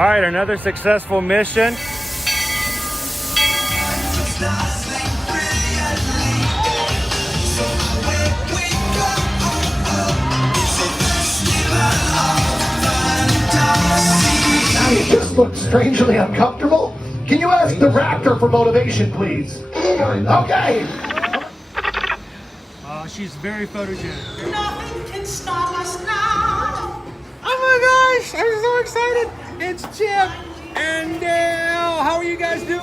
All right, another successful mission. You just look strangely uncomfortable. Can you ask the raptor for motivation, please? Okay. She's very photogenic. Nothing can stop us now. Oh my gosh, I'm so excited. It's Chip and Dale. How are you guys doing?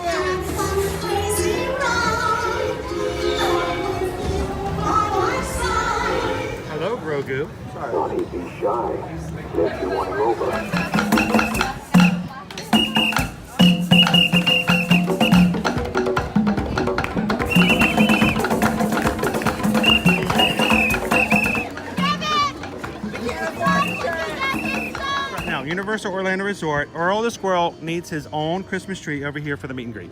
Hello, Grogu. Don't be shy. If you want to over. Now, Universal Orlando Resort, Earl the Squirrel needs his own Christmas tree over here for the meet and greet.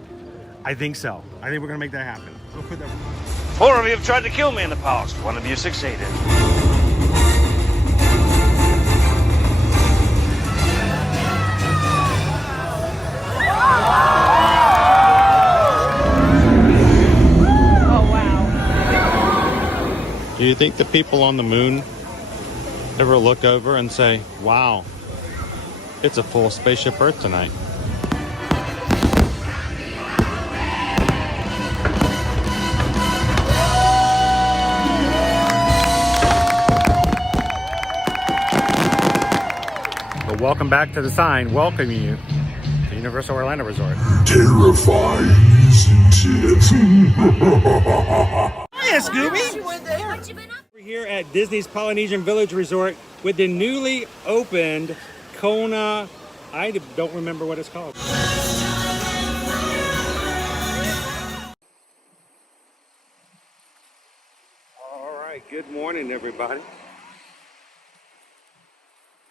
I think so. I think we're gonna make that happen. We'll put that. 4 of you have tried to kill me in the past. 1 of you succeeded. Do you think the people on the moon ever look over and say, wow, it's a full spaceship Earth tonight? But welcome back to the sign welcoming you to Universal Orlando Resort. Terrifying, isn't it? Hiya, Scooby! We're here at Disney's Polynesian Village Resort with the newly opened Kona. I don't remember what it's called. All right, good morning, everybody.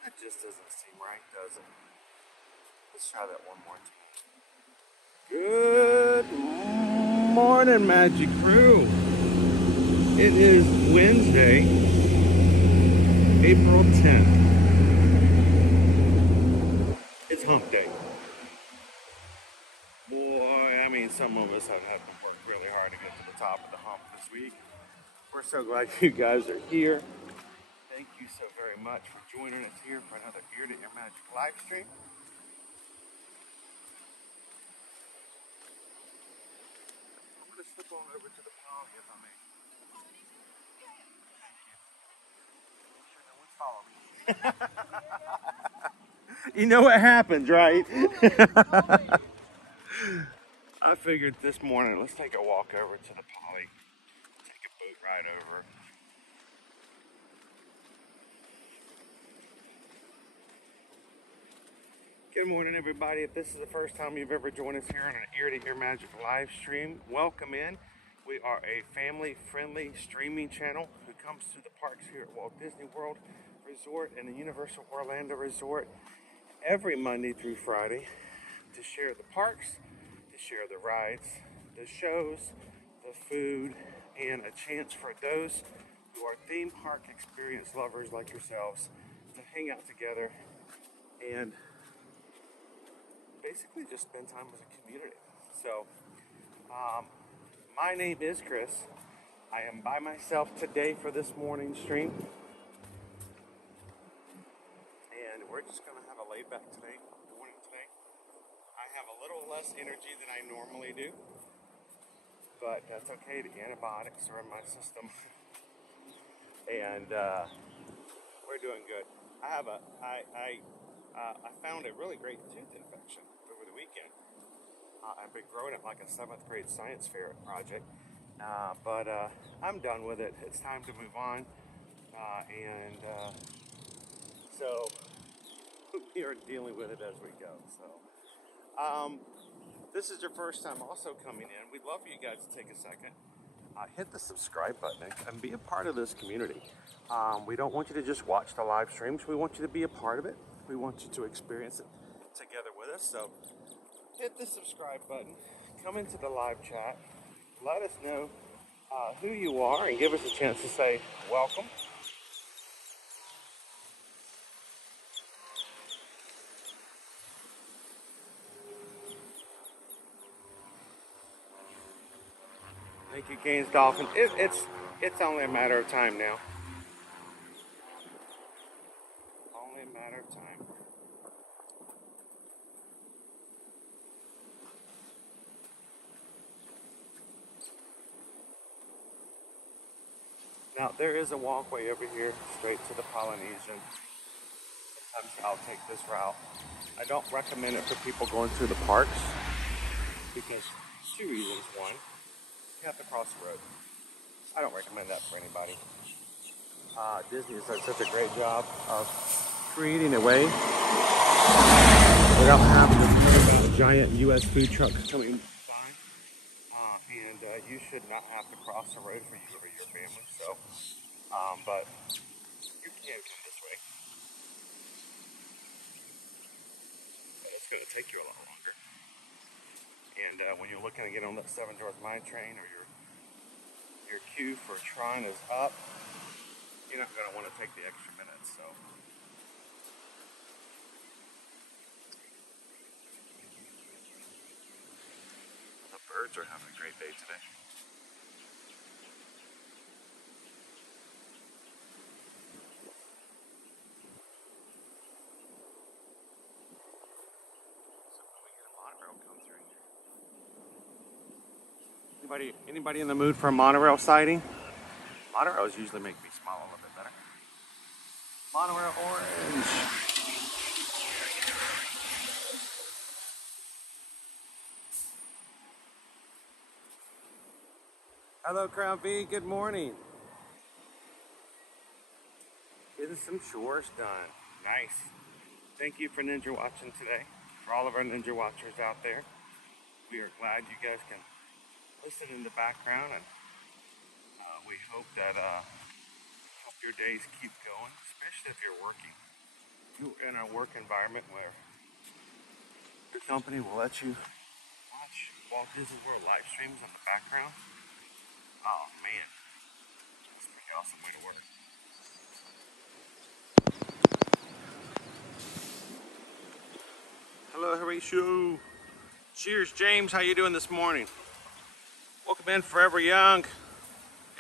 That just doesn't seem right, does it? Let's try that one more time. Good morning, Magic Crew. It is Wednesday, April 10th. It's hump day. Boy, I mean, some of us have had to work really hard to get to the top of the hump this week. We're so glad you guys are here. Thank you so very much for joining us here for another Ear to Ear Magic live stream. I'm going to slip on over to the poly if I may. You know what happens, right? I figured this morning, let's take a walk over to the poly, take a boat ride over. Good morning, everybody. If this is the first time you've ever joined us here on an Ear to Ear Magic live stream, welcome in. We are a family-friendly streaming channel who comes to the parks here at Walt Disney World Resort and the Universal Orlando Resort every Monday through Friday to share the parks, to share the rides, the shows, the food, and a chance for those who are theme park experience lovers like yourselves to hang out together and basically just spend time as a community. So, my name is Chris. I am by myself today for this morning's stream. And we're just going to have a laid back morning today. I have a little less energy than I normally do. But that's okay. The antibiotics are in my system. And we're doing good. I found a really great tooth infection over the weekend. I've been growing it like a 7th grade science fair project, but I'm done with it. It's time to move on, so we are dealing with it as we go. So this is your first time also coming in. We'd love for you guys to take a second, hit the subscribe button and be a part of this community. We don't want you to just watch the live streams. We want you to be a part of it. We want you to experience it together with us. So hit the subscribe button, come into the live chat, let us know who you are and give us a chance to say welcome. Thank you, Gaines Dolphin. It's only a matter of time now. Only a matter of time. Now, there is a walkway over here straight to the Polynesian. Sometimes I'll take this route. I don't recommend it for people going through the parks because 2 reasons. One, you have to cross the road. I don't recommend that for anybody. Disney has done such a great job of creating a way without having to worry about a giant U.S. food truck coming by. And you should not have to cross the road for you or your family. So, but you can come this way. But it's going to take you a lot longer. And when you're looking to get on that Seven Dwarfs Mine Train, or your queue for Tron is up, you're not going to want to take the extra minutes. So. The birds are having a great day today. Anybody in the mood for a monorail sighting? Monorails usually make me smile a little bit better. Monorail orange. Hello, Crown V. Good morning. Getting some chores done. Nice. Thank you for Ninja watching today. For all of our Ninja watchers out there, we are glad you guys can listen in the background, and we hope that your days keep going, especially if you're working. You're in a work environment where your company will let you watch Walt Disney World live streams on the background. Oh man, that's a pretty awesome way to work. Hello, Horatio. Cheers, James. How you doing this morning? Welcome in, Forever Young,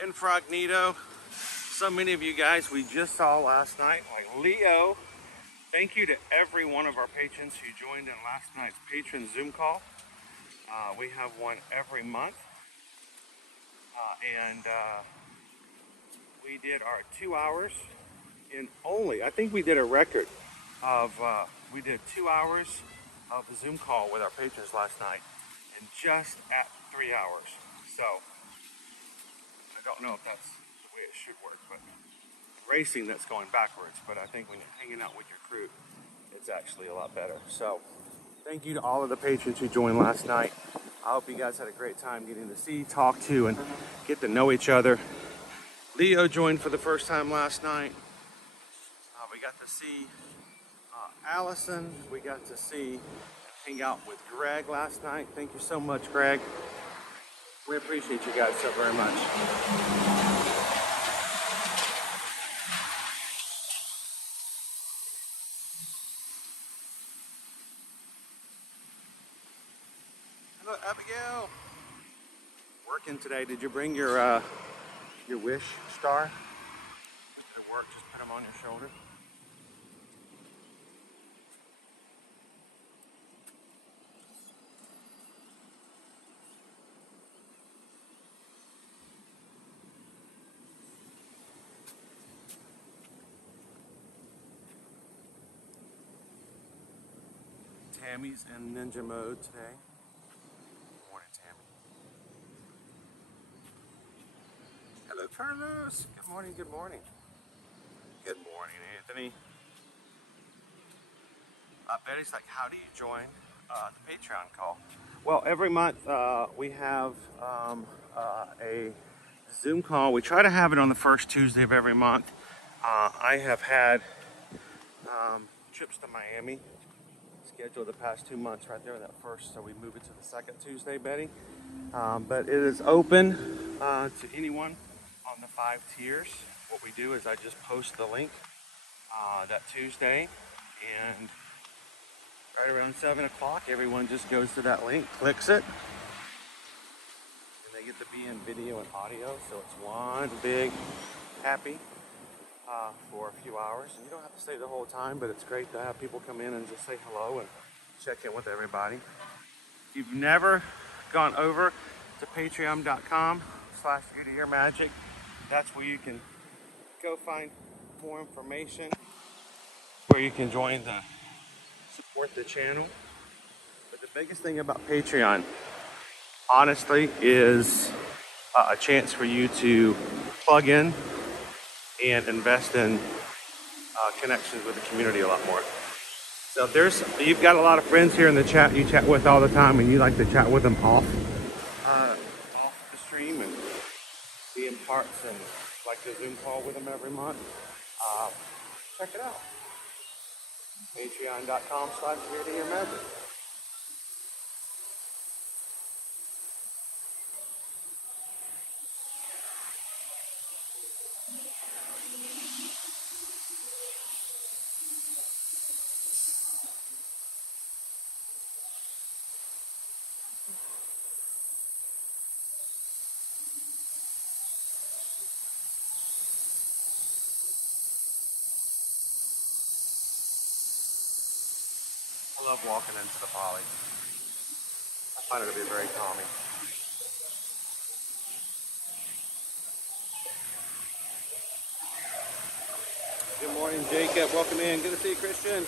Incognito. So many of you guys we just saw last night, like Leo. Thank you to every one of our patrons who joined in last night's patron Zoom call. We have one every month. And we did our 2 hours in only, I think we did a record of, we did 2 hours of the Zoom call with our patrons last night, and just at 3 hours. So, I don't know if that's the way it should work, but racing, that's going backwards. But I think when you're hanging out with your crew, it's actually a lot better. So, thank you to all of the patrons who joined last night. I hope you guys had a great time getting to see, talk to, and get to know each other. Leo joined for the first time last night. We got to see Allison. We got to hang out with Greg last night. Thank you so much, Greg. We appreciate you guys so very much. Hello, Abigail. Working today. Did you bring your wish star? Did it work? Just put them on your shoulder. Tammy's in ninja mode today. Good morning, Tammy. Hello, Carlos. Good morning, good morning. Good morning, Anthony. Betty's like, how do you join the Patreon call? Well, every month we have a Zoom call. We try to have it on the first Tuesday of every month. I have had trips to Miami scheduled the past 2 months right there in that first, so we move it to the second Tuesday, Betty. But it is open to anyone on the 5 tiers. What we do is I just post the link that Tuesday, and right around 7 o'clock, everyone just goes to that link, clicks it, and they They get to be in video and audio, so it's one big happy for a few hours. And you don't have to stay the whole time, but it's great to have people come in and just say hello and check in with everybody. If you've never gone over to patreon.com/eartoearmagic, that's where you can go find more information, where you can join the support the channel. But the biggest thing about Patreon, honestly, is a chance for you to plug in and invest in connections with the community a lot more. So if you've got a lot of friends here in the chat you chat with all the time, and you like to chat with them off the stream and be in parts and like to Zoom call with them every month, check it out. Patreon.com/eartoearmagic. I love walking into the Poly. I find it to be very calming. Good morning, Jacob. Welcome in. Good to see you, Christian.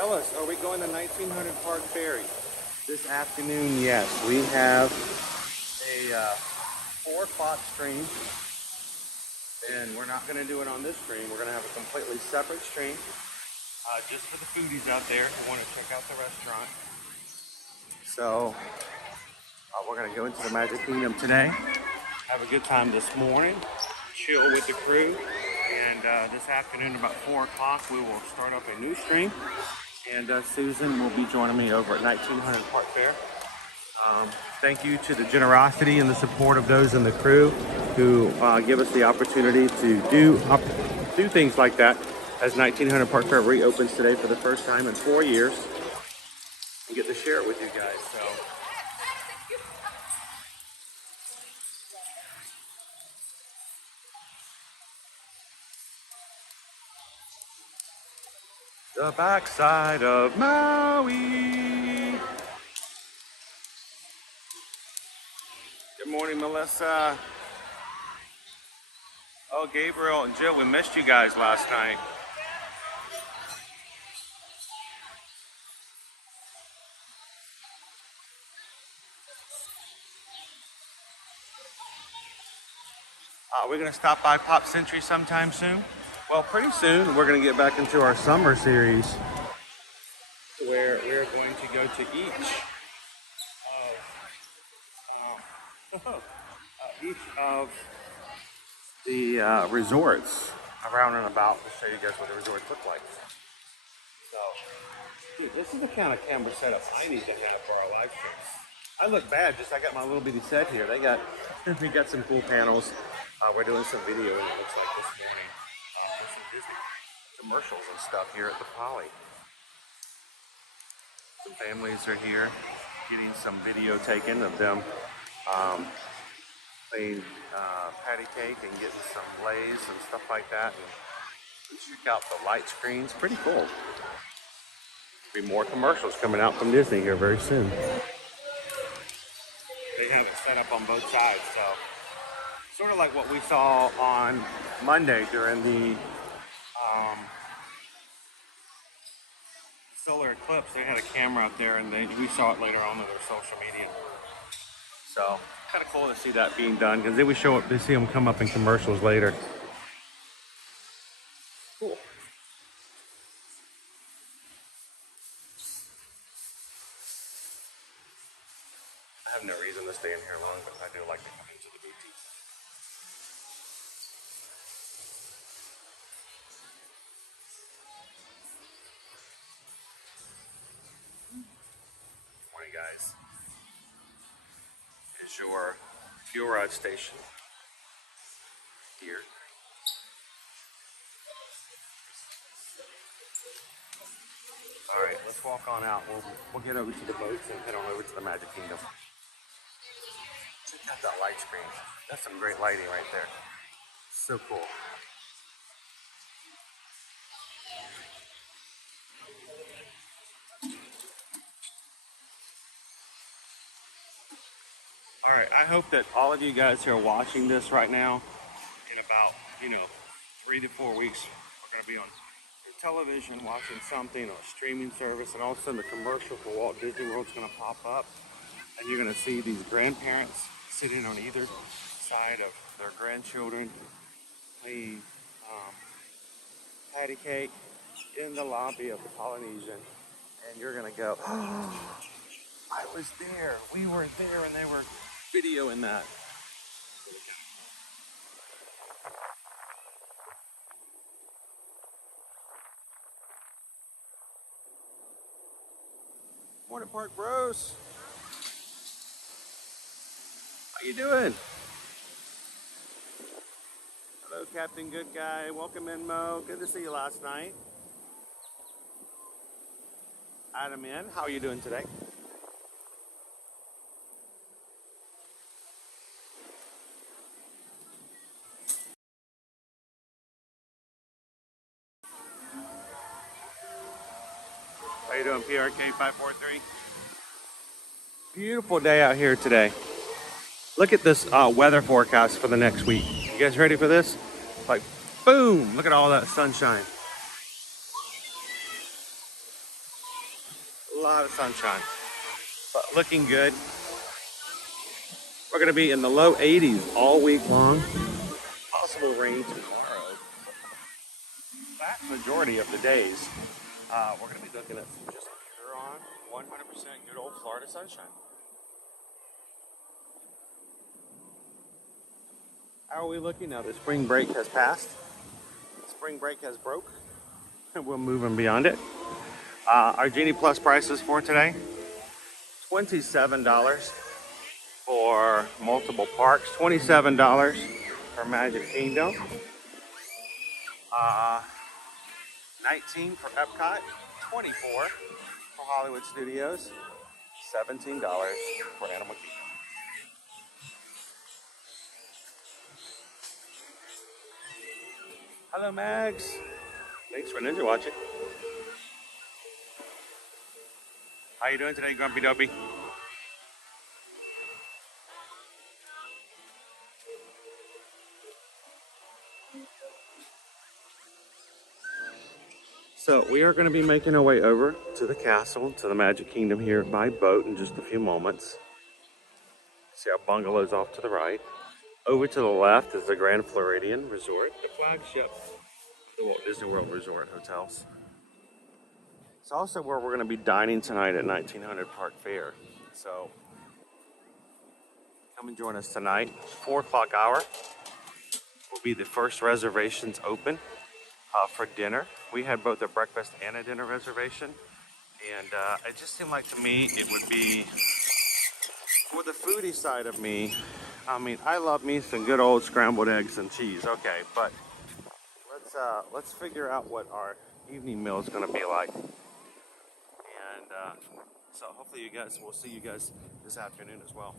Ellis, are we going to 1900 Park Ferry this afternoon? Yes, we have a 4 o'clock stream, and we're not going to do it on this stream. We're going to have a completely separate stream just for the foodies out there who want to check out the restaurant. So we're going to go into the Magic Kingdom today, have a good time this morning, chill with the crew, and this afternoon about 4 o'clock we will start up a new stream, and Susan will be joining me over at 1900 Park Fair. Thank you to the generosity and the support of those in the crew who give us the opportunity to do things like that as 1900 Park Fair reopens today for the first time in 4 years, and get to share it with you guys. So the backside of Maui. Good morning, Melissa. Oh, Gabriel and Jill, we missed you guys last night. We're going to stop by Pop Century sometime soon. Well, pretty soon we're going to get back into our summer series where we're going to go to each of the resorts around and about to show you guys what the resorts look like. So, dude, this is the kind of camera setup I need to have for our live streams. I look bad, I got my little bitty set here. They got some cool panels. We're doing some video, and it looks like this morning. There's some Disney commercials and stuff here at the Poly. Some families are here getting some video taken of them playing patty cake and getting some lays and stuff like that. And check out the light screens. Pretty cool. Be more commercials coming out from Disney here very soon. They have it set up on both sides, so sort of like what we saw on Monday during the solar eclipse. They had a camera up there, and we saw it later on their social media. So kind of cool to see that being done, because then we see them come up in commercials later. Cool. I have no reason to stay in here long, but I do like to come into the boutique. Morning, guys. Is your fuel rod station here. All right, let's walk on out. We'll get over to the boats and head on over to the Magic Kingdom. Got that light screen. That's some great lighting right there. So cool. All right, I hope that all of you guys who are watching this right now, in about, 3 to 4 weeks, we're going to be on your television watching something on a streaming service, and all of a sudden the commercial for Walt Disney World is going to pop up, and you're going to see these grandparents sitting on either side of their grandchildren playing patty cake in the lobby of the Polynesian, and you're going to go, oh, I was there, we were there, and they were videoing that. Morning, Park Bros. How you doing? Hello, Captain Good Guy. Welcome in, Mo. Good to see you last night. Adam in. How are you doing today? How you doing, PRK 543? Beautiful day out here today. Look at this weather forecast for the next week. You guys ready for this? Like, boom! Look at all that sunshine. A lot of sunshine, but looking good. We're going to be in the low 80s all week long. Possible rain tomorrow. Vast majority of the days, we're going to be looking at some just pure on 100% good old Florida sunshine. How are we looking now? The spring break has passed. Spring break has broke. We're moving beyond it. Our Genie Plus prices for today, $27 for multiple parks, $27 for Magic Kingdom, 19 for Epcot, 24 for Hollywood Studios, $17 for Animal Kingdom. Hello, Max. Thanks for ninja watching. How you doing today, Grumpy Dopey? So we are going to be making our way over to the castle, to the Magic Kingdom here by boat in just a few moments. See our bungalows off to the right. Over to the left is the Grand Floridian Resort, the flagship of the Walt Disney World Resort hotels. It's also where we're going to be dining tonight at 1900 Park Fair. So come and join us tonight. 4 o'clock hour will be the first reservations open for dinner. We had both a breakfast and a dinner reservation. And it just seemed like to me it would be, for the foodie side of me, I mean, I love me some good old scrambled eggs and cheese. Okay, but let's figure out what our evening meal is going to be like. And so hopefully we'll see you guys this afternoon as well.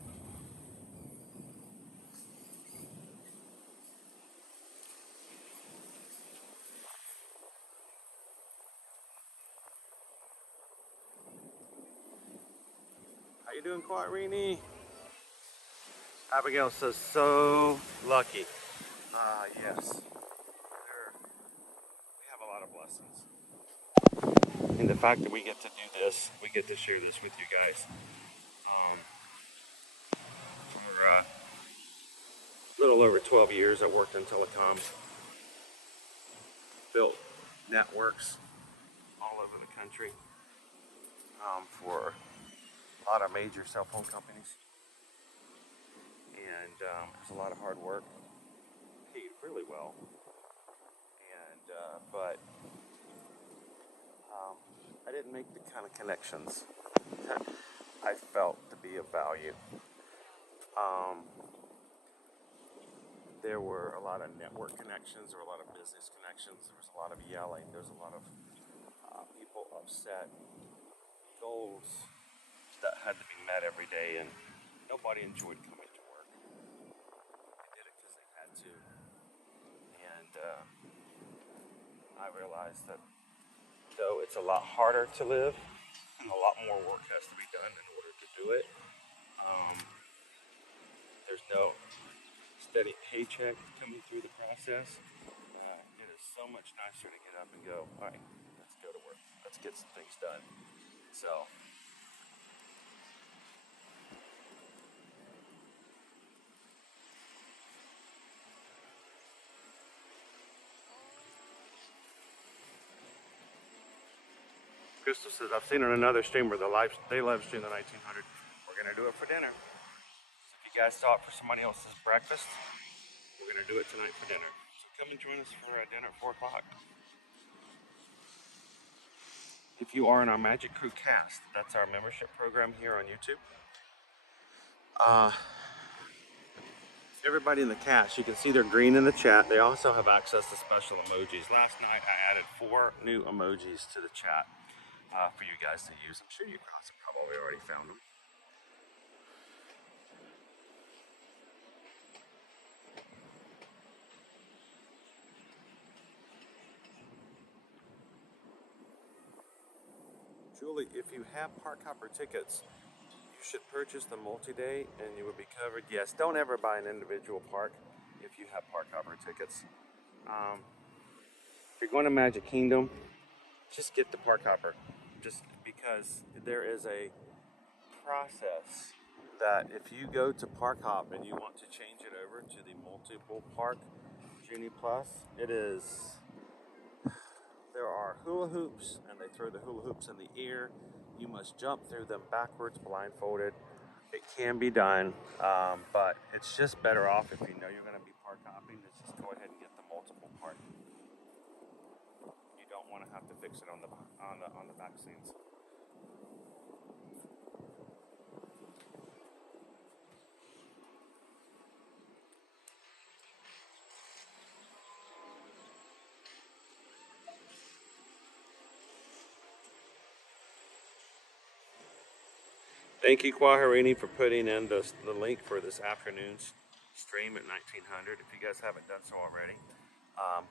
How you doing, Quarini? Abigail says, so lucky. Yes. We have a lot of blessings. And the fact that we get to do this, we get to share this with you guys. For a little over 12 years, I worked in telecom, built networks all over the country for a lot of major cell phone companies. And it was a lot of hard work, paid really well. And but I didn't make the kind of connections that I felt to be of value. There were a lot of network connections, there were a lot of business connections, there was a lot of yelling, there was a lot of people upset, goals that had to be met every day, and nobody enjoyed coming to work. I realized that though it's a lot harder to live and a lot more work has to be done in order to do it, there's no steady paycheck coming through the process. It is so much nicer to get up and go, all right, let's go to work. Let's get some things done. So, Crystal says, I've seen on another streamer, they live stream the 1900. We're going to do it for dinner. So if you guys saw it for somebody else's breakfast, we're going to do it tonight for dinner. So come and join us for dinner at 4 o'clock. If you are in our Magic Crew cast, that's our membership program here on YouTube. Everybody in the cast, you can see they're green in the chat. They also have access to special emojis. Last night I added 4 new emojis to the chat for you guys to use. I'm sure you guys have probably already found them. Julie, if you have Park Hopper tickets, you should purchase the multi-day and you will be covered. Yes, don't ever buy an individual park if you have Park Hopper tickets. If you're going to Magic Kingdom, just get the Park Hopper. Just because there is a process that if you go to Park Hop and you want to change it over to the multiple park Genie Plus, there are hula hoops and they throw the hula hoops in the air. You must jump through them backwards, blindfolded. It can be done, but it's just better off if you know you're going to be park hopping to just go ahead and get the multiple park. You don't want to have to fix it on the back scenes. Thank you, Kwaharini, for putting in the link for this afternoon's stream at 1900. If you guys haven't done so already,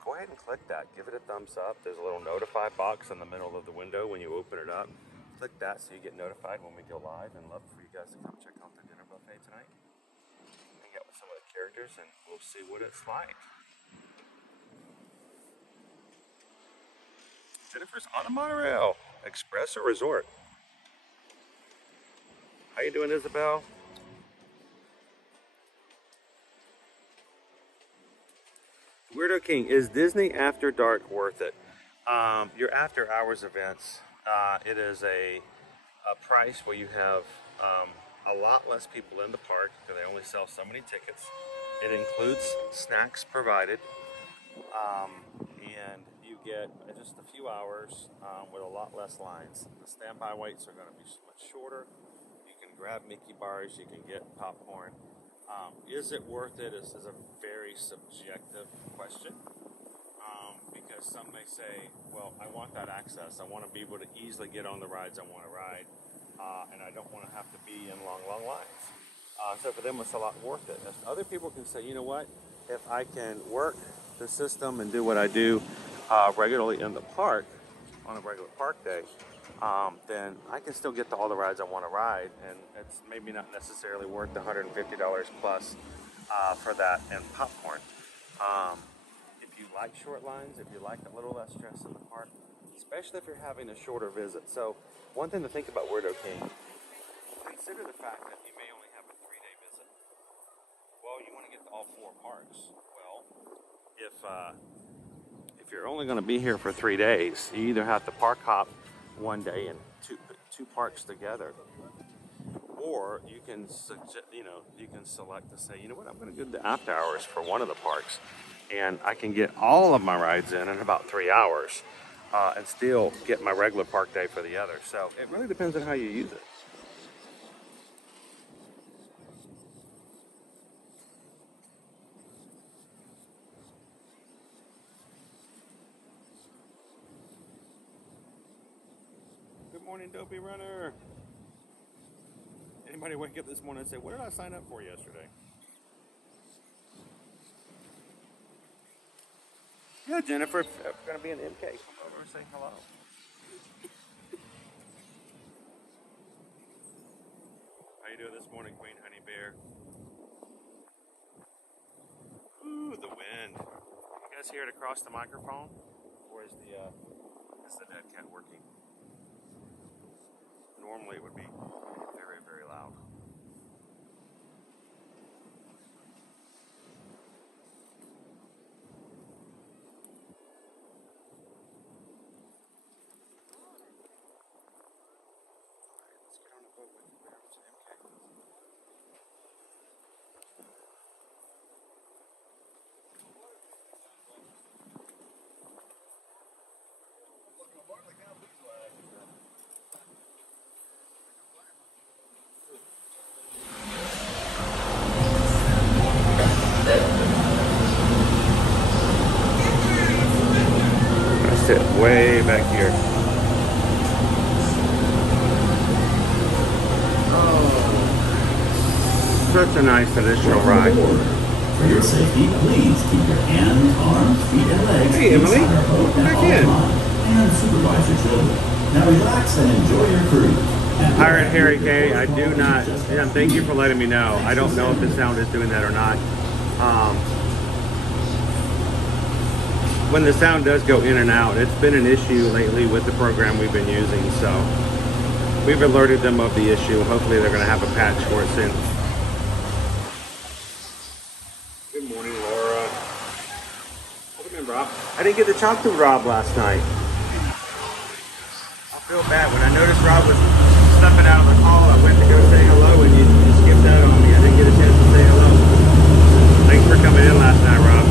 go ahead and click that. Give it a thumbs up. There's a little notify box in the middle of the window when you open it up. Click that so you get notified when we go live. And love for you guys to come check out the dinner buffet tonight. Hang out with some of the characters and we'll see what it's like. Jennifer's on the monorail. Express or resort? How you doing, Isabel? Weirdo King, is Disney After Dark worth it? Your after hours events, it is a price where you have a lot less people in the park because they only sell so many tickets. It includes snacks provided, and you get just a few hours with a lot less lines. The standby waits are going to be much shorter. You can grab Mickey bars, you can get popcorn. Is it worth it? This is a very subjective question because some may say, well, I want that access. I want to be able to easily get on the rides I want to ride, and I don't want to have to be in long lines. So for them, it's a lot worth it. Other people can say, you know what, if I can work the system and do what I do regularly in the park on a regular park day, then I can still get to all the rides I want to ride, and it's maybe not necessarily worth the $150 plus for that and popcorn. If you like short lines, if you like a little less stress in the park, especially if you're having a shorter visit. So one thing to think about, Weirdo King, consider the fact that you may only have a 3-day visit. Well, you want to get to all 4 parks. Well, if you're only going to be here for 3 days, you either have to park hop one day and two parks together, or you can select to say, you know what, I'm going to go to the after hours for one of the parks, and I can get all of my rides in about 3 hours, and still get my regular park day for the other. So it really depends on how you use it. Good morning, Dopey Runner. Anybody wake up this morning and say, what did I sign up for yesterday? Yeah, Jennifer, if you're going to be an MK, come over and say hello. How you doing this morning, Queen Honey Bear? Ooh, the wind. You guys hear it across the microphone? Or is the dead cat working? Normally it would be very, very loud. Let's get on the boat with you. We're over to MK. I sit way back here. Such a nice traditional ride. For your safety, please keep your hands, arms, feet, and legs Hey, Emily. inside our boat at Back all in. times, and supervise your children. Now relax and enjoy your cruise. Pirate Harry K, I do not, and thank you for letting me know. I don't know if the sound is doing that or not. When the sound does go in and out, it's been an issue lately with the program we've been using, so we've alerted them of the issue. Hopefully they're going to have a patch for it soon. Good morning, Laura. Welcome in, Rob. I didn't get to talk to Rob last night. I feel bad. When I noticed Rob was stepping out of the call, I went to go say hello, and you skipped out on me. I didn't get a chance to say hello. Thanks for coming in last night, Rob.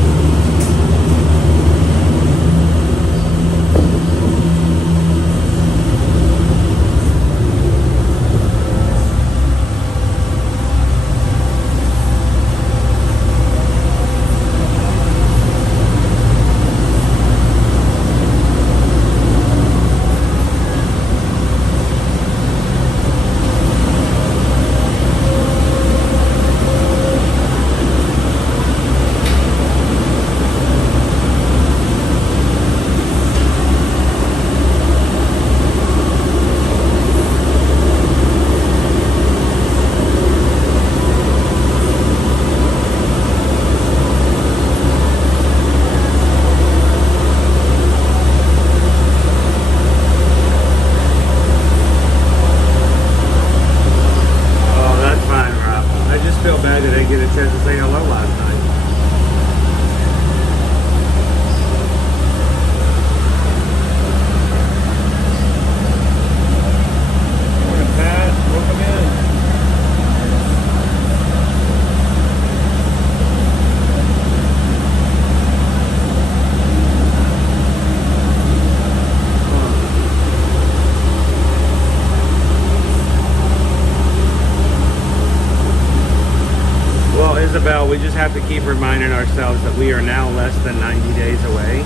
Isabel, we just have to keep reminding ourselves that we are now less than 90 days away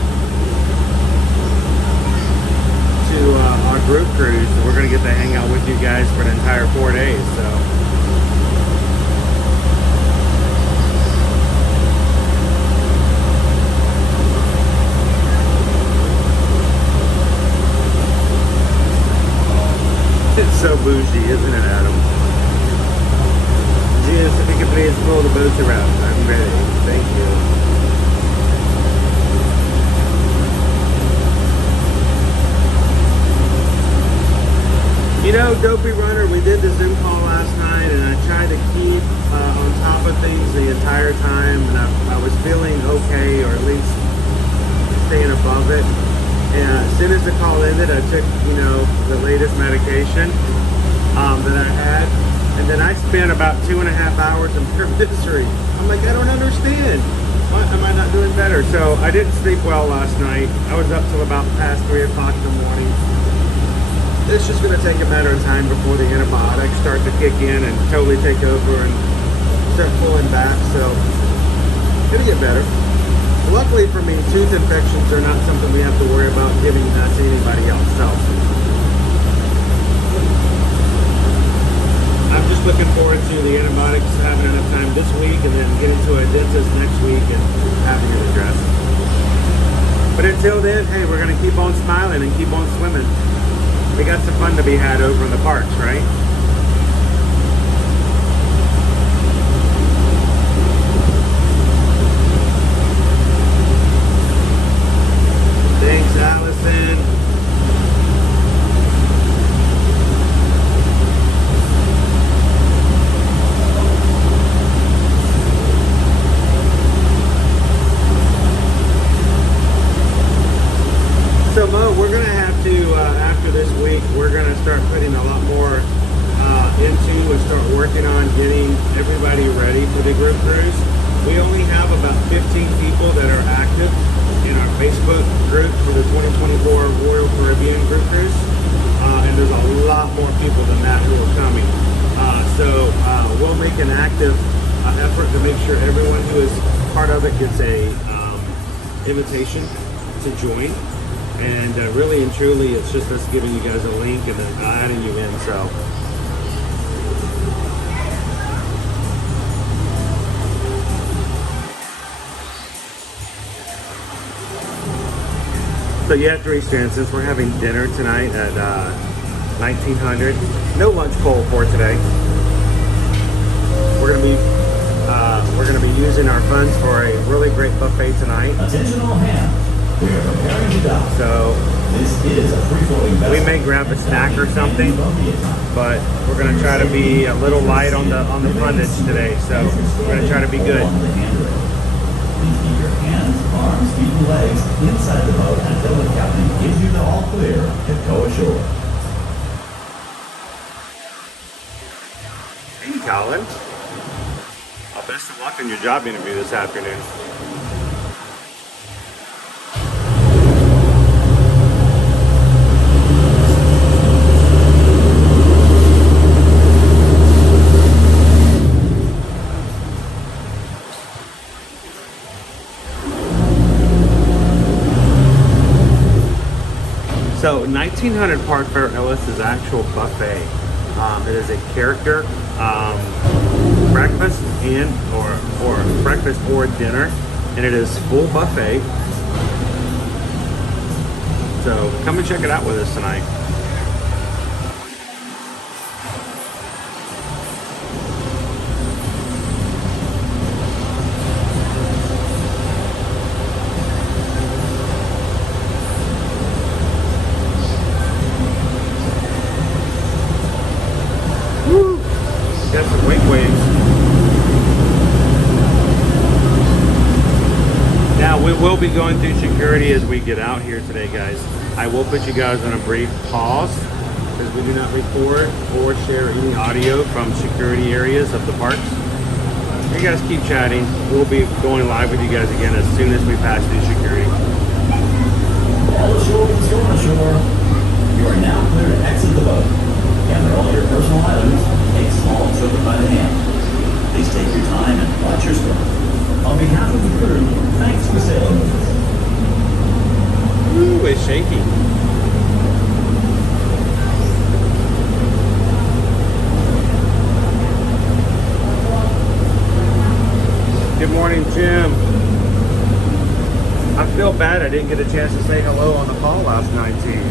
to our group cruise. So we're going to get to hang out with you guys for an entire 4 days. So it's so bougie, isn't it, Adam? Yes, if you could please pull the boats around. I'm ready. Thank you. You know, Dopey Runner, we did the Zoom call last night, and I tried to keep on top of things the entire time, and I was feeling okay, or at least staying above it. And as soon as the call ended, I took, you know, the latest medication that I had. And then I spent about 2.5 hours in pure misery. I'm like, I don't understand. Why am I not doing better? So I didn't sleep well last night. I was up till about past 3 o'clock in the morning. It's just going to take a matter of time before the antibiotics start to kick in and totally take over and start pulling back. So it'll get better. Luckily for me, tooth infections are not something we have to worry about giving to anybody else. So I'm just looking forward to the antibiotics having enough time this week and then getting to a dentist next week and having it addressed. But until then, hey, we're gonna keep on smiling and keep on swimming. We got some fun to be had over in the parks, right? Thanks, Allison. So Mo, we're going to have to, after this week, we're going to start putting a lot more into and start working on getting everybody ready for the group cruise. We only have about 15 people that are active in our Facebook group for the 2024 Royal Caribbean group cruise. And there's a lot more people than that who are coming. So we'll make an active effort to make sure everyone who is part of it gets a invitation to join. And really and truly, it's just us giving you guys a link and then adding you in. So yeah, Treehouse, since we're having dinner tonight at 1900, no lunch poll for today. We're gonna be using our funds for a really great buffet tonight. Attention all hands. We are preparing to dock. So This is a free-floating vessel. we may grab a snack or something, but we're gonna try to be a little light on the fundage today. So we're gonna try to be good. Please keep your hands, arms, feet, and legs inside the boat until the captain gives you the all clear to go ashore. Hey, Colin. Best of luck in your job interview this afternoon. So 1900 Park Fair Ellis' actual buffet. It is a character breakfast or breakfast or dinner, and it is full buffet. So come and check it out with us tonight. Got some wake waves. Now we will be going through security as we get out here today, guys. I will put you guys on a brief pause because we do not record or share any audio from security areas of the parks. You guys keep chatting. We'll be going live with you guys again as soon as we pass through security. All ashore is going ashore. You are now clear to exit the boat. Gather all your personal items. Take small children by the hand. Please take your time and watch your step. On behalf of the crew, thanks for sailing with us. Ooh, it's shaky. Good morning, Jim. I feel bad I didn't get a chance to say hello on the call last night to you.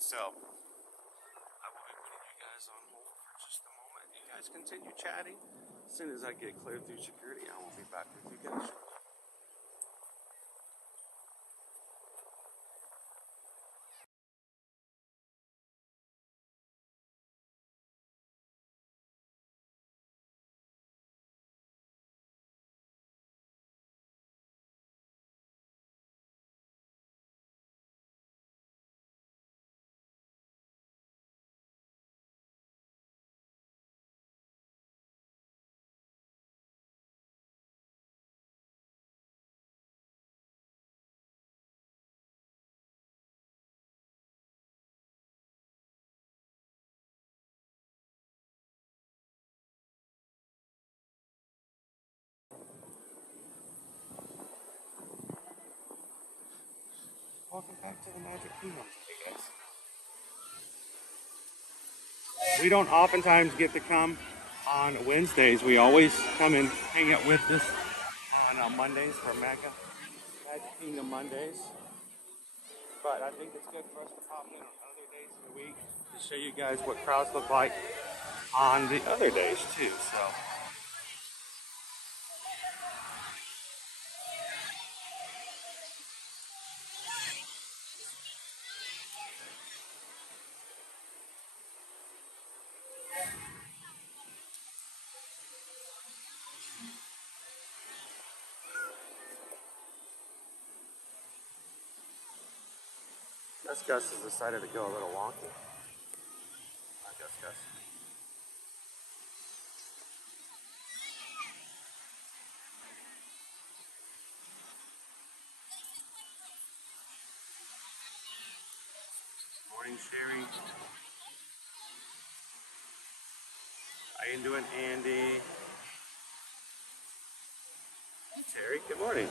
So, I will be putting you guys on hold for just a moment. You guys continue chatting. As soon as I get cleared through security, I will be back with you guys shortly. welcome back to the Magic Kingdom. Hey guys. We don't oftentimes get to come on Wednesdays. We always come and hang out with us on Mondays for Magic Kingdom Mondays. But I think it's good for us to pop in on other days of the week to show you guys what crowds look like on the other days too. So. Gus has decided to go a little wonky. Hi, Gus. Morning, Sherry. How you doing, Andy? Terry, good morning.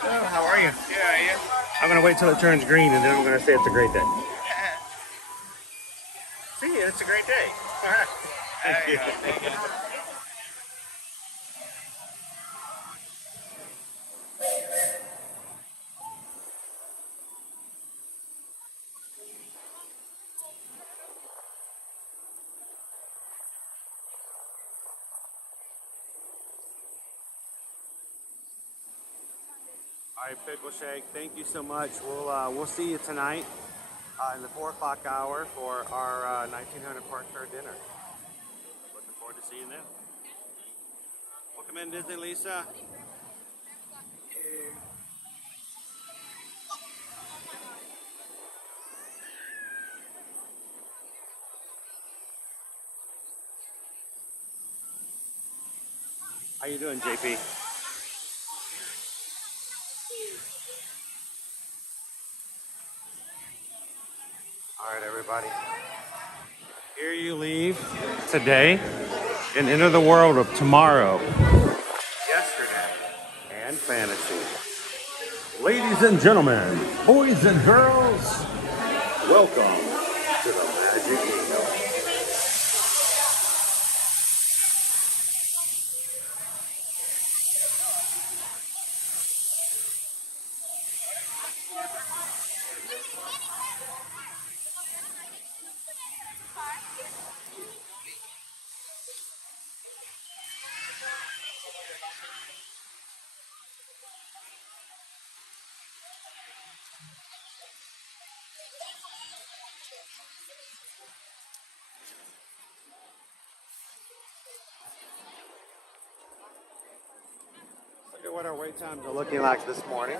Hello, how are you? Yeah. I'm gonna wait till it turns green and then I'm gonna say it's a great day. See, it's a great day. All right. Thank you. Thank you. All right, Pickle Shake, thank you so much. We'll see you tonight in the 4 o'clock hour for our 1900 Park Fair dinner. Looking forward to seeing you then. Welcome in, Disney Lisa. How you doing, JP? All right, everybody. Here you leave today and enter the world of tomorrow, yesterday, and fantasy. Ladies and gentlemen, boys and girls, welcome to the Magic Kingdom. Look at what our wait times are looking like this morning.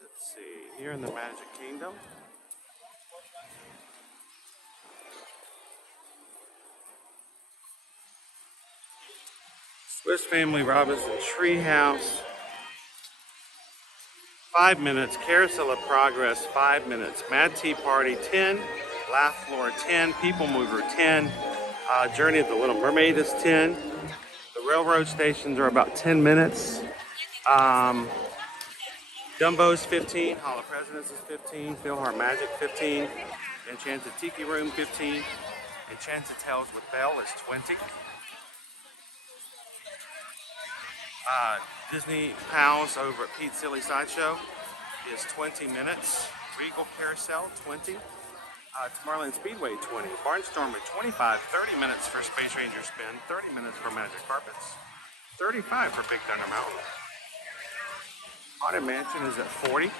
Let's see, here in the Magic Kingdom. Swiss Family Robinson Treehouse, 5 minutes. Carousel of Progress, 5 minutes. Mad Tea Party, 10. Laugh Floor, 10. PeopleMover, 10. Journey of the Little Mermaid is 10. The railroad stations are about 10 minutes. Dumbo's 15. Hall of Presidents is 15. Philhar Magic, 15. Enchanted Tiki Room, 15. Enchanted Tales with Belle is 20. Disney Pals over at Pete's Silly Sideshow is 20 minutes. Regal Carousel, 20. Tomorrowland Speedway 20, Barnstormer 25, 30 minutes for Space Ranger Spin, 30 minutes for Magic Carpets, 35 for Big Thunder Mountain. Haunted Mansion is at 40.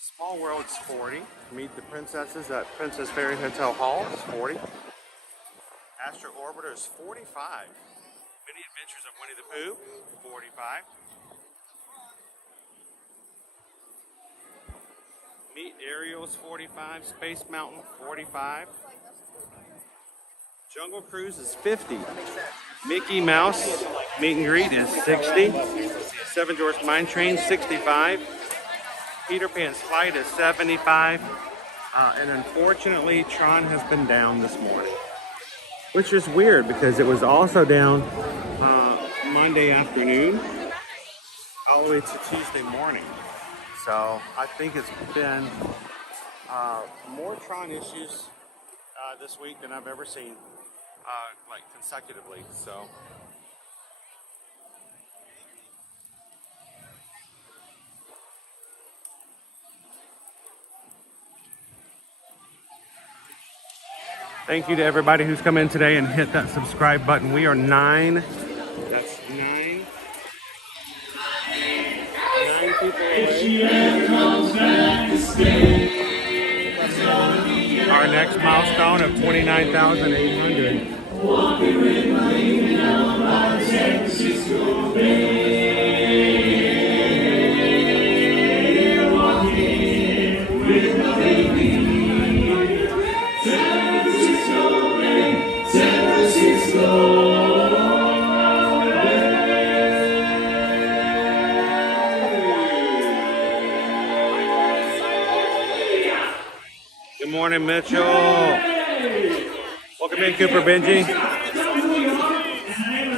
Small World's 40. Meet the Princesses at Princess Ferry Hotel Hall is 40. Astro Orbiter is 45. Mini Adventures of Winnie the Pooh, 45. Meet Ariel is 45. Space Mountain, 45. Jungle Cruise is 50. Mickey Mouse Meet and Greet is 60. Seven Dwarfs Mine Train, 65. Peter Pan's Flight is 75. And unfortunately, Tron has been down this morning. Which is weird because it was also down Monday afternoon all the way to Tuesday morning. So I think it's been more Tron issues this week than I've ever seen, like consecutively. So thank you to everybody who's come in today and hit that subscribe button. We are 9. That's 9 people away. Our next milestone of 29,800. Good morning, Mitchell. Welcome in, Cooper Benji.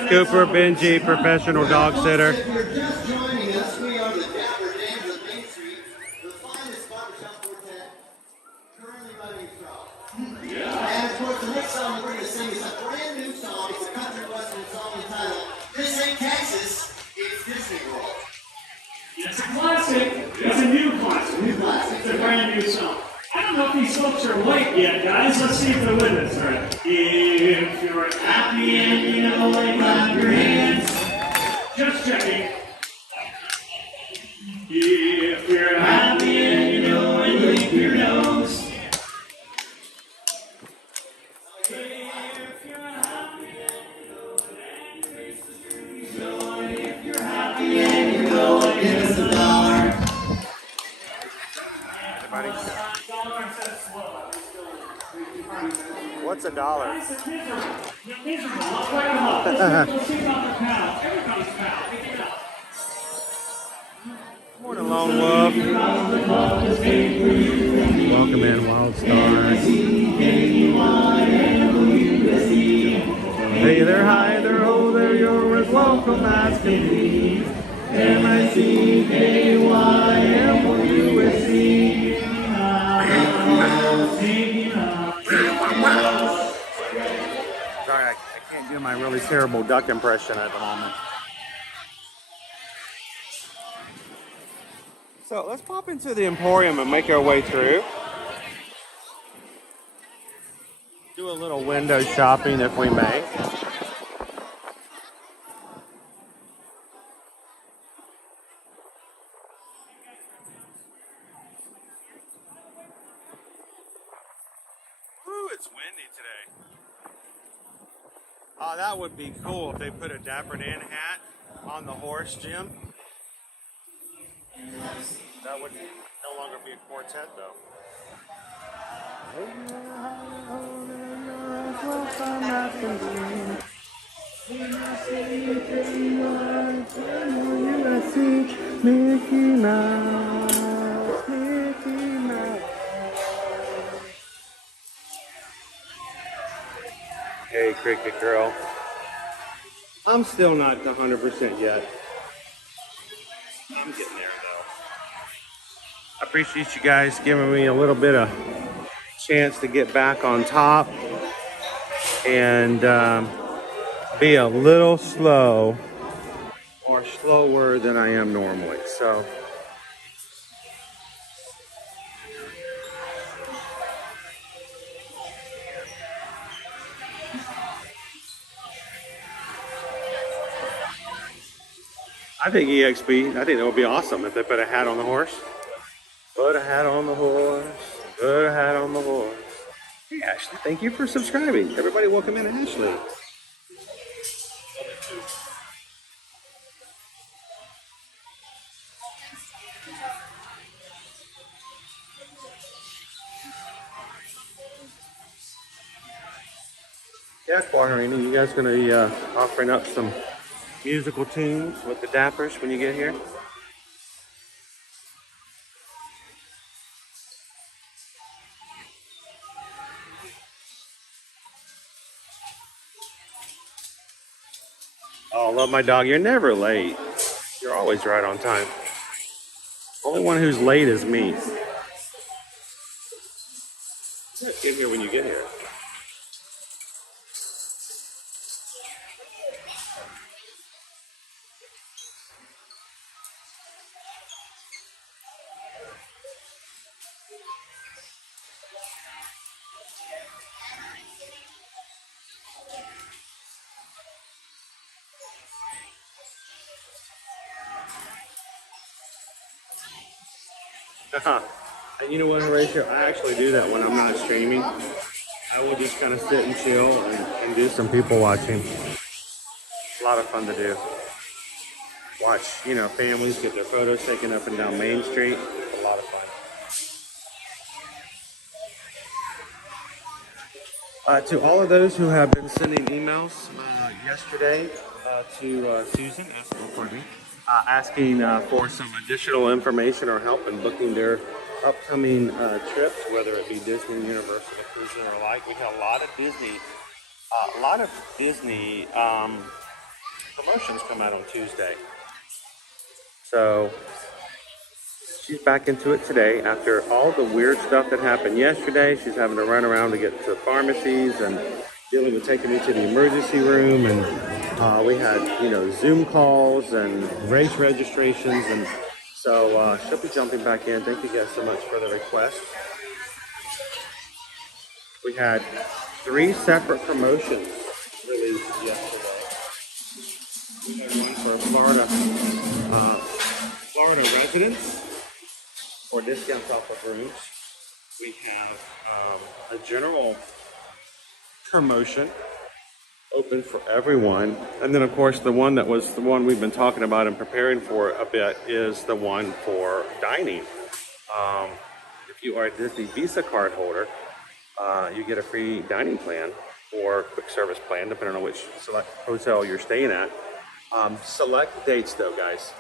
Cooper Benji, professional dog sitter. If you're just joining us, we are the Dapper Dames of Main Street, the finest barbershop quartet currently running from. And of course, the next song we're going to sing is a brand new song. It's a country western song entitled "This Ain't Texas, It's Disney World." It's a classic. It's a new classic. New classic. It's a brand new song. I don't know if these folks are awake yet, guys. Let's see if they're with us. All right. If you're happy and you know it, clap your hands. Just checking. If you're happy and you know it, lick your nose. If you're happy and you know it, and increase the trees. If you're happy and you know it, give us $1. What's $1? Morning, Lone Wolf. Welcome in, Wild Star. Hey there, hi there, oh there, you're as welcome as can be. MICKYMOUSE. Sorry, I can't do my really terrible duck impression at the moment. So let's pop into the Emporium and make our way through. Do a little window shopping if we may. Ooh, it's windy today. Oh, that would be cool if they put a Dapper Dan hat on the horse, Jim. That would no longer be a quartet, though. Mickey Mouse, Mickey Mouse. Hey, Cricket Girl. I'm still not 100% yet. I'm getting there, though. I appreciate you guys giving me a little bit of chance to get back on top and be a little slow or slower than I am normally. So I think EXP, I think that would be awesome if they put a hat on the horse. Put a hat on the horse. Put a hat on the horse. Hey, Ashley, thank you for subscribing. Everybody welcome in Ashley. Yeah, Quarterino, you guys going to be offering up some musical tunes with the Dappers when you get here? Oh, love my dog. You're never late. You're always right on time. Only one who's late is me. Get here when you get here. And you know what, Horatio? I actually do that when I'm not streaming. I will just kind of sit and chill and do some people watching. It's a lot of fun to do. Watch, you know, families get their photos taken up and down Main Street. It's a lot of fun. To all of those who have been sending emails yesterday to Susan, asking for some additional information or help in booking their upcoming trips, whether it be Disney, Universal, Cruising, or like. We got a lot of Disney promotions come out on Tuesday. So she's back into it today after all the weird stuff that happened yesterday. She's having to run around to get to pharmacies and dealing with taking me to the emergency room, and we had, you know, Zoom calls and race registrations, and so she'll be jumping back in. Thank you guys so much for the request. We had 3 separate promotions released yesterday. We had one for Florida residents for discounts off of rooms. We have a general promotion open for everyone, and then of course the one that was the one we've been talking about and preparing for a bit is the one for dining. If you are a Disney Visa card holder, you get a free dining plan or quick service plan depending on which select hotel you're staying at. Select dates though, guys.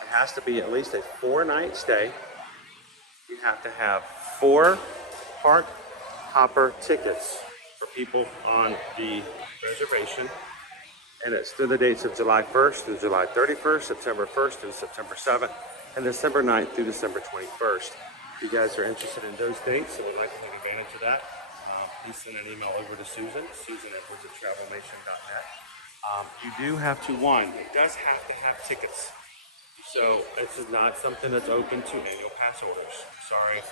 It has to be at least a 4-night stay. You have to have 4 park hopper tickets for people on the reservation, and it's through the dates of July 1st through July 31st, September 1st through September 7th, and December 9th through December 21st. If you guys are interested in those dates and would like to take advantage of that, please send an email over to Susan, susanedwards@travelnation.net. You do have to, it does have to have tickets. So this is not something that's open to annual pass holders. Sorry,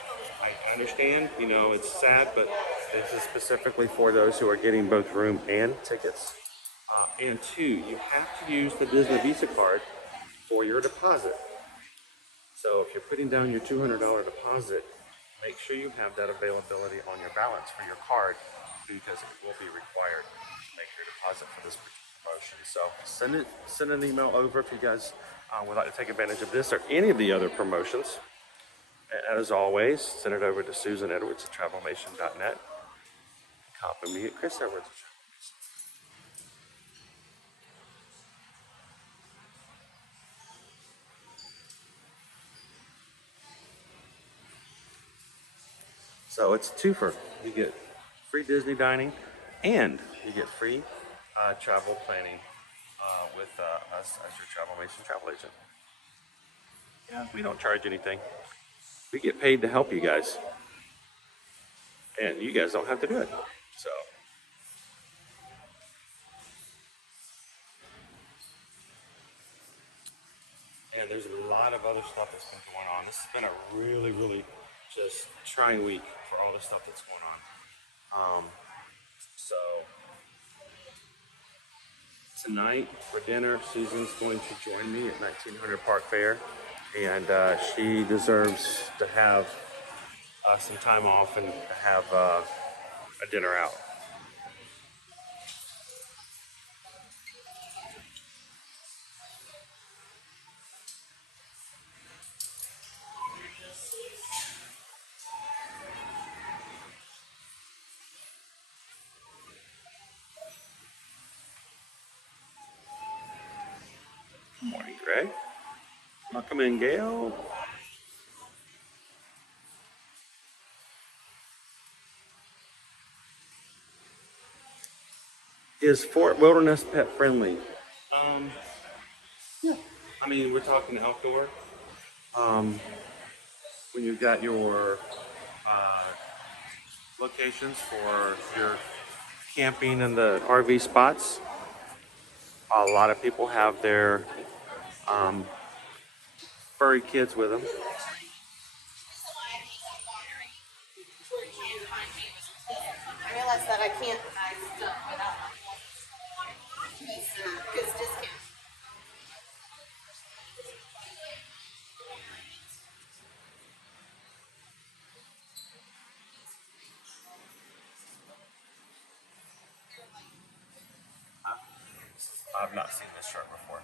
I understand, you know, it's sad, but this is specifically for those who are getting both room and tickets. And 2, you have to use the Disney Visa card for your deposit. So if you're putting down your $200 deposit, make sure you have that availability on your balance for your card, because it will be required to make your deposit for this promotion. So send an email over if you guys would like to take advantage of this or any of the other promotions. And as always, send it over to susanedwards@travelnation.net. Copy me at chrisedwards. So it's a twofer. You get free Disney dining and you get free travel planning with us as your Travelmation travel agent. Yeah, we don't charge anything. We get paid to help you guys. And you guys don't have to do it. So. And there's a lot of other stuff that's been going on. This has been a really, really just trying week for all the stuff that's going on. So Tonight for dinner, Susan's going to join me at 1900 Park Fair, and she deserves to have some time off and have a dinner out. Morning, Greg. Welcome in, Gail. Is Fort Wilderness pet friendly? Yeah. I mean, we're talking outdoor. When you've got your locations for your camping and the RV spots, a lot of people have their furry kids with them. I realize that I can't buy stuff without his discount. I've not seen this shirt before.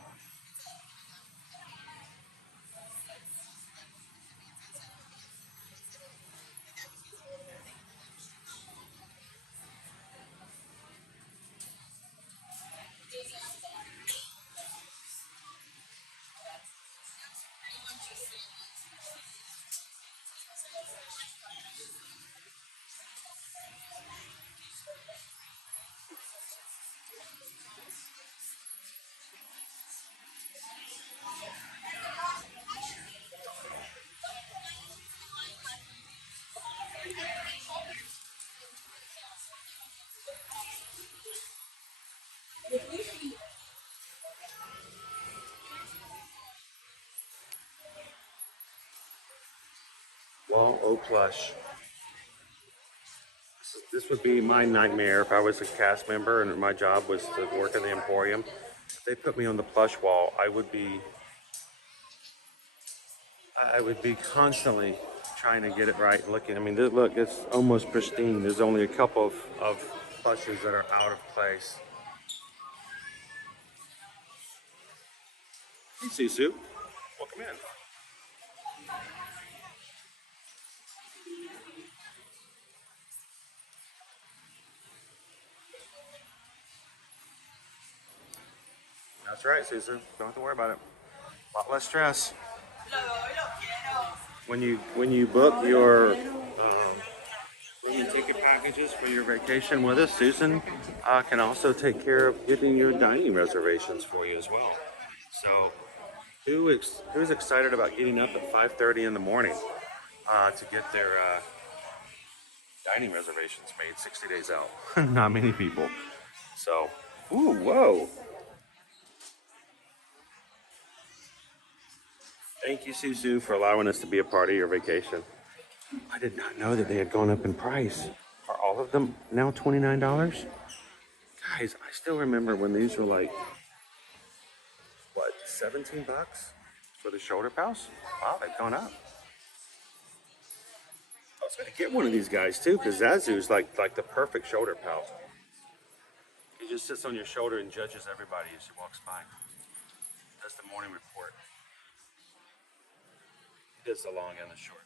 Well, oh plush. This would be my nightmare if I was a cast member and my job was to work in the Emporium. If they put me on the plush wall, I would be constantly trying to get it right. Looking, I mean, look, it's almost pristine. There's only a couple of plushes that are out of place. Hey, Sisu, welcome in. That's right, Susan. Don't have to worry about it. A lot less stress. When you book your room and ticket packages for your vacation with us, Susan can also take care of getting your dining reservations for you as well. So, who's excited about getting up at 5:30 in the morning to get their dining reservations made 60 days out? Not many people. So, ooh, whoa. Thank you, Suzu, for allowing us to be a part of your vacation. I did not know that they had gone up in price. Are all of them now $29? Guys, I still remember when these were like, what, 17 bucks for the shoulder pouch? Wow, they've gone up. I was gonna get one of these guys too, because Zazu's like the perfect shoulder pouch. He just sits on your shoulder and judges everybody as she walks by. That's the morning report. He does the long and the short.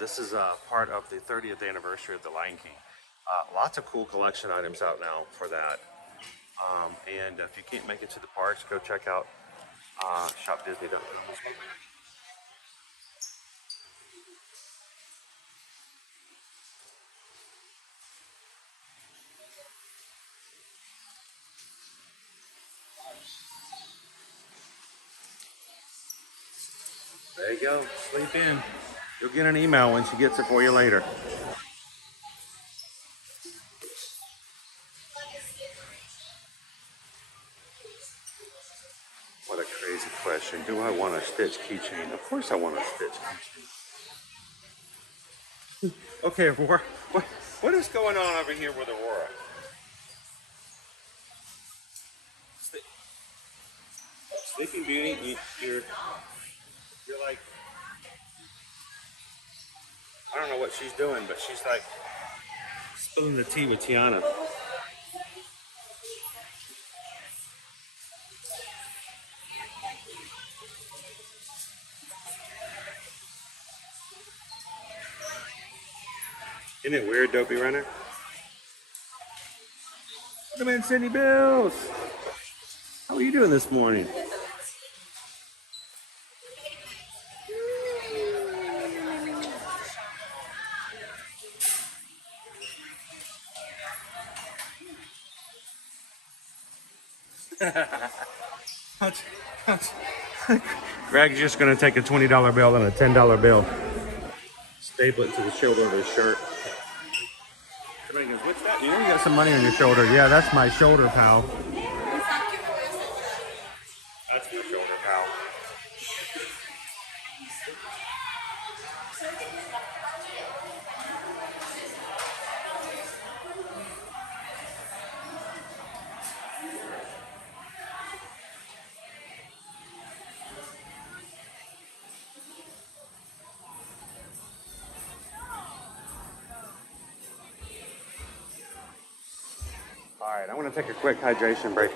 This is part of the 30th anniversary of The Lion King. Lots of cool collection items out now for that. And if you can't make it to the parks, go check out shopdisney.com as well. There you go. Sleep in. You'll get an email when she gets it for you later. What a crazy question. Do I want a stitch keychain? Of course I want a stitch keychain. Okay, Aurora, what is going on over here with Aurora? Sleeping Beauty, you're like, I don't know what she's doing, but she's like spilling the tea with Tiana. Isn't it weird, Dopey Runner? Come in, Cindy Bills. How are you doing this morning? Greg's just going to take a $20 bill and a $10 bill, staple it to the shoulder of his shirt. Somebody goes, what's that? You know you got some money on your shoulder. Yeah, that's my shoulder, pal. That's my shoulder, pal. All right, I want to take a quick hydration break.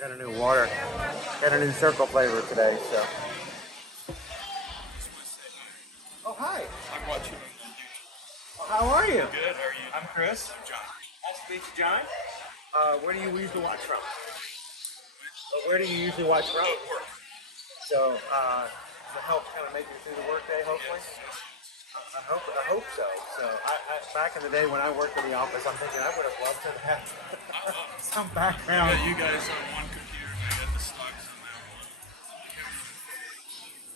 Got a new water, got a new circle flavor today, so. Oh, hi. I'm watching. Oh, how are you? Good, how are you? I'm Chris. I'm John. Nice to meet you, John. Where do you usually watch from? Where do you usually watch from? Work. So, does it help kind of make you through the workday, hopefully? Yes. I hope so. So, back in the day when I worked in the office, I'm thinking I would have loved to have some background. Yeah, you guys on one computer, and I got the stocks on that one.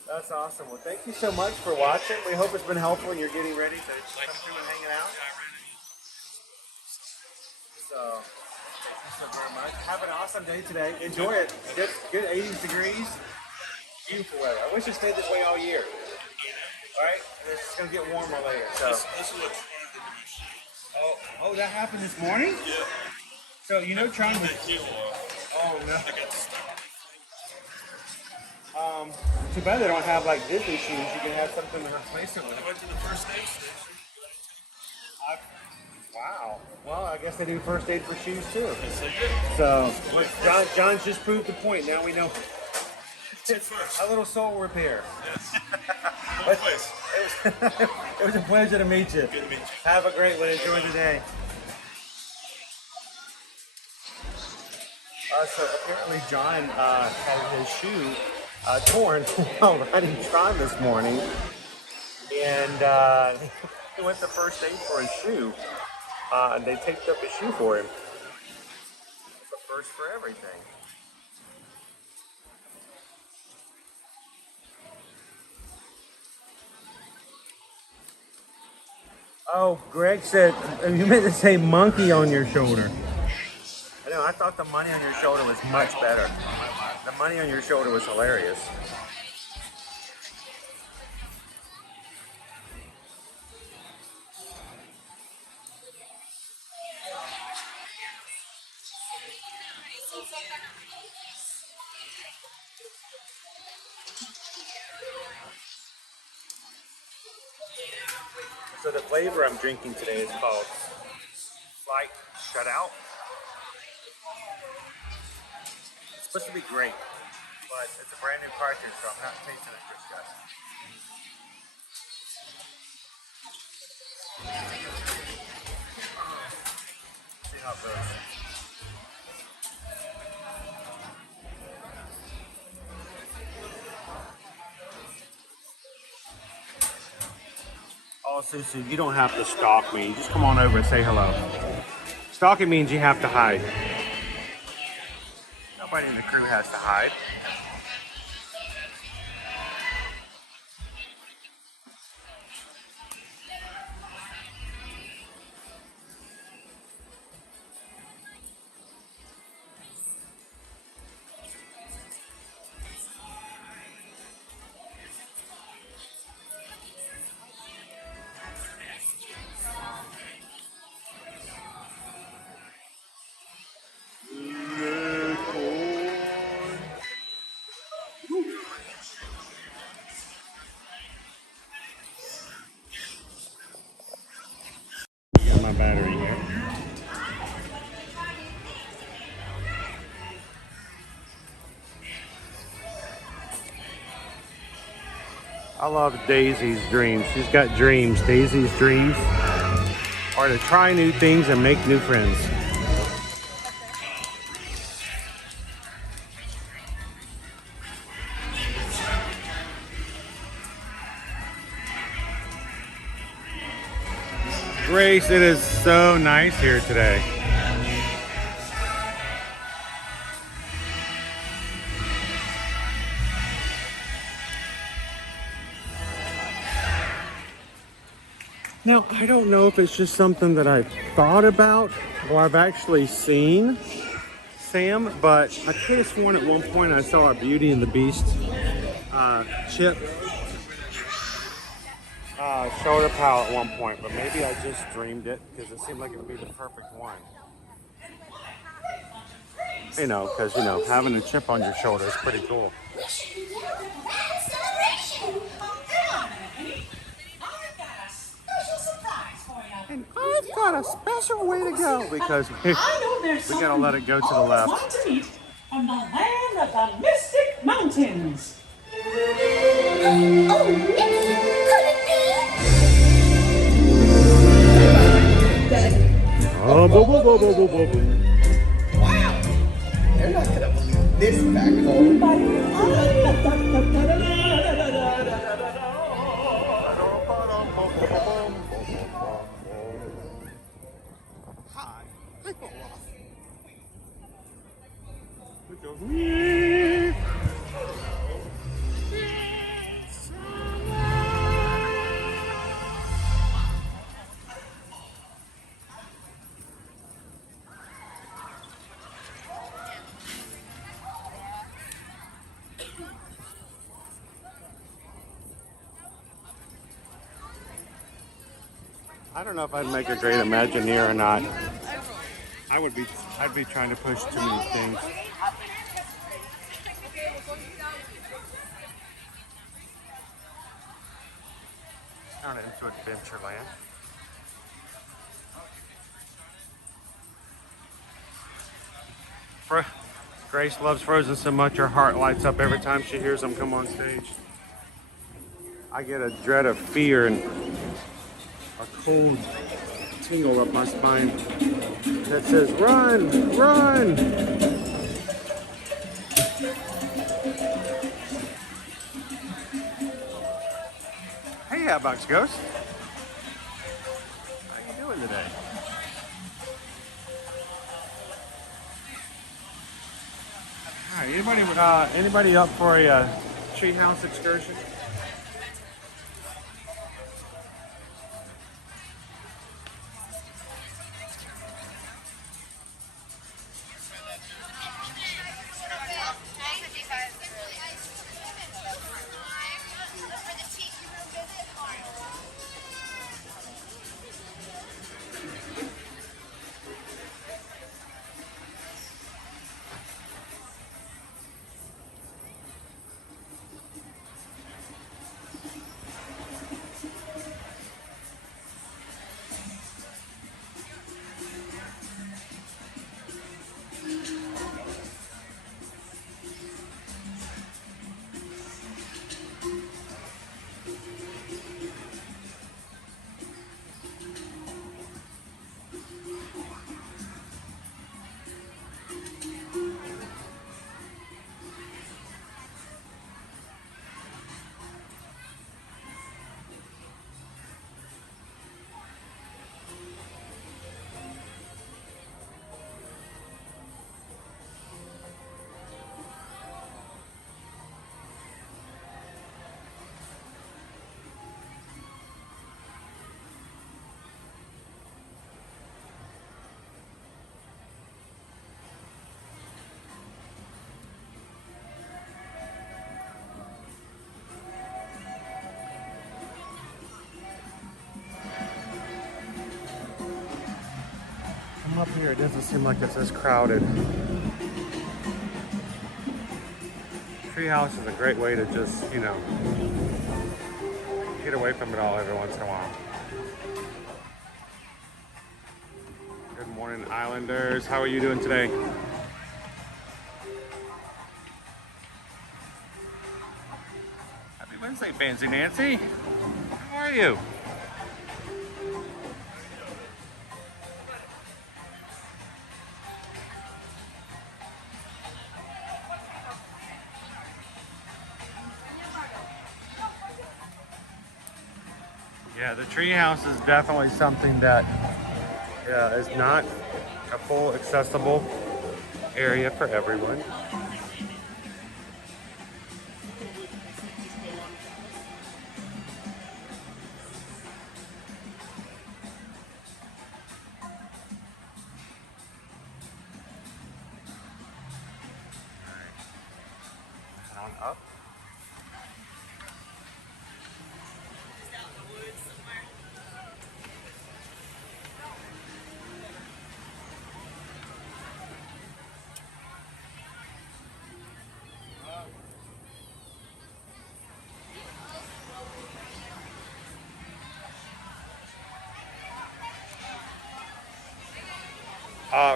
That's awesome. Well, thank you so much for watching. We hope it's been helpful and you're getting ready to come through and hanging out. Yeah, I ran it. So, thank you so very much. Have an awesome day today. Enjoy it. Good 80s degrees. Beautiful weather. I wish it stayed this way all year. All right? It's going to get warmer later. So. This is what's one of the machines. Oh, that happened this morning? Yeah. So, you know, trying to. Oh, no. I got stuck. Too bad they don't have like Disney shoes. You can have something to replace it with. I went to the first aid station. Wow. Well, I guess they do first aid for shoes too. Yes, they did. So, John's just proved the point. Now we know. First. A little soul repair. Yes. No place. It was a pleasure to meet you. Good to meet you. Have a great one. Enjoy the day. So apparently John had his shoe torn while riding Tron this morning, and he went to first aid for his shoe, and they taped up his shoe for him. It's a first for everything. Oh, Greg said, you meant to say monkey on your shoulder. I know, I thought the money on your shoulder was much better. The money on your shoulder was hilarious. So the flavor I'm drinking today is called Flight Shutout. It's supposed to be great, but it's a brand new cartridge, so I'm not tasting it just yet. See how it goes. Oh, Susu, you don't have to stalk me. Just come on over and say hello. Stalking means you have to hide. Nobody in the crew has to hide. my battery here. I love Daisy's dreams. She's got dreams. Daisy's dreams are to try new things and make new friends. Grace, it is so nice here today. Now, I don't know if it's just something that I've thought about or I've actually seen, Sam, but I could have sworn at one point I saw a Beauty and the Beast chip shoulder pal at one point, but maybe I just dreamed it because it seemed like it would be the perfect one. You know, because, you know, having a chip on your shoulder is pretty cool. And I've got a special way to go because we gotta let it go to the left. Want to meet on the land of the Mystic Mountains. Oh, Mickey, could it be? Oh, bo bo bo bo bo bo. Wow! They're not gonna believe this back home. Hi, I'm Olaf. I don't know if I'd make a great Imagineer or not. I'd be trying to push too many things. Turn it into Adventureland. Grace loves Frozen so much her heart lights up every time she hears them come on stage. I get a dread of fear and a cold tingle up my spine that says, run, run. Hey, Hatbox Ghost. How you doing today? All right, anybody up for a Treehouse excursion? Up here, it doesn't seem like it's as crowded. Treehouse is a great way to just, you know, get away from it all every once in a while. Morning, Islanders. How are you doing today? Happy Wednesday, Fancy Nancy. How are you? Yeah, the Treehouse is definitely something that is not a full accessible area for everyone. On up.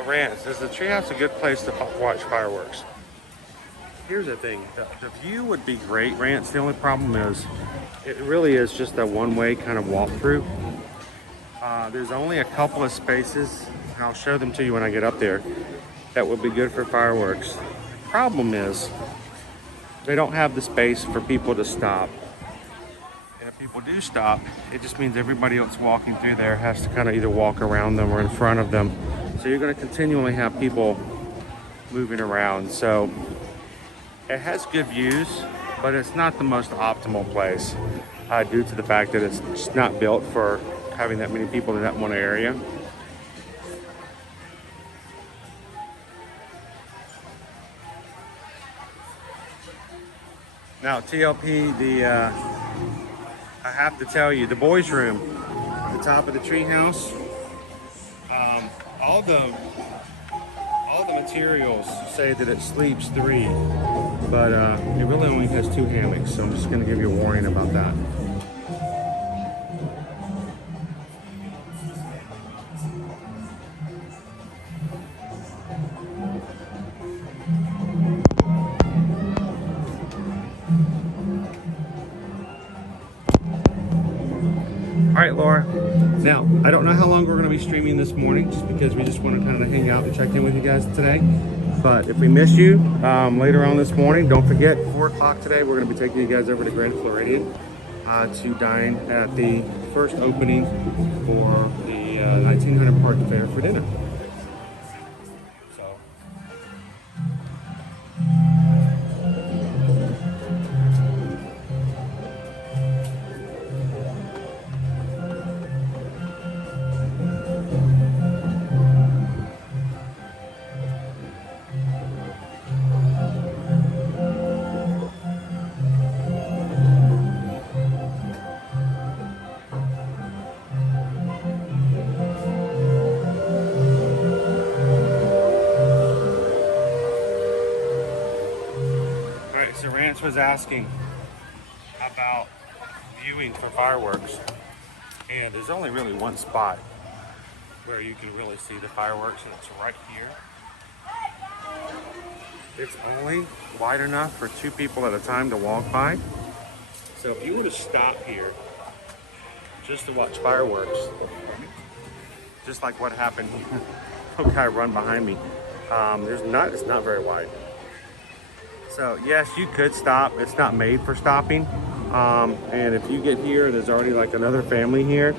Rance, is the Treehouse a good place to watch fireworks? Here's the thing, the view would be great, Rance. The only problem is, it really is just a one-way kind of walkthrough. There's only a couple of spaces, and I'll show them to you when I get up there, that would be good for fireworks. The problem is, they don't have the space for people to stop. And if people do stop, it just means everybody else walking through there has to kind of either walk around them or in front of them. So you're going to continually have people moving around. So it has good views, but it's not the most optimal place due to the fact that it's just not built for having that many people in that one area. Now TLP, I have to tell you, the boys' room, at the top of the Treehouse, all the materials say that it sleeps 3, but it really only has 2 hammocks, so I'm just going to give you a warning about that. All right, Laura. Now, I don't know how long we're going to be streaming this morning, just because we just want to kind of hang out and check in with you guys today. But if we miss you later on this morning, don't forget, 4 o'clock today, we're going to be taking you guys over to Grand Floridian to dine at the first opening for the 1900 Park Fair for dinner. So Rance was asking about viewing for fireworks, and there's only really one spot where you can really see the fireworks, and it's right here. It's only wide enough for 2 people at a time to walk by. So if you were to stop here just to watch fireworks, just like what happened, the guy run behind me, it's not very wide. So yes, you could stop. It's not made for stopping. And if you get here, there's already like another family here.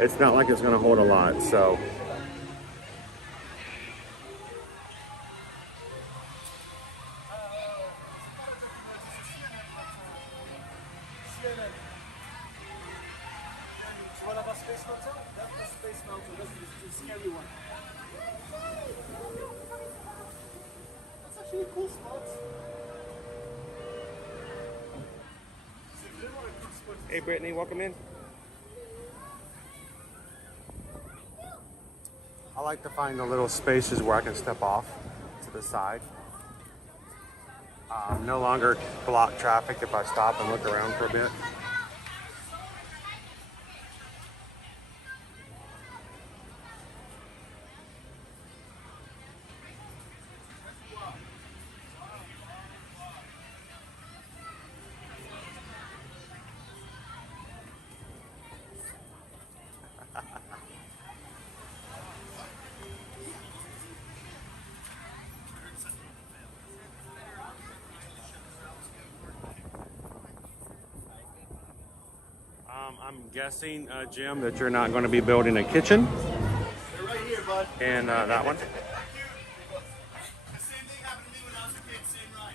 It's not like it's going to hold a lot. So That's actually a cool spot. hey, Brittany, welcome in. I like to find the little spaces where I can step off to the side. No longer block traffic if I stop and look around for a bit. I'm guessing, Jim, that you're not going to be building a kitchen. They're right here, bud. And that one. The same thing happened to me when I was a kid, same ride.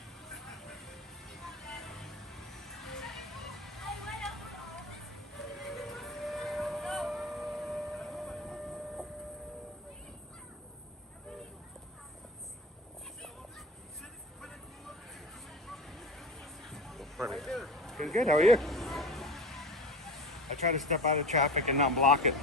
Good, good. How are you? I try to step out of traffic and not block it.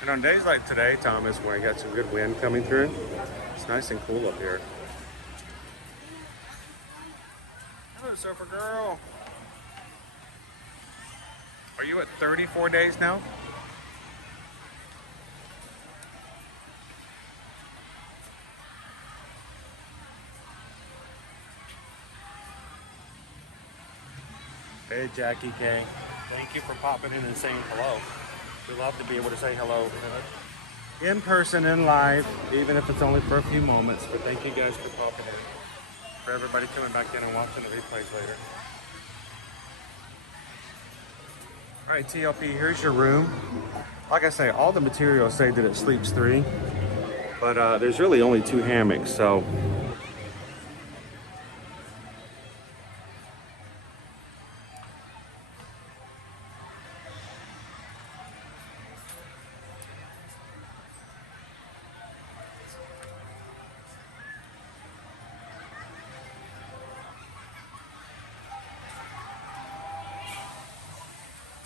And on days like today, Thomas, where you got some good wind coming through, it's nice and cool up here. Hello, surfer girl. Are you at 34 days now? Hey, Jackie K. Thank you for popping in and saying hello. We love to be able to say hello in person and live, even if it's only for a few moments. But thank you guys for popping in. For everybody coming back in and watching the replays later. All right, TLP, here's your room. Like I say, all the materials say that it sleeps 3, but there's really only 2 hammocks, so.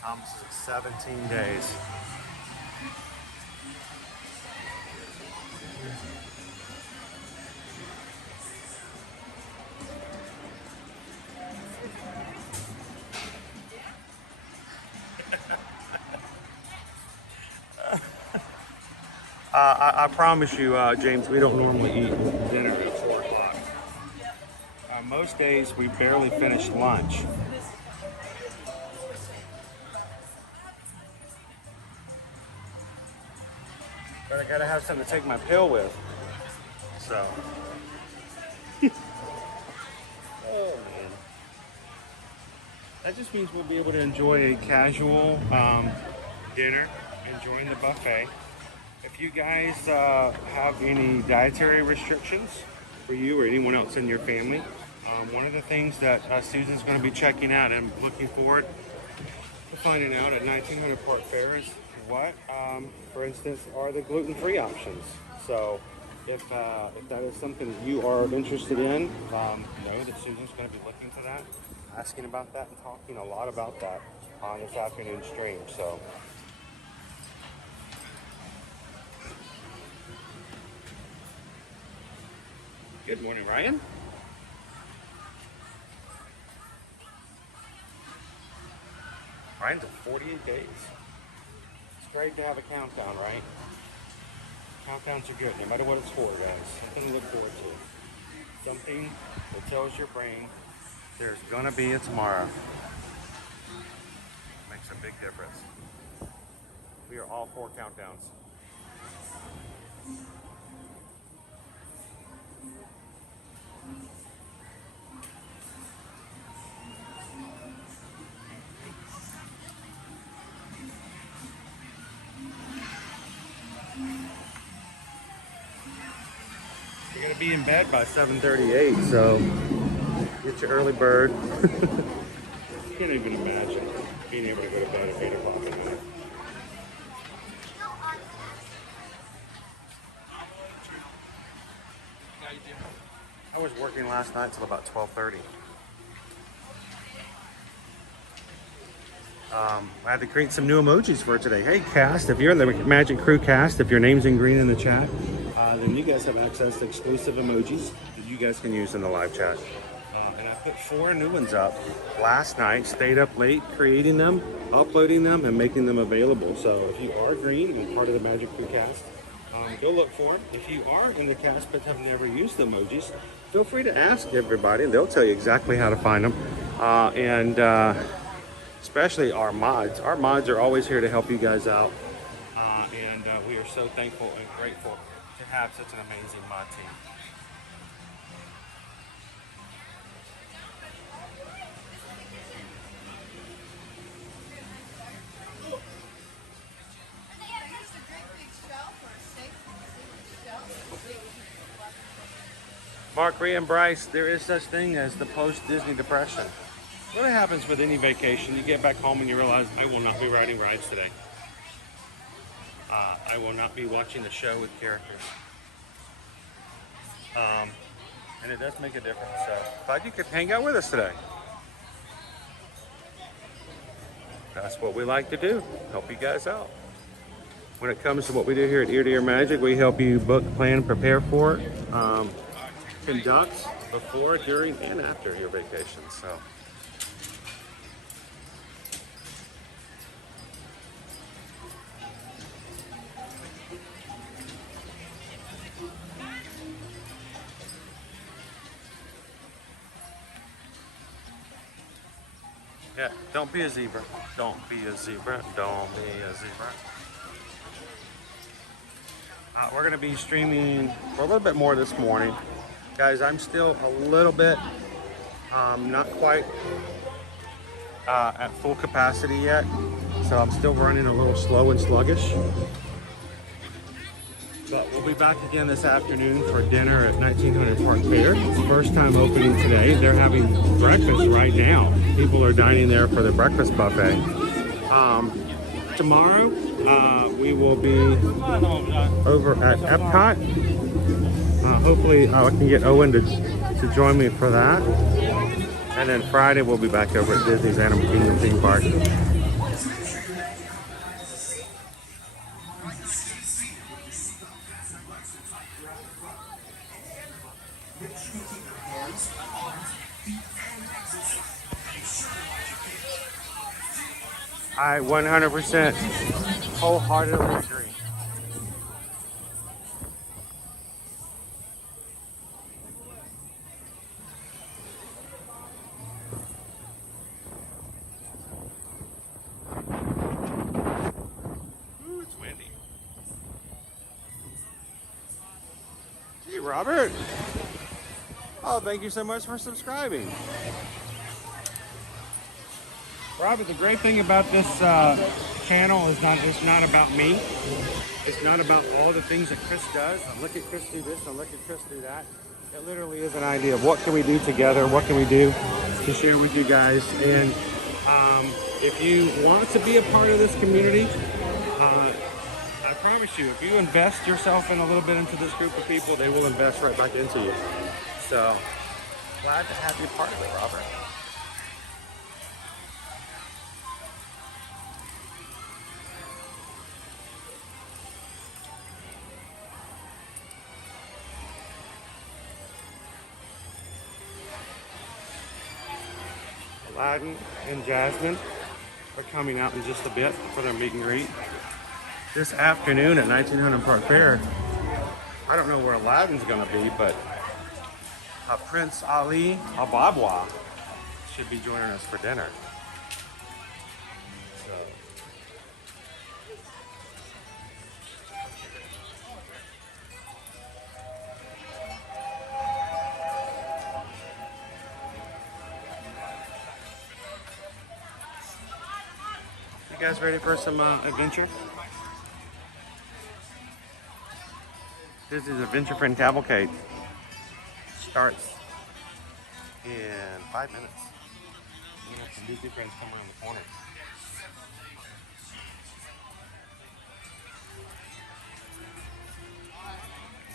Thomas is at 17 days. I promise you, James, we don't normally eat dinner at 4 o'clock. Most days we barely finish lunch. But I gotta have something to take my pill with. So. Oh man. That just means we'll be able to enjoy a casual dinner, enjoying the buffet. If you guys have any dietary restrictions for you or anyone else in your family, one of the things that Susan's going to be checking out and looking forward to finding out at 1900 Park Fair is what, for instance, are the gluten-free options. So if that is something that you are interested in, know that Susan's going to be looking to that, asking about that, and talking a lot about that on this afternoon stream. So. Good morning, Ryan. Ryan's at 48 days. It's great to have a countdown, right? Countdowns are good, no matter what it's for, guys. Something to look forward to. Something that tells your brain there's gonna be a tomorrow. Makes a big difference. We are all for countdowns. You're gonna be in bed by 7:38, so get your early bird. Can't even imagine being able to go to bed at 8 o'clock at night. I was working last night till about 12:30. I had to create some new emojis for today. Hey, cast, if you're in the Magic Crew cast, if your name's in green in the chat, then you guys have access to exclusive emojis that you guys can use in the live chat. And I put 4 new ones up last night, stayed up late creating them, uploading them, and making them available. So if you are green and part of the Magic Crew cast, go look for them. If you are in the cast but have never used the emojis, feel free to ask everybody, and they'll tell you exactly how to find them. especially our mods. Our mods are always here to help you guys out. And we are so thankful and grateful to have such an amazing mod team. Mark, Rhea, and Bryce, there is such thing as the post-Disney depression. What happens with any vacation? You get back home and you realize, I will not be riding rides today. I will not be watching the show with characters. And it does make a difference. So, glad you could hang out with us today. That's what we like to do, help you guys out. When it comes to what we do here at Ear to Ear Magic, we help you book, plan, prepare for it, conduct before, during, and after your vacation. So. Yeah, don't be a zebra. Don't be a zebra. Don't be a zebra. We're going to be streaming for a little bit more this morning. Guys, I'm still a little bit not quite at full capacity yet. So I'm still running a little slow and sluggish. But we'll be back again this afternoon for dinner at 1900 Park Fair. It's the first time opening today. They're having breakfast right now. People are dining there for the breakfast buffet. Tomorrow, we will be over at Epcot. Hopefully, I can get Owen to join me for that. And then Friday, we'll be back over at Disney's Animal Kingdom theme park. I 100% wholeheartedly agree. Ooh, it's windy. Hey, Robert. Oh, thank you so much for subscribing. Robert, the great thing about this channel is it's not about me. It's not about all the things that Chris does. I look at Chris do this, I look at Chris do that. It literally is an idea of what can we do together, what can we do to share with you guys. And if you want to be a part of this community, I promise you, if you invest yourself in a little bit into this group of people, they will invest right back into you. So, glad to have you part of it, Robert. Aladdin and Jasmine are coming out in just a bit for their meet and greet. This afternoon at 1900 Park Fair, I don't know where Aladdin's going to be, but Prince Ali Ababwa should be joining us for dinner. You guys ready for some adventure? This is Adventure Friend Cavalcade. Starts in 5 minutes. You have some Disney friends come around the corner.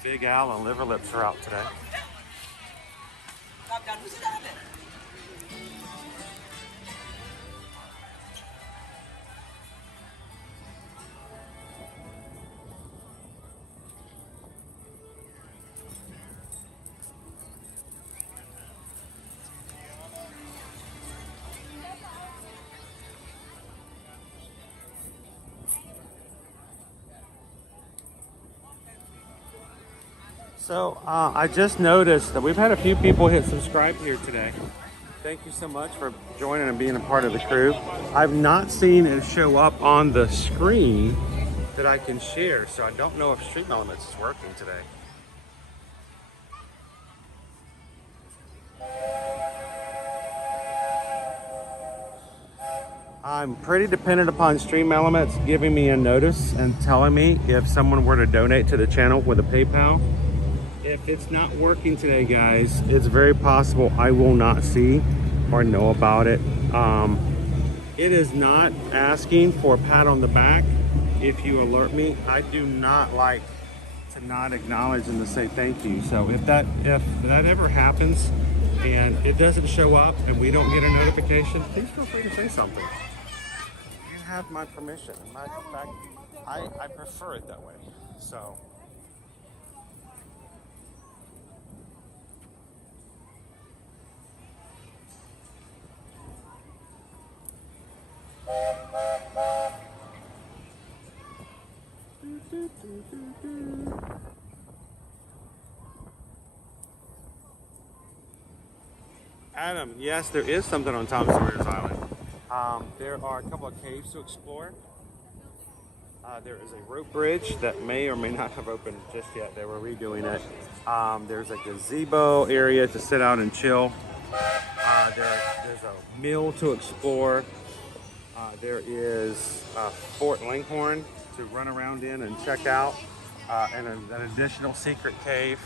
Big Al and Liver Lips are out today. So I just noticed that we've had a few people hit subscribe here today. Thank you so much for joining and being a part of the crew. I've not seen it show up on the screen that I can share, so I don't know if Stream Elements is working today. I'm pretty dependent upon Stream Elements giving me a notice and telling me if someone were to donate to the channel with a PayPal. If it's not working today, guys, it's very possible I will not see or know about it. It is not asking for a pat on the back if you alert me. I do not like to not acknowledge and to say thank you. So if that ever happens and it doesn't show up and we don't get a notification, please feel free to say something. You have my permission. In fact, I prefer it that way. So. Adam, yes, there is something on Tom Sawyer's Island. There are a couple of caves to explore. There is a rope bridge that may or may not have opened just yet. They were redoing it. There's a gazebo area to sit out and chill. There's a mill to explore. There is Fort Langhorne to run around in and check out, and an additional secret cave.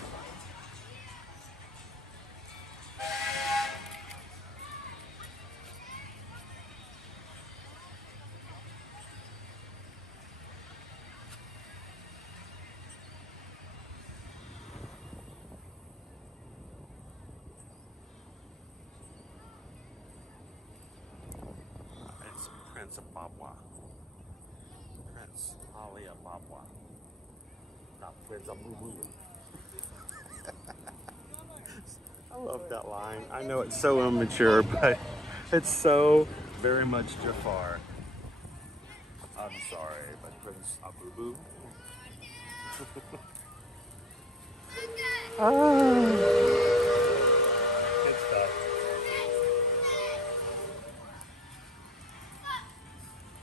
Prince of Babwa. Prince Ali of Babwa. Not Prince of Boo Boo. I love that line. I know it's so immature, but it's so very much Jafar. I'm sorry, but Prince Abu Boo. Good stuff.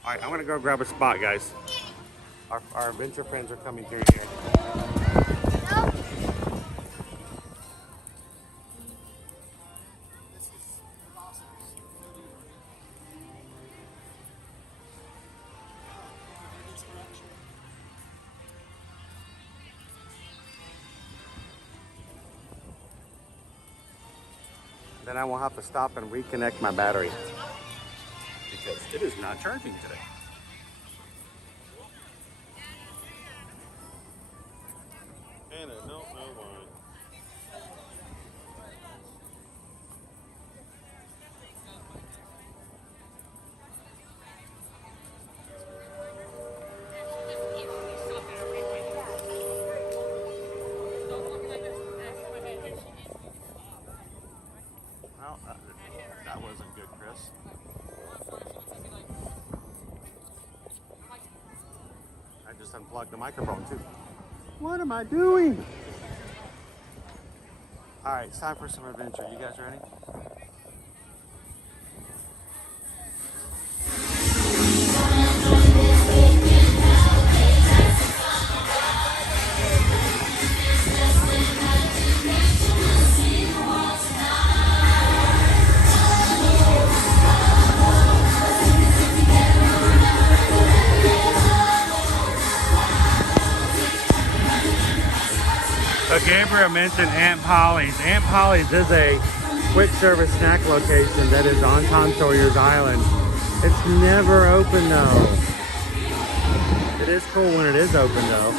All right, I'm gonna go grab a spot, guys. Our adventure friends are coming through here. Then I will have to stop and reconnect my battery because it is not charging today. And I don't know why. Well, that wasn't good, Chris. I just unplugged the microphone too. What am I doing? All right, it's time for some adventure. You guys ready? Gabriel mentioned Aunt Polly's. Aunt Polly's is a quick service snack location that is on Tom Sawyer's Island. It's never open though. It is cool when it is open though.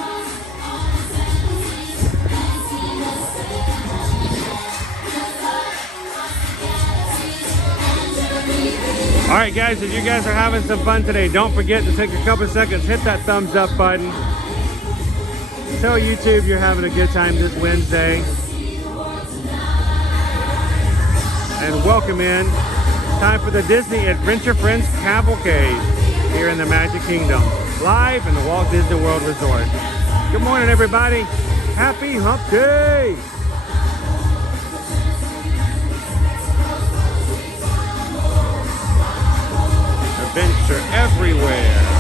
All right guys, if you guys are having some fun today, don't forget to take a couple seconds, hit that thumbs up button. Tell YouTube you're having a good time this Wednesday. And welcome in. Time for the Disney Adventure Friends Cavalcade here in the Magic Kingdom, live in the Walt Disney World Resort. Good morning, everybody. Happy Hump Day. adventure everywhere.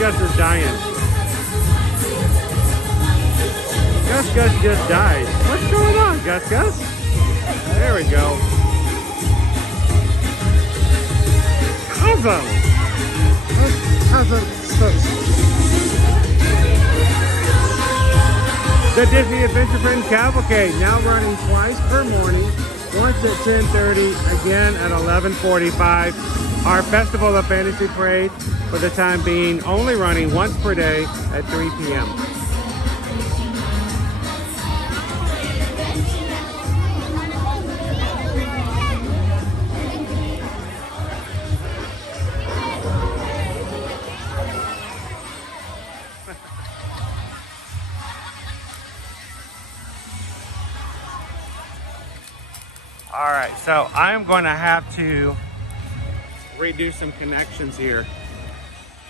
Gus is dying. Gus just died. What's going on, Gus? There we go. Cousin! The Disney Adventure Friend Cavalcade, now running twice per morning. Once at 10:30, again at 11:45. Our Festival of Fantasy Parade, for the time being, only running once per day at 3 p.m. All right, so I'm going to have to redo some connections here.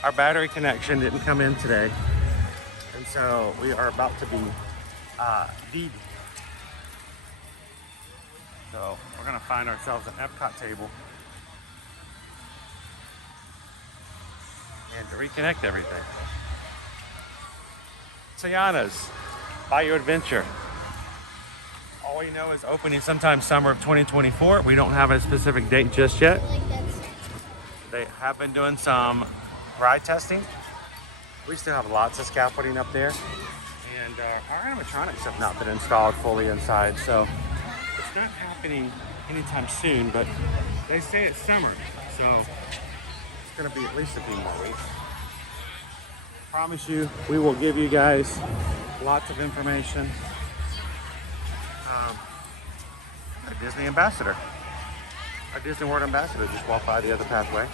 Our battery connection didn't come in today, and so we are about to be deed. So we're going to find ourselves an Epcot table and to reconnect everything. Tiana's Bayou Adventure. All we know is opening sometime summer of 2024. We don't have a specific date just yet. They have been doing some ride testing. We still have lots of scaffolding up there. And our animatronics have not been installed fully inside. So it's not happening anytime soon, but they say it's summer. So it's gonna be at least a few more weeks. Promise you, we will give you guys lots of information. A Disney ambassador, a Disney World ambassador just walked by the other pathway.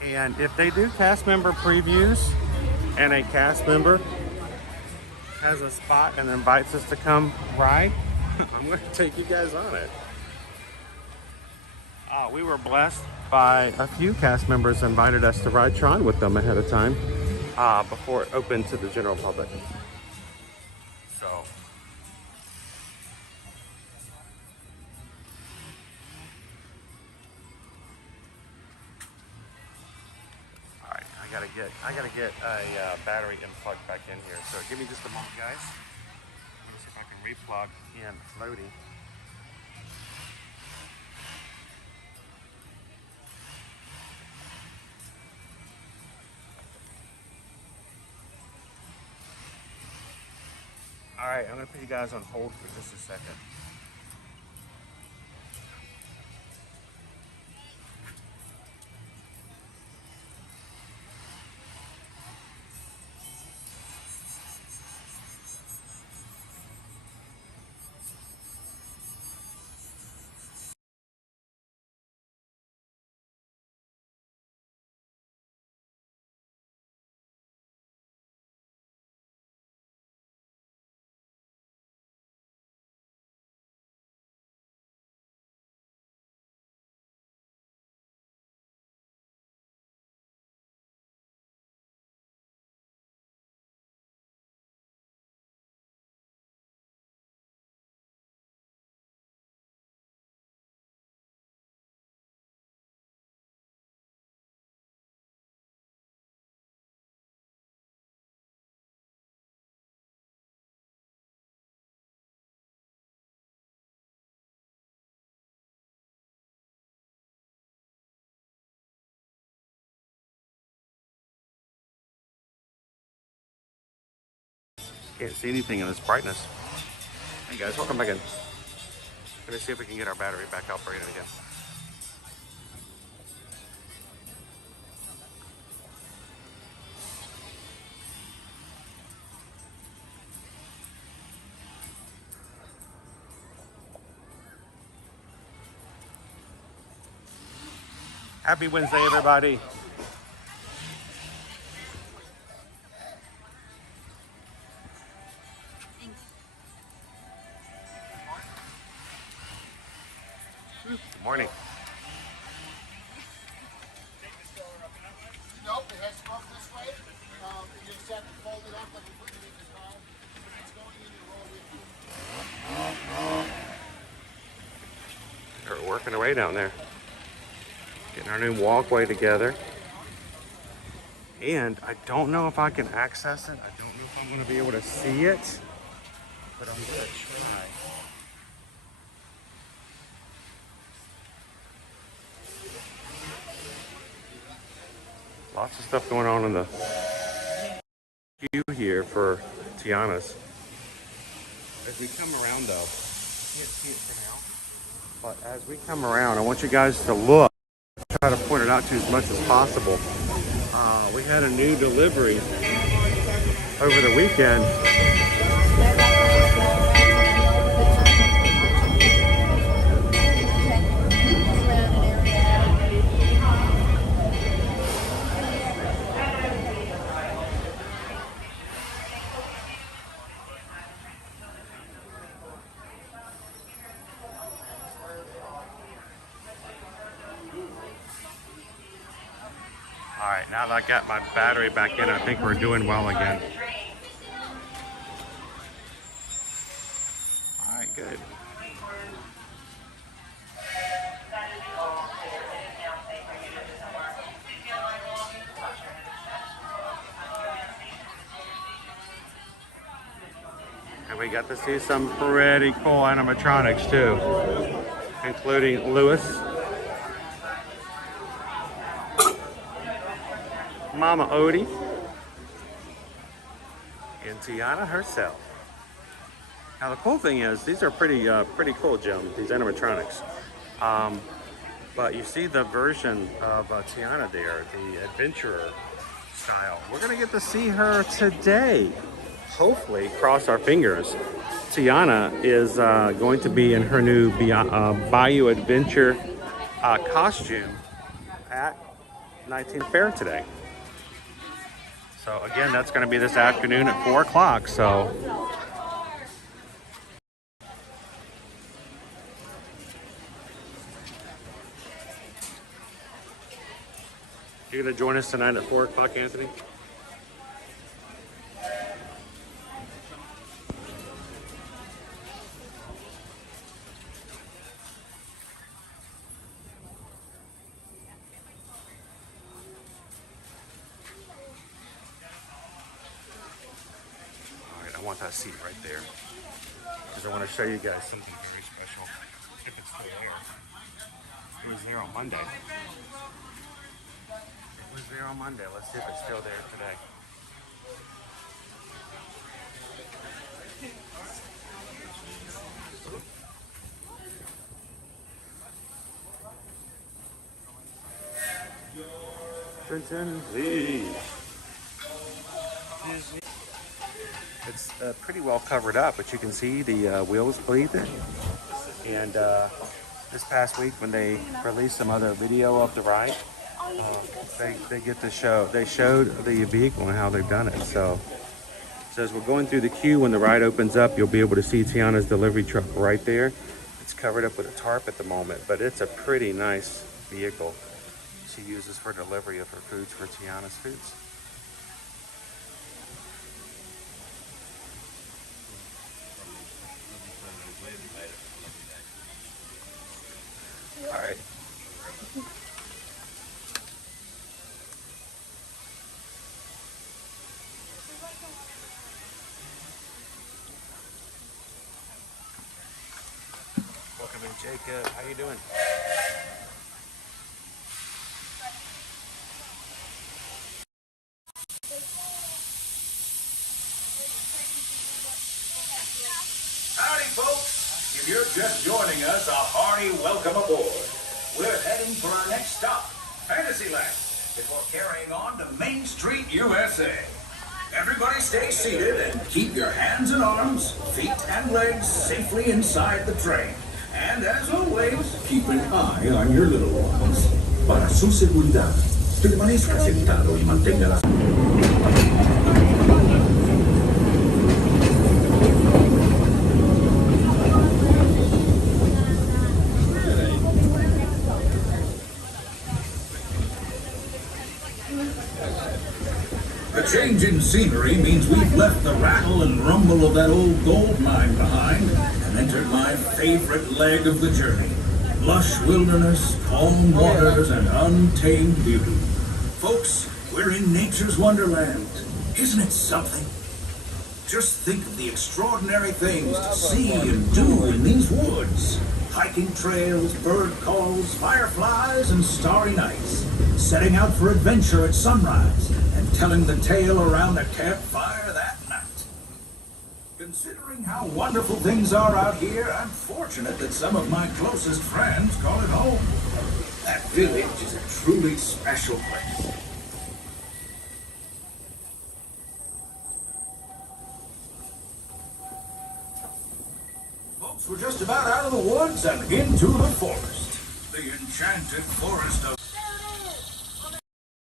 And if they do cast member previews and a cast member has a spot and invites us to come ride, I'm going to take you guys on it. We were blessed by a few cast members invited us to ride Tron with them ahead of time before it opened to the general public. So, alright, I gotta get a battery plugged back in here. So give me just a moment, guys. Let me see if I can replug in floaty. right, I'm gonna put you guys on hold for just a second. Can't see anything in this brightness. Hey guys, welcome back in. Let me see if we can get our battery back operating again. Happy Wednesday, everybody. Good morning. Nope, it has to go this way. You just have to fold it up like you put it in the car. It's going in your roll with you. They're working away down there. Getting our new walkway together. And I don't know if I can access it. I don't know if I'm going to be able to see it. But I'm going to try. Lots of stuff going on in the queue here for Tiana's. As we come around though, you can't see it for now. But as we come around, I want you guys to look. Try to point it out to you as much as possible. We had a new delivery over the weekend. All right, now that I got my battery back in, I think we're doing well again. All right, good. And we got to see some pretty cool animatronics too, including Lewis, Mama Odie, and Tiana herself. Now the cool thing is, these are pretty cool, Jim, these animatronics. But you see the version of Tiana there, the adventurer style. We're gonna get to see her today. Hopefully, cross our fingers. Tiana is going to be in her new Bayou Adventure costume at 19th Fair today. So again, that's going to be this afternoon at 4 o'clock. So you're going to join us tonight at 4 o'clock, Anthony? I want that seat right there because I want to show you guys something very special. If it's still there. It was there on Monday. It was there on Monday. Let's see if it's still there today. Washington, D.C. It's pretty well covered up, but you can see the wheels beneath it. And this past week, when they released some other video of the ride, they get to show. They showed the vehicle and how they've done it. So as we're going through the queue, when the ride opens up, you'll be able to see Tiana's delivery truck right there. It's covered up with a tarp at the moment, but it's a pretty nice vehicle she uses for delivery of her foods for Tiana's Foods. All right. Welcome in, Jacob. How you doing? Howdy, folks. If you're just joining us, a hearty welcome aboard. We're heading for our next stop, Fantasyland, before carrying on to Main Street, USA. Everybody stay seated and keep your hands and arms, feet and legs safely inside the train. And as always, keep an eye on your little ones. Para su seguridad, permanezca sentado y mantenga las... The change in scenery means we've left the rattle and rumble of that old gold mine behind and entered my favorite leg of the journey. Lush wilderness, calm waters, and untamed beauty. Folks, we're in nature's wonderland. Isn't it something? Just think of the extraordinary things to see and do in these woods. Hiking trails, bird calls, fireflies, and starry nights. Setting out for adventure at sunrise and telling the tale around a campfire that night. Considering how wonderful things are out here, I'm fortunate that some of my closest friends call it home. That village is a truly special place. Folks, we're just about out of the woods and into the forest. The enchanted forest of...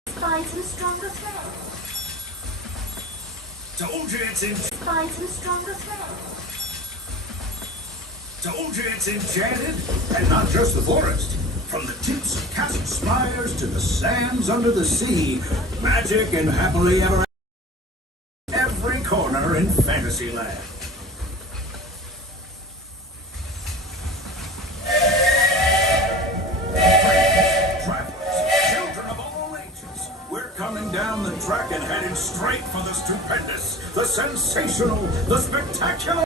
Find some stronger thread. Told you it's in... Find some stronger thread. Told you it's enchanted, and not just the forest. From the tips of castle spires to the sands under the sea, magic and happily ever after. Every corner in Fantasyland. Coming down the track and heading straight for the stupendous, the sensational, the spectacular.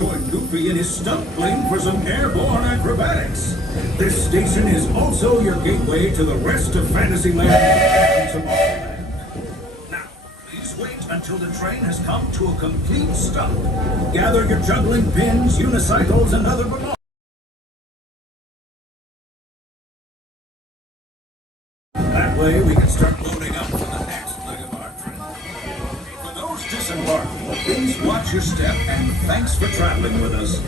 Join Goofy in his stunt plane for some airborne acrobatics. This station is also your gateway to the rest of Fantasyland and Tomorrowland. Now, please wait until the train has come to a complete stop. Gather your juggling pins, unicycles, and other belongings. That way we can start loading up for the next leg of our trip. For those disembarking, please watch your step and thanks for traveling with us.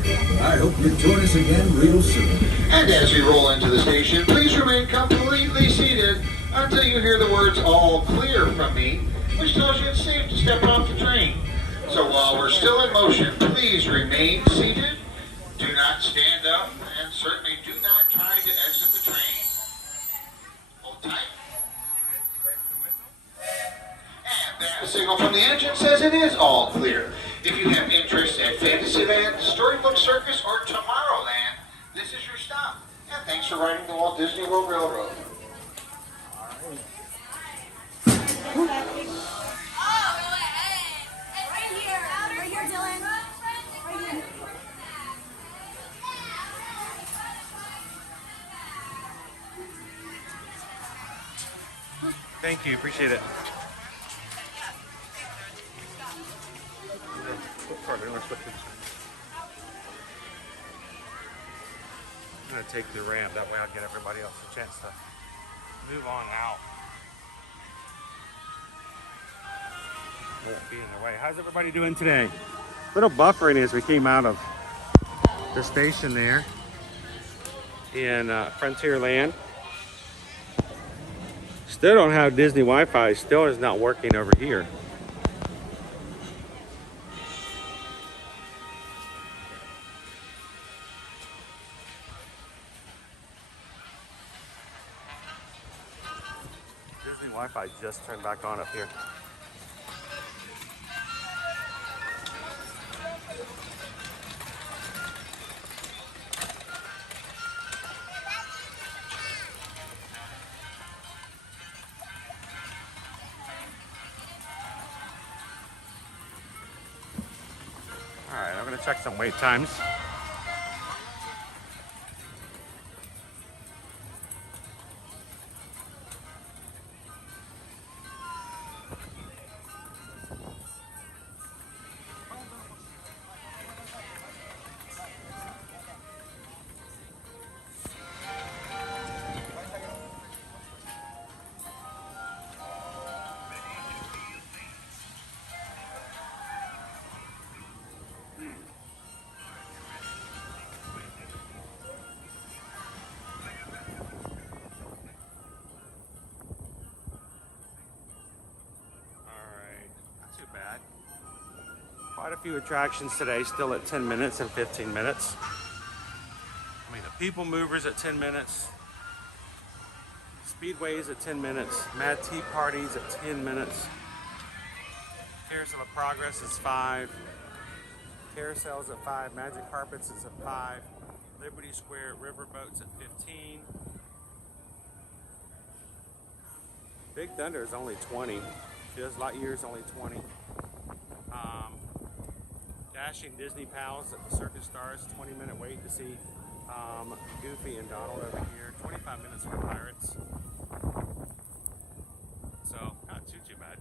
I hope you join us again real soon. And as we roll into the station, please remain completely seated until you hear the words "all clear" from me, which tells you it's safe to step off the train. So while we're still in motion, please remain seated, do not stand up, and certainly do not try to exit the train. Hold tight. And that signal from the engine says it is all clear. If you have interest at Fantasyland, Storybook Circus, or Tomorrowland, this is your stop. And thanks for riding the Walt Disney World Railroad. Thank you, appreciate it. I'm gonna take the ramp. That way I'll get everybody else a chance to move on out. Won't be in the way. How's everybody doing today? Little buffering as we came out of the station there in Frontierland. Still don't have Disney Wi-Fi. Still is not working over here. Disney Wi-Fi just turned back on up here. All right, I'm gonna check some wait times. Quite a few attractions today, still at 10 minutes and 15 minutes. I mean, the PeopleMovers at 10 minutes. Speedways at 10 minutes. Mad Tea Parties at 10 minutes. Carousel of Progress is 5. Carousels at 5. Magic Carpets is at 5. Liberty Square Riverboats at 15. Big Thunder is only 20. Buzz Lightyear is only 20. Dashing Disney Pals at the Circus Stars, 20-minute wait to see Goofy and Donald over here. 25 minutes for Pirates. So, not too bad.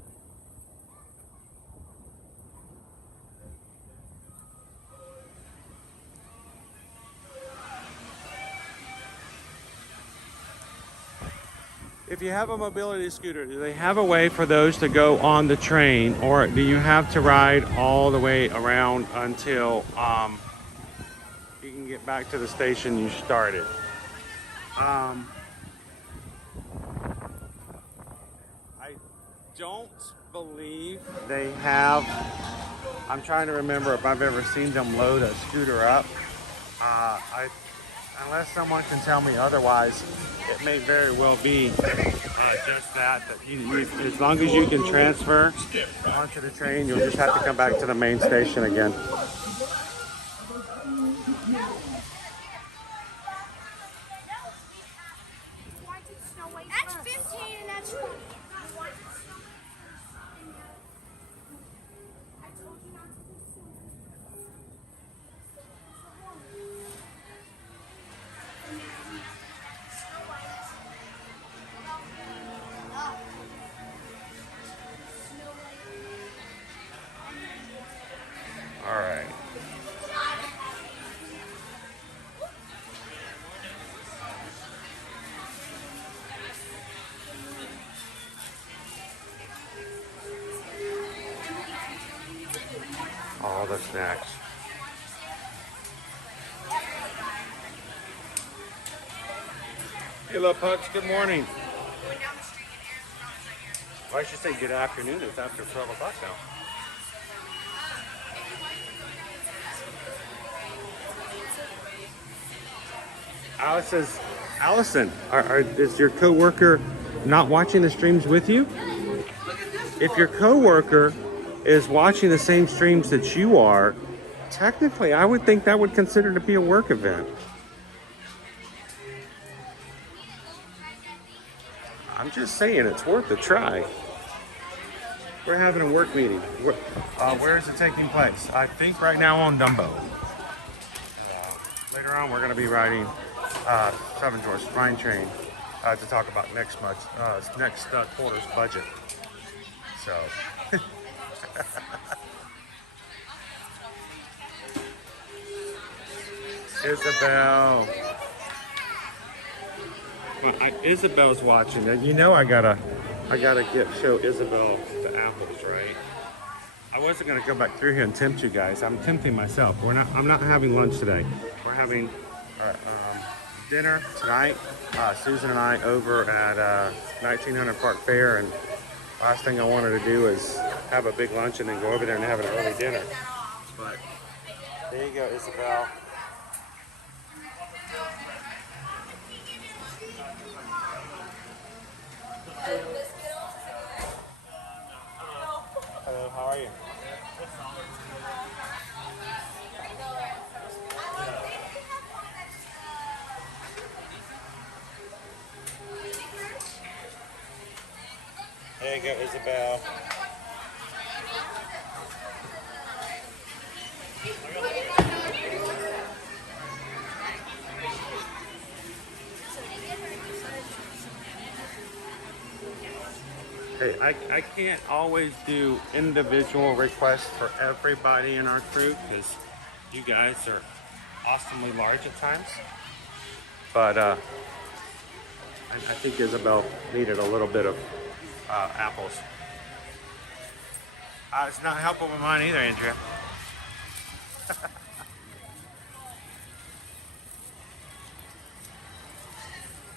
If you have a mobility scooter, do they have a way for those to go on the train, or do you have to ride all the way around until you can get back to the station you started? I don't believe they have. I'm trying to remember if I've ever seen them load a scooter up. Unless someone can tell me otherwise, it may very well be just that you, as long as you can transfer onto the train, you'll just have to come back to the main station again. That's 15 and that's 20. All right. All the snacks. Hey, Love Pucks, good morning. Well, I should say good afternoon. It's after 12 o'clock now. Alice says, Allison, is your coworker not watching the streams with you? If your coworker is watching the same streams that you are, technically I would think that would consider to be a work event. I'm just saying it's worth a try. We're having a work meeting. Where is it taking place? I think right now on Dumbo. Later on we're going to be riding Souvenirs Fine Train to talk about next quarter's budget. So, Isabel, Well, Isabel's watching. And you know I gotta show Isabel the apples, right? I wasn't gonna go back through here and tempt you guys. I'm tempting myself. I'm not having lunch today. We're having dinner tonight. Susan and I over at 1900 Park Fair, and last thing I wanted to do is have a big lunch and then go over there and have an early dinner. But there you go, Isabel. Hello, how are you? There you go, Isabel. Hey, I can't always do individual requests for everybody in our crew because you guys are awesomely large at times. But I think Isabel needed a little bit of apples. It's not helpful with mine either, Andrea.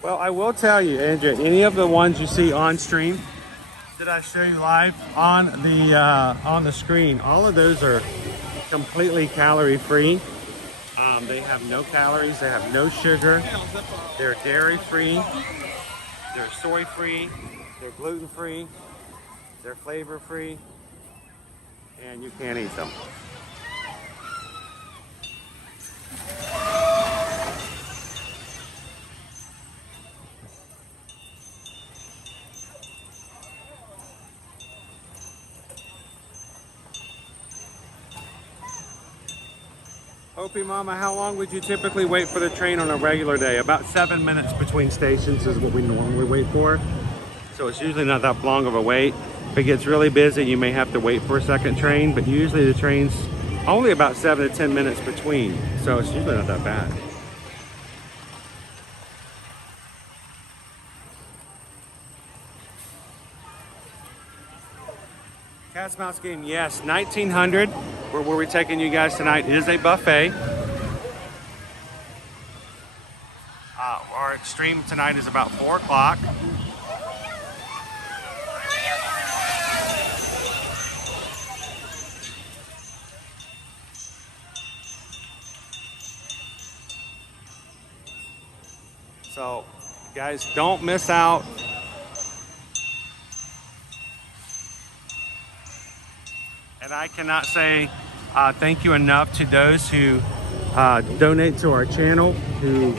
Well, I will tell you, Andrea, any of the ones you see on stream that I show you live on the screen, all of those are completely calorie free. They have no calories, they have no sugar, they're dairy free, they're soy free, they're gluten free, they're flavor free, and you can't eat them. Opie Mama, how long would you typically wait for the train on a regular day? About 7 minutes between stations is what we normally wait for. So it's usually not that long of a wait. If it gets really busy, you may have to wait for a second train, but usually the train's only about 7 to 10 minutes between. So it's usually not that bad. Cat's Mouse game, yes, 1900, where we're taking you guys tonight, is a buffet. Our stream tonight is about 4 o'clock. So, guys, don't miss out. And I cannot say thank you enough to those who donate to our channel, who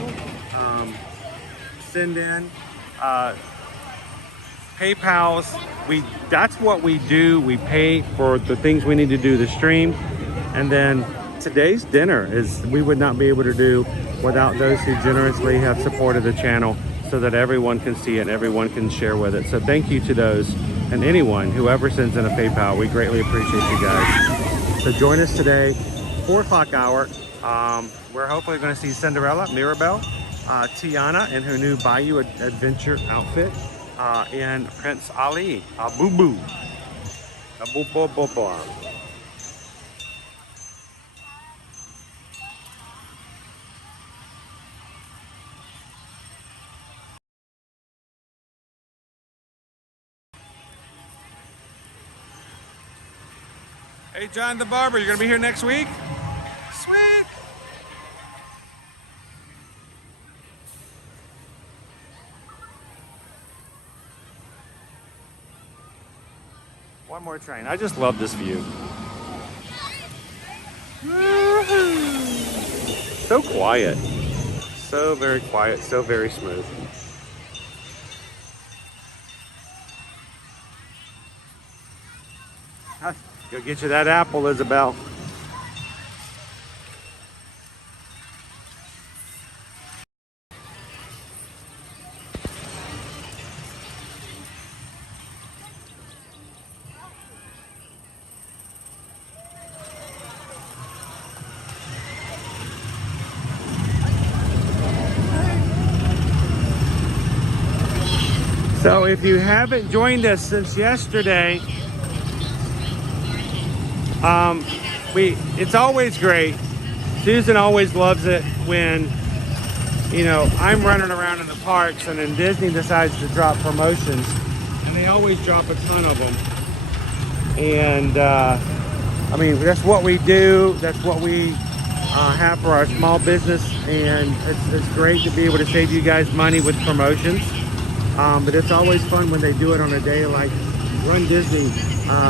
send in PayPals. That's what we do. We pay for the things we need to do the stream. And then today's dinner we would not be able to do without those who generously have supported the channel so that everyone can see it and everyone can share with it. So thank you to those. And anyone, whoever sends in a PayPal, we greatly appreciate you guys. So join us today, 4 o'clock hour. We're hopefully going to see Cinderella, Mirabelle, Tiana in her new Bayou Adventure outfit, and Prince Ali, Boo Boo. Boo Boo Boo Boo. Hey, John the Barber, you're gonna be here next week? Sweet! One more train. I just love this view. So quiet. So very quiet, so very smooth. Go get you that apple, Isabel. So if you haven't joined us since yesterday, it's always great. Susan always loves it when, you know, I'm running around in the parks and then Disney decides to drop promotions, and they always drop a ton of them. And I mean, that's what we do. That's what we have for our small business, and it's great to be able to save you guys money with promotions. But it's always fun when they do it on a day like Run Disney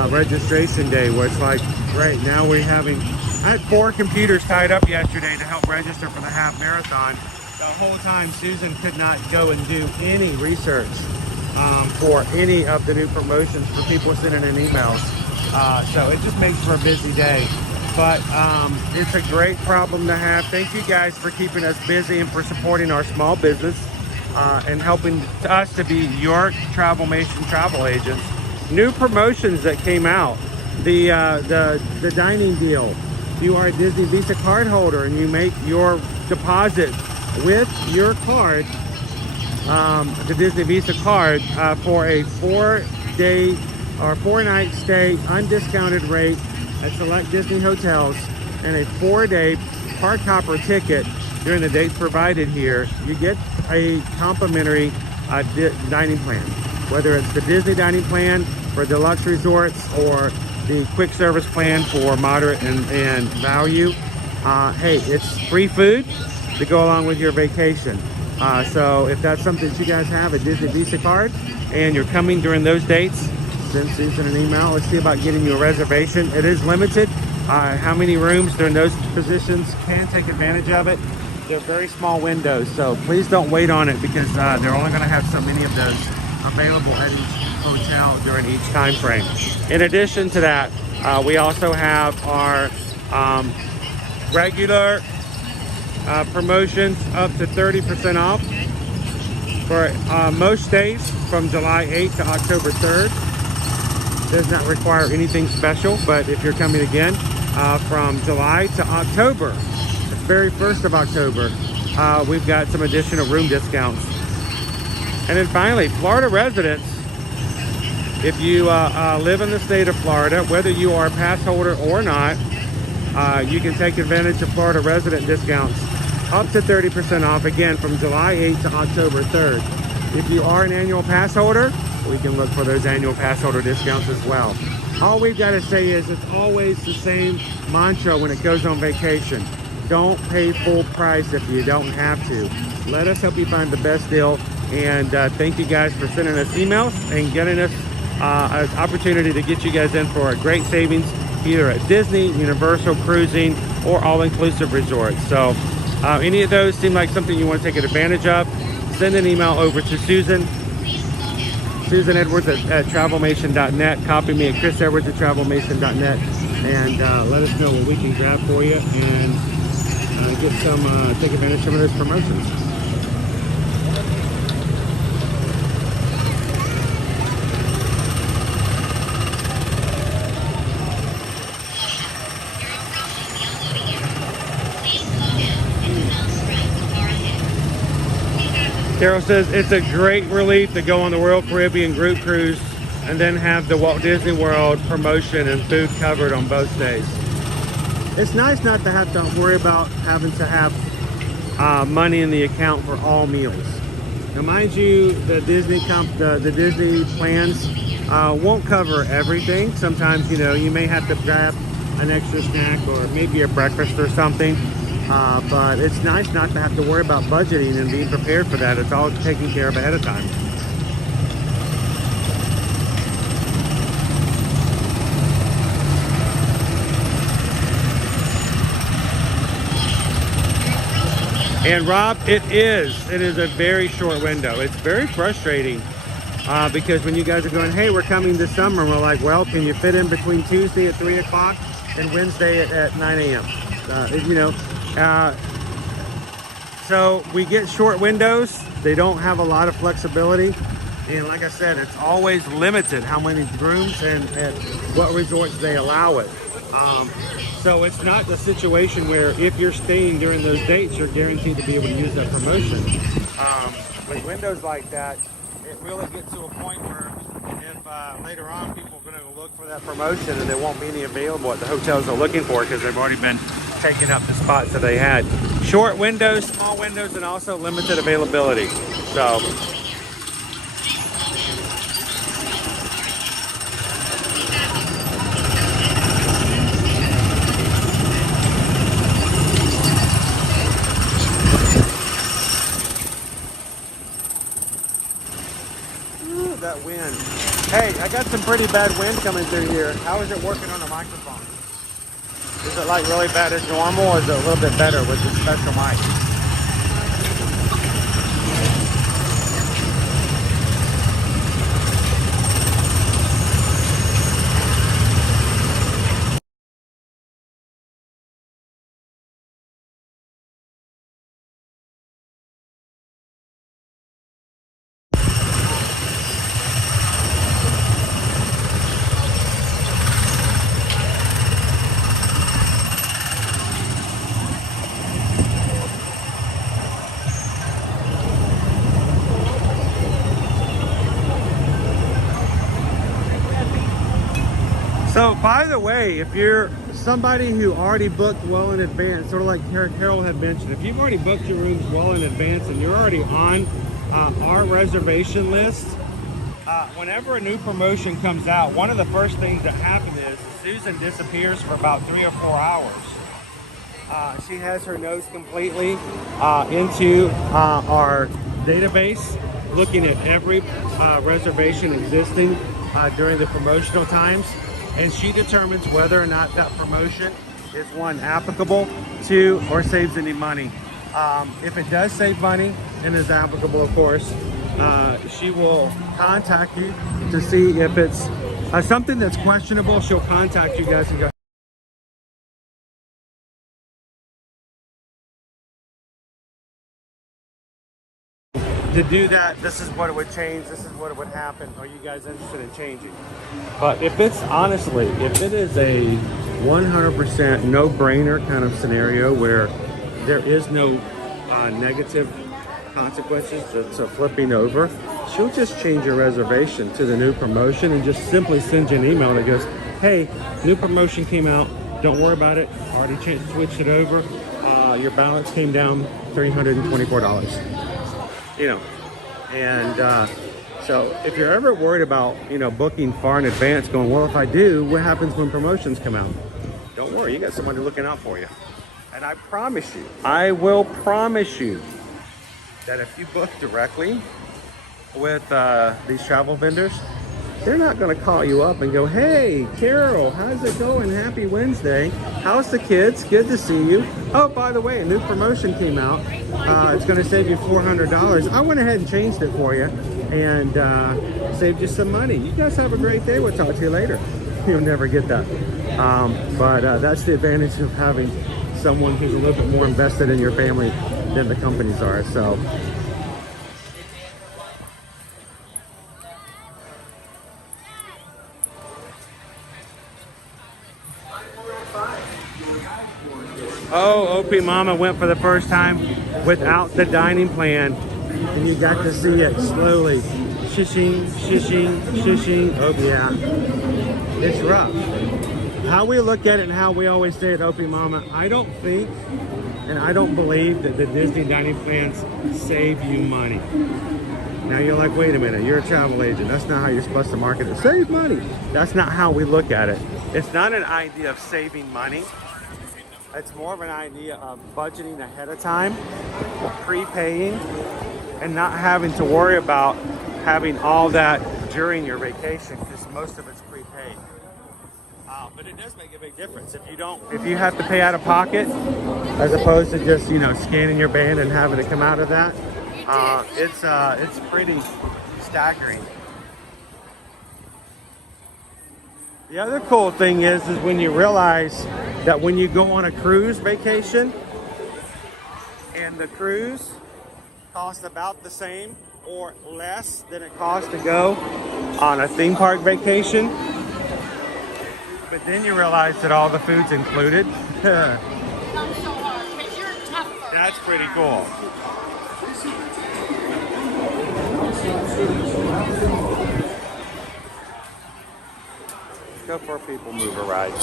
registration day, where it's like, right now I had 4 computers tied up yesterday to help register for the half marathon. The whole time Susan could not go and do any research for any of the new promotions for people sending in emails. So it just makes for a busy day. But it's a great problem to have. Thank you guys for keeping us busy and for supporting our small business and helping us to be your Travelmation travel agents. New promotions that came out. The dining deal. If you are a Disney Visa card holder and you make your deposit with your card, the Disney Visa card, for a 4-day or 4-night stay, undiscounted rate at select Disney hotels, and a 4-day park hopper ticket during the dates provided here, you get a complimentary dining plan. Whether it's the Disney dining plan for deluxe resorts or the quick service plan for moderate and value, hey, it's free food to go along with your vacation. So if that's something that you guys have, a Disney Visa card, and you're coming during those dates, send Susan an email. Let's see about getting you a reservation. It is limited. How many rooms during those positions can take advantage of it. They're very small windows, so please don't wait on it, because they're only going to have so many of those available at each hotel during each time frame. In addition to that, we also have our regular promotions up to 30% off for most days from July 8th to October 3rd. Does not require anything special, but if you're coming again from July to October, the very 1st of October, we've got some additional room discounts. And then finally, Florida residents, if you live in the state of Florida, whether you are a pass holder or not, you can take advantage of Florida resident discounts up to 30% off, again, from July 8th to October 3rd. If you are an annual pass holder, we can look for those annual pass holder discounts as well. All we've got to say is it's always the same mantra when it goes on vacation. Don't pay full price if you don't have to. Let us help you find the best deal. And thank you guys for sending us emails and getting us an opportunity to get you guys in for a great savings, either at Disney, Universal, cruising, or all-inclusive resorts. So any of those seem like something you want to take advantage of, send an email over to susanedwards at travelmation.net. Copy me at chrisedwards at travelmation.net, and let us know what we can grab for you and take advantage of some of those promotions. Carol says it's a great relief to go on the Royal Caribbean group cruise and then have the Walt Disney World promotion and food covered on both days. It's nice not to have to worry about having to have money in the account for all meals. Now, mind you, the Disney plans won't cover everything. Sometimes, you know, you may have to grab an extra snack or maybe a breakfast or something. But it's nice not to have to worry about budgeting and being prepared for that. It's all taken care of ahead of time. And Rob, it is a very short window. It's very frustrating because when you guys are going, hey, we're coming this summer, we're like, well, can you fit in between Tuesday at 3 o'clock and Wednesday at 9 a.m.? So we get short windows. They don't have a lot of flexibility. And like I said, it's always limited how many rooms and what resorts they allow it. So it's not the situation where if you're staying during those dates, you're guaranteed to be able to use that promotion. With windows like that, it really gets to a point where if later on people are going to look for that promotion and there won't be any available at the hotels they're looking for because they've already been taking up the spots that they had. Short windows, small windows, and also limited availability. So that wind. Hey, I got some pretty bad wind coming through here. How is it working on the microphone? Is it like really bad as normal, or is it a little bit better with the special mic? So, by the way, if you're somebody who already booked well in advance, sort of like Carol had mentioned, if you've already booked your rooms well in advance and you're already on our reservation list, whenever a new promotion comes out, one of the first things that happen is Susan disappears for about 3 or 4 hours. She has her nose completely into our database, looking at every reservation existing during the promotional times. And she determines whether or not that promotion is one applicable to or saves any money. If it does save money and is applicable, of course, she will contact you to see if it's something that's questionable. She'll contact you guys and go, to do that, this is what it would change, this is what it would happen. Are you guys interested in changing? But if it's honestly, if it is a 100% no-brainer kind of scenario where there is no negative consequences to flipping over, she'll just change your reservation to the new promotion and just simply send you an email that goes, hey, new promotion came out, don't worry about it, already switched it over, your balance came down $324. You know, and so if you're ever worried about, you know, booking far in advance, going, well, if I do, what happens when promotions come out? Don't worry, you got somebody looking out for you. And I promise you, I will promise you that if you book directly with these travel vendors, they're not going to call you up and go, hey, Carol, how's it going? Happy Wednesday. How's the kids? Good to see you. Oh, by the way, a new promotion came out. It's going to save you $400. I went ahead and changed it for you and saved you some money. You guys have a great day. We'll talk to you later. You'll never get that. But that's the advantage of having someone who's a little bit more invested in your family than the companies are. So. Oh, OP Mama went for the first time without the dining plan, and you got to see it slowly. Shishing, shishing, shishing. Oh yeah, it's rough. How we look at it and how we always say it, OP Mama, I don't think and I don't believe that the Disney dining plans save you money. Now you're like, wait a minute, you're a travel agent. That's not how you're supposed to market it. Save money. That's not how we look at it. It's not an idea of saving money. It's more of an idea of budgeting ahead of time, prepaying, and not having to worry about having all that during your vacation because most of it's prepaid. But it does make a big difference. If you have to pay out of pocket, as opposed to just, you know, scanning your band and having to come out of that, it's pretty staggering. The other cool thing is when you realize that when you go on a cruise vacation and the cruise costs about the same or less than it costs to go on a theme park vacation, but then you realize that all the food's included. That's pretty cool. Go for a PeopleMover ride.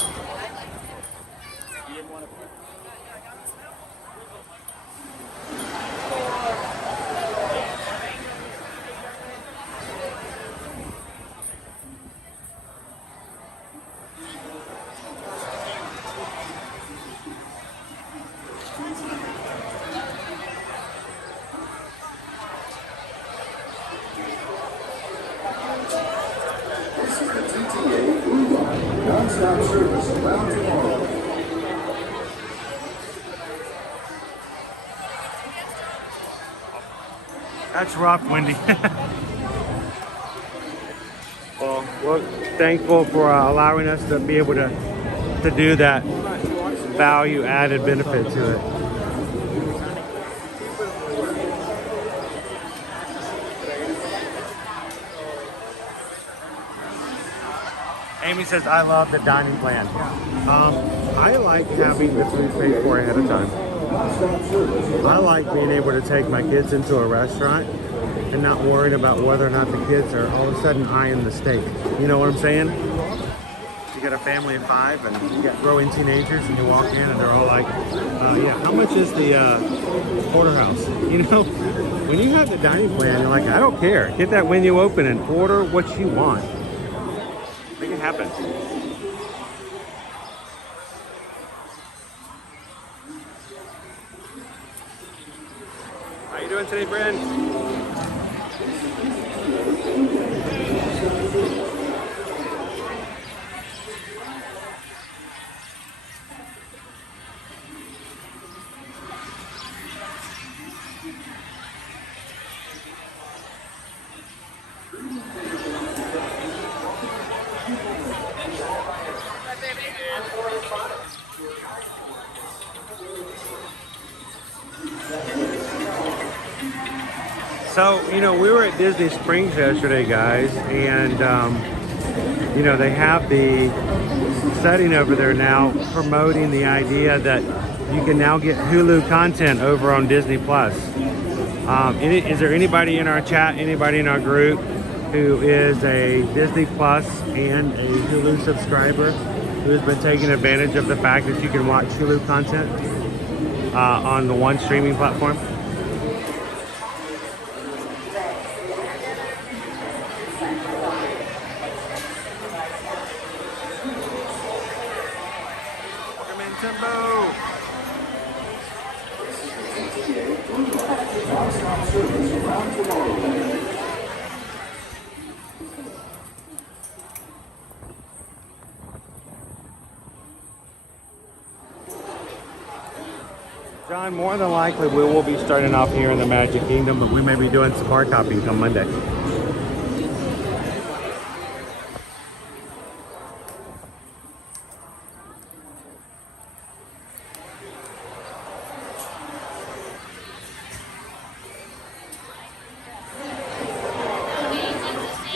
Non-stop service around tomorrow. That's rough, Wendy. Well, we're thankful for allowing us to be able to do that value added benefit to it. Amy says, I love the dining plan. I like having the food paid for ahead of time. I like being able to take my kids into a restaurant and not worried about whether or not the kids are all of a sudden eyeing the steak. You know what I'm saying? You got a family of 5 and you got growing teenagers and you walk in and they're all like, yeah, how much is the porterhouse? You know, when you have the dining plan, you're like, I don't care. Get that menu open and order what you want. Make it happen. How you doing today, Brent? So, you know, we were at Disney Springs yesterday, guys, and, you know, they have the setting over there now promoting the idea that you can now get Hulu content over on Disney+. Is there anybody in our chat, anybody in our group who is a Disney Plus and a Hulu subscriber who has been taking advantage of the fact that you can watch Hulu content on the one streaming platform? John, more than likely we will be starting off here in the Magic Kingdom, but we may be doing some hard copying on Monday.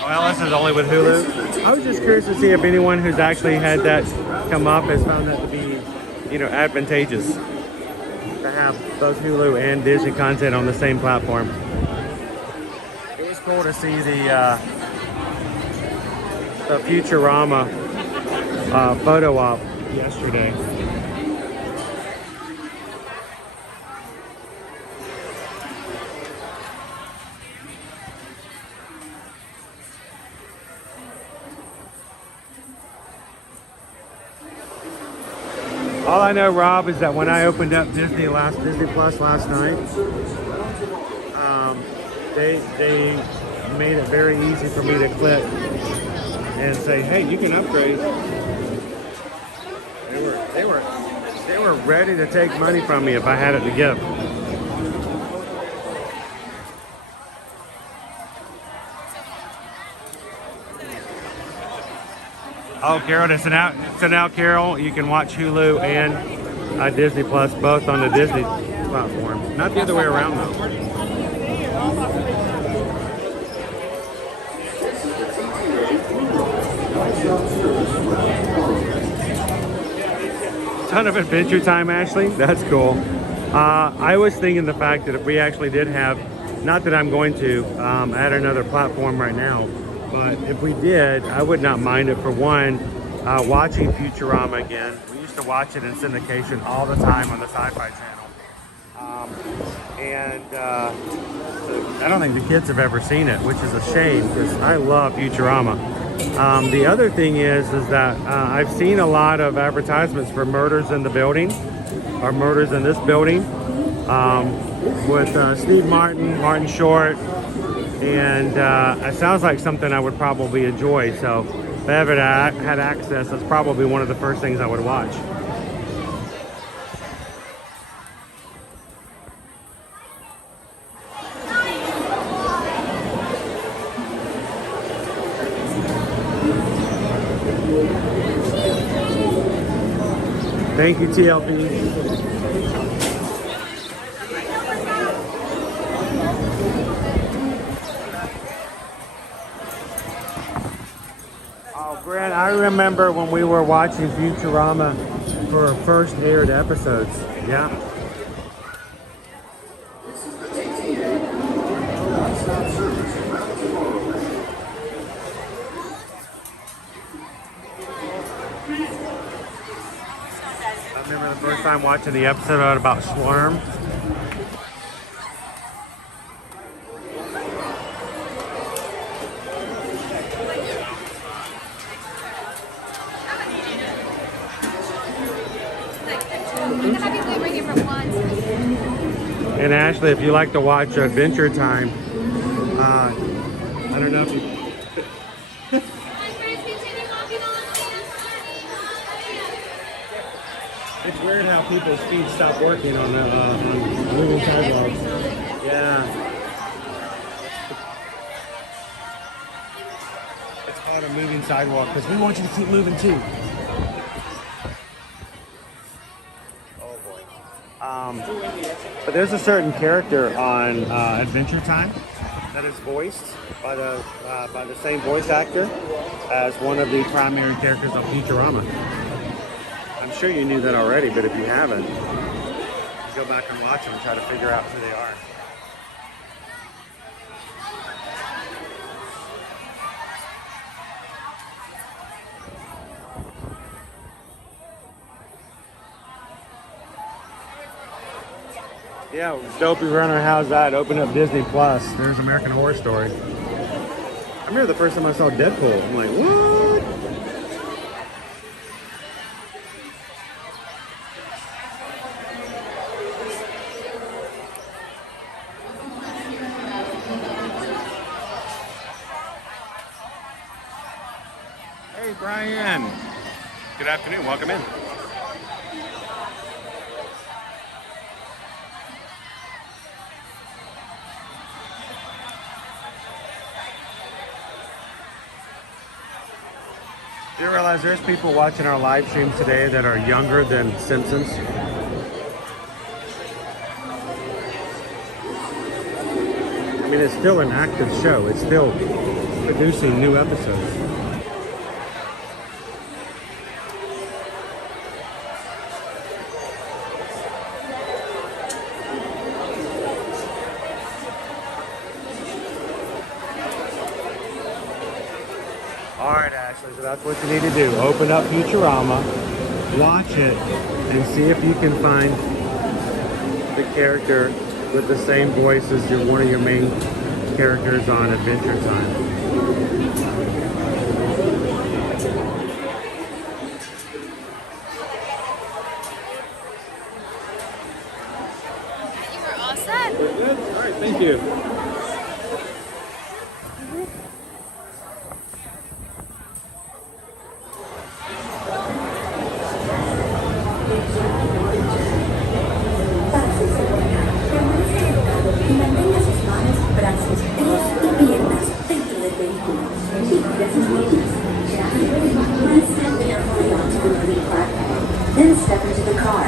Well, this is only with Hulu. I was just curious to see if anyone who's actually had that come up has found that to be, you know, advantageous to have both Hulu and Disney content on the same platform. It was cool to see the Futurama photo op yesterday. All I know, Rob, is that when I opened up Disney Plus last night, they made it very easy for me to click and say, "Hey, you can upgrade." They were ready to take money from me if I had it to give. Oh, Carol, so now, Carol, you can watch Hulu and Disney Plus both on the Disney platform. Not the other way around, though. Ton of Adventure Time, Ashley. That's cool. I was thinking the fact that if we actually did have Not that I'm going to add another platform right now, but if we did, I would not mind it. For one, watching Futurama again. We used to watch it in syndication all the time on the Sci-Fi Channel. I don't think the kids have ever seen it, which is a shame because I love Futurama. The other thing is that I've seen a lot of advertisements for Murders in the Building, or Murders in This Building, with Steve Martin, Martin Short, and it sounds like something I would probably enjoy. So if I ever had access, that's probably one of the first things I would watch. Thank you, TLP. Oh, Grant, I remember when we were watching Futurama for first aired episodes. Yeah. I remember the first time watching the episode about Slurm. And Ashley, if you like to watch Adventure Time, I don't know if you... It's weird how people's feet stop working on moving sidewalks. Yeah. It's called a moving sidewalk because we want you to keep moving too. Oh boy. But there's a certain character on Adventure Time that is voiced by the same voice actor as one of the primary characters of Futurama. I'm sure you knew that already, but if you haven't, go back and watch them and try to figure out who they are. Yeah, Dopey Runner, how's that? Open up Disney Plus. There's American Horror Story. I remember the first time I saw Deadpool. I'm like, what? Hey, Brian. Good afternoon. Welcome in. Do you realize there's people watching our live stream today that are younger than Simpsons? I mean, it's still an active show. It's still producing new episodes. So that's what you need to do. Open up Futurama, watch it, and see if you can find the character with the same voice as one of your main characters on Adventure Time. You were all set. We're good? All right, thank you. Then step into the car.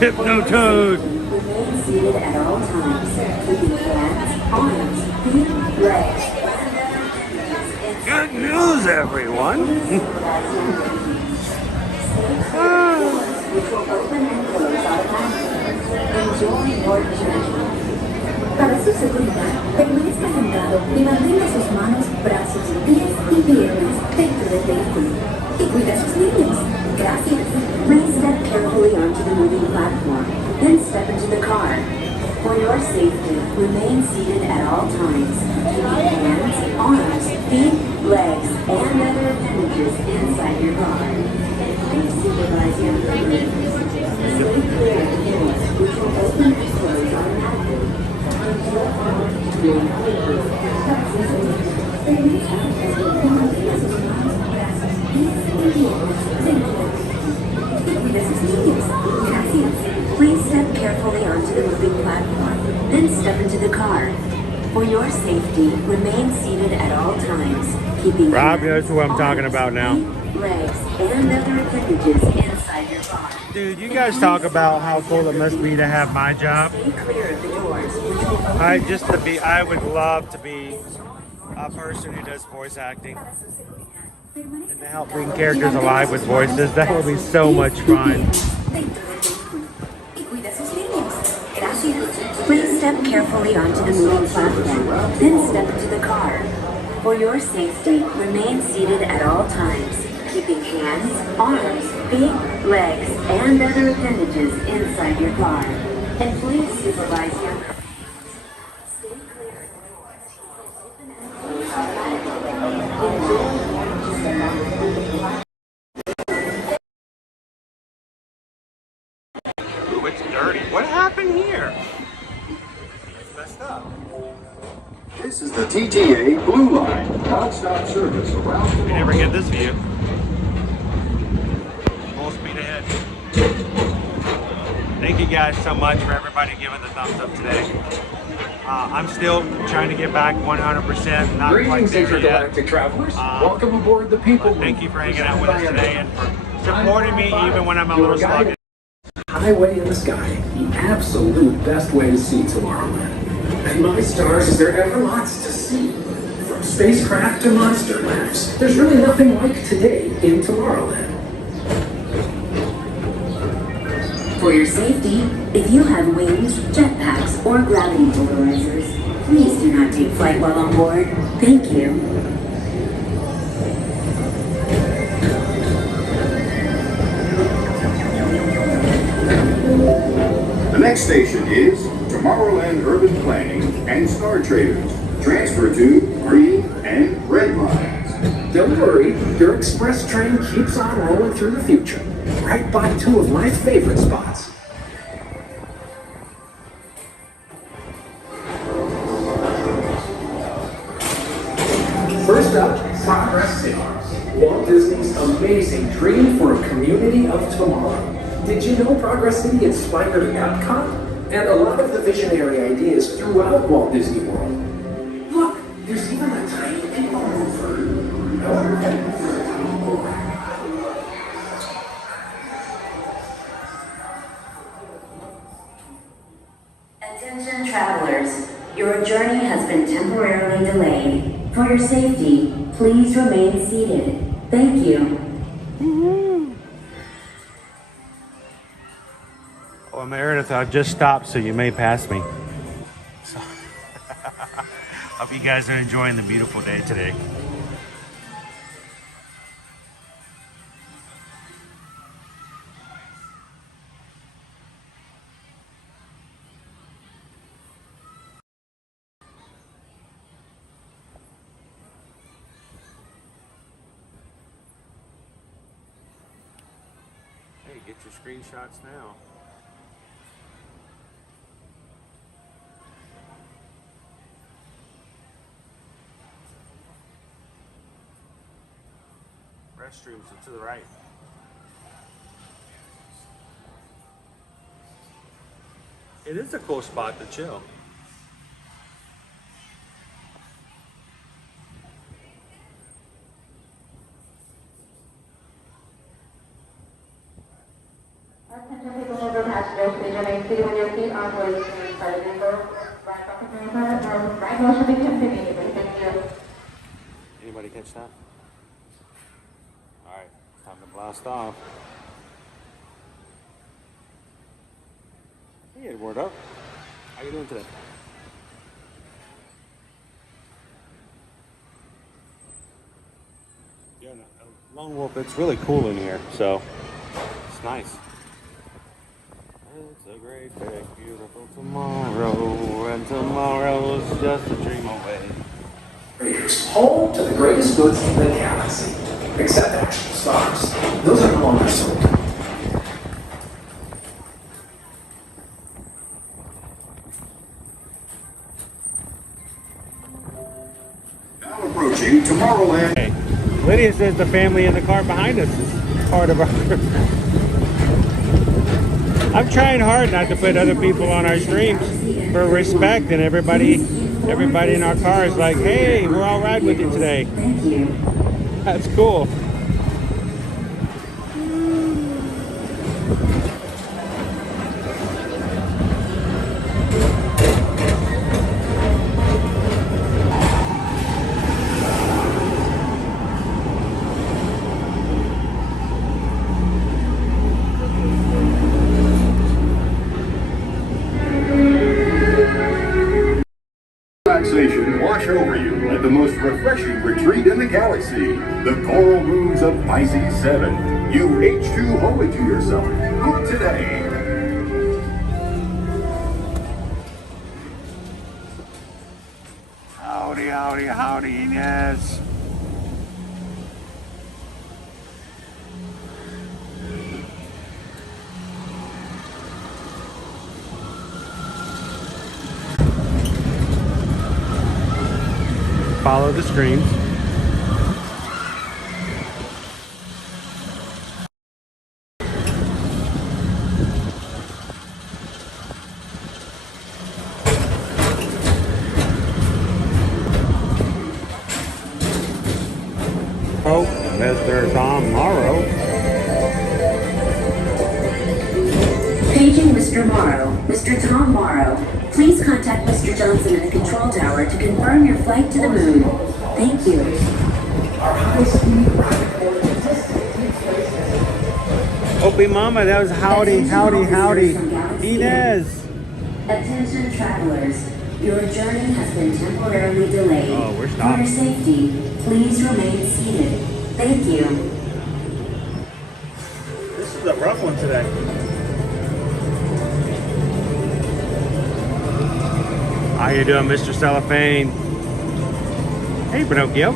Hypno-toad. Remain seated at all times, keeping hands, arms, feet, legs. Good news, everyone. Which will open and close automatically. Enjoy your journey. Para su seguridad, permanezca sentado y mantenga sus manos, brazos, pies y piernas dentro del vehículo. Y cuida a sus niños. Gracias. Please step carefully onto the moving platform, then step into the car. For your safety, remain seated at all times, keeping hands, arms, feet, legs, and other appendages inside your car. And please supervise your movement. Stay clear of the doors, which will open and close automatically. Please step carefully onto the moving platform, then step into the car. For your safety, remain seated at all times, keeping Rob hands, knows who I'm talking arms, about now. feet, legs, and other appendages inside your car. Dude, you guys talk about how cool it must be to have my job. Stay clear of the doors, which will open I would love to be a person who does voice acting and to help bring characters alive with voices. That would be so much fun. Please step carefully onto the moving platform, then step into the car. For your safety, remain seated at all times, keeping hands, arms, feet, legs, and other appendages inside your car. And please supervise your car. Stay clear of the doors. Open and close automatically. Enjoy the Ooh, it's dirty. What happened here? It's messed up. This is the TTA Blue Line, non-stop service around the You never get this view. Full speed ahead. Thank you guys so much for everybody giving the thumbs up today. I'm still trying to get back 100%. Not quite there yet. Intergalactic travelers. Welcome aboard the PeopleMover. Thank you for hanging out with us today and for supporting me even when I'm a little sluggish. Highway in the sky, the absolute best way to see Tomorrowland. And my stars, is there ever lots to see? From spacecraft to monster labs, there's really nothing like today in Tomorrowland. For your safety, if you have wings, jetpacks, or gravity polarizers, please do not take flight while on board. Thank you. The next station is Tomorrowland Urban Planning and Star Traders. Transfer to green and red lines. Don't worry, your express train keeps on rolling through the future, right by two of my favorite spots. First up, Progress City, Walt Disney's amazing dream for a community of tomorrow. Did you know Progress City inspired Epcot and a lot of the visionary ideas throughout Walt Disney World? Look, there's even a tiny PeopleMover. Attention travelers, your journey has been temporarily delayed. For your safety, please remain seated. Thank you. Well, Meredith, I've just stopped, so you may pass me. So, hope you guys are enjoying the beautiful day today. Hey, get your screenshots now. Restrooms are to the right. It is a cool spot to chill. Attention PeopleMover passengers, please remain seated with your feet on the inside of the right motion be continued. Thank you. Anybody catch that? All right, time to blast off. Hey, Edward, up. How you doing today? Lone Wolf, it's really cool in here, so it's nice. It's a great big beautiful tomorrow, and tomorrow's just a dream away. Home to the greatest goods in the galaxy, except actual stars. Those are no longer sold. Now approaching Tomorrowland. Hey, Lydia says the family in the car behind us is part of our... I'm trying hard not to put other people on our streams for respect, and everybody in our car is like, hey, we're all ride with you today. Thank you. That's cool. Relaxation wash over you at the most refreshing retreat in the galaxy, the coral moons of Pisces 7. You H2O it to yourself. Book today. Howdy, howdy, howdy, Inez. Follow the screens. Oh, Mr. Tom Morrow. Paging Mr. Morrow. Mr. Tom Morrow. Please contact Mr. Johnson in the control tower to confirm your flight to the moon. Thank you. Our high-speed rocket port takes place at Opie Mama, that was howdy, howdy, howdy. Inez. Attention travelers. Your journey has been temporarily delayed. Oh, we're For stopped. your safety, please remain seated. Thank you. This is a rough one today. How you doing, Mr. Cellophane? Hey, Pinocchio.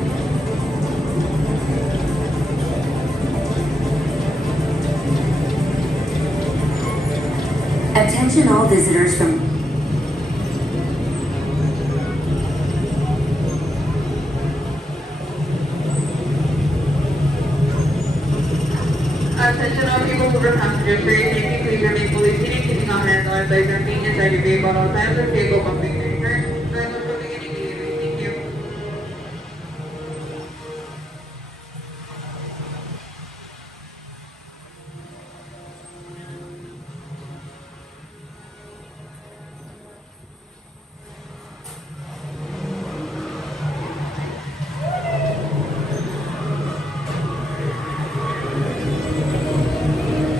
Attention all visitors from... Attention all PeopleMover passengers, for your safety, please remain fully seated, keeping all hands on sides and feet inside your vehicle at all times, and vehicle bumping and turn. Driver from beginning immediately. Thank you.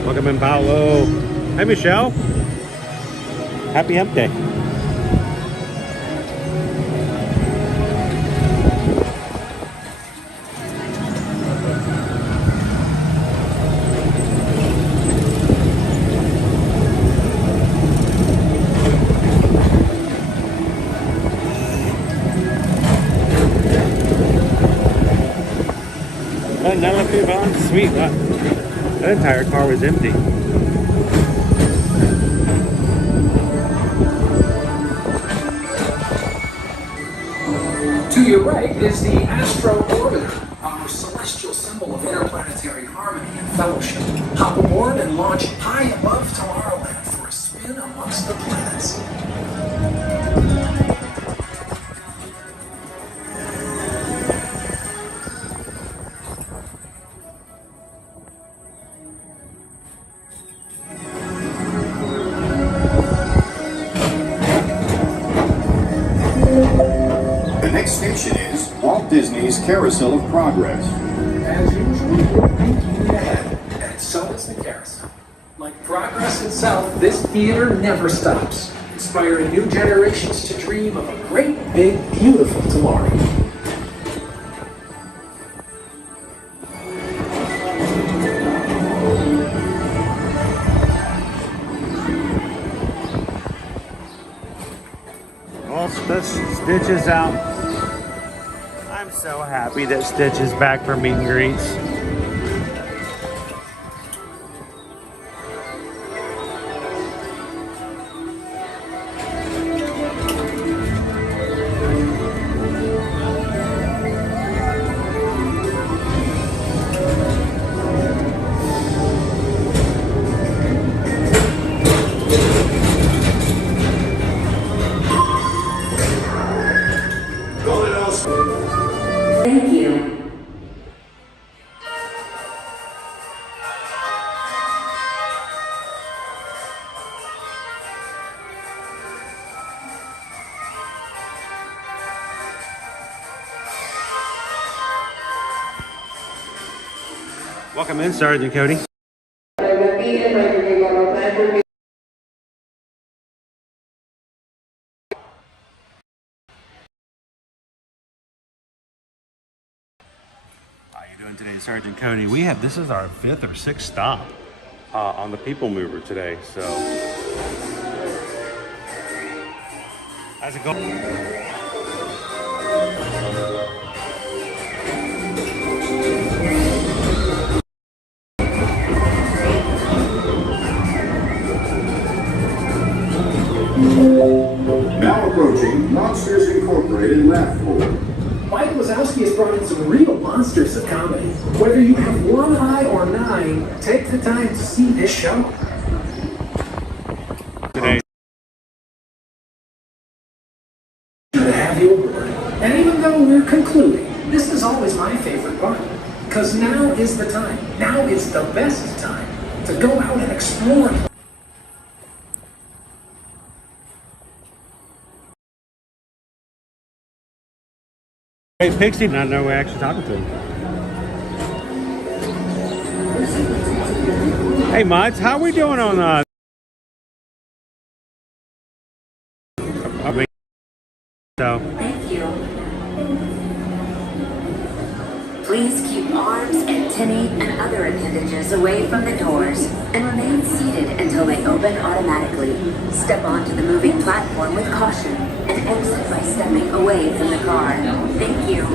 Welcome in, Paolo. Hi, Michelle. Happy Hump Day. Another people on. Sweet. That entire car was empty. To your right is the Astro Orbiter, our celestial symbol of interplanetary harmony and fellowship. Hop aboard and launch high above Tomorrowland for a spin amongst the planets. The next station is Walt Disney's Carousel of Progress. As usual, we're thinking ahead, and so is the carousel. Like progress itself, this theater never stops, inspiring new generations to dream of a great, big, beautiful tomorrow. Well, Stitch is out. I'm so happy that Stitch is back for meet and greets. Thank you. Welcome in, Sergeant Cody. Today, Sergeant Cody, this is our 5th or 6th stop on the PeopleMover today. So, how's it going? Now approaching Monsters Incorporated laugh floor. Mike Wazowski has brought in some real monsters of comedy. Whether you have one eye or 9, take the time to see this show. Today. To have you aboard. And even though we're concluding, this is always my favorite part. Because now is the time. Now is the best time to go out and explore. Hey, Pixie, not know we're actually talking to him. Hey, Mods, how we doing on so? Thank you. Please keep arms, antennae, and other appendages away from the doors and remain seated until they open automatically. Step onto the moving platform with caution and exit by stepping away from the car. Thank you.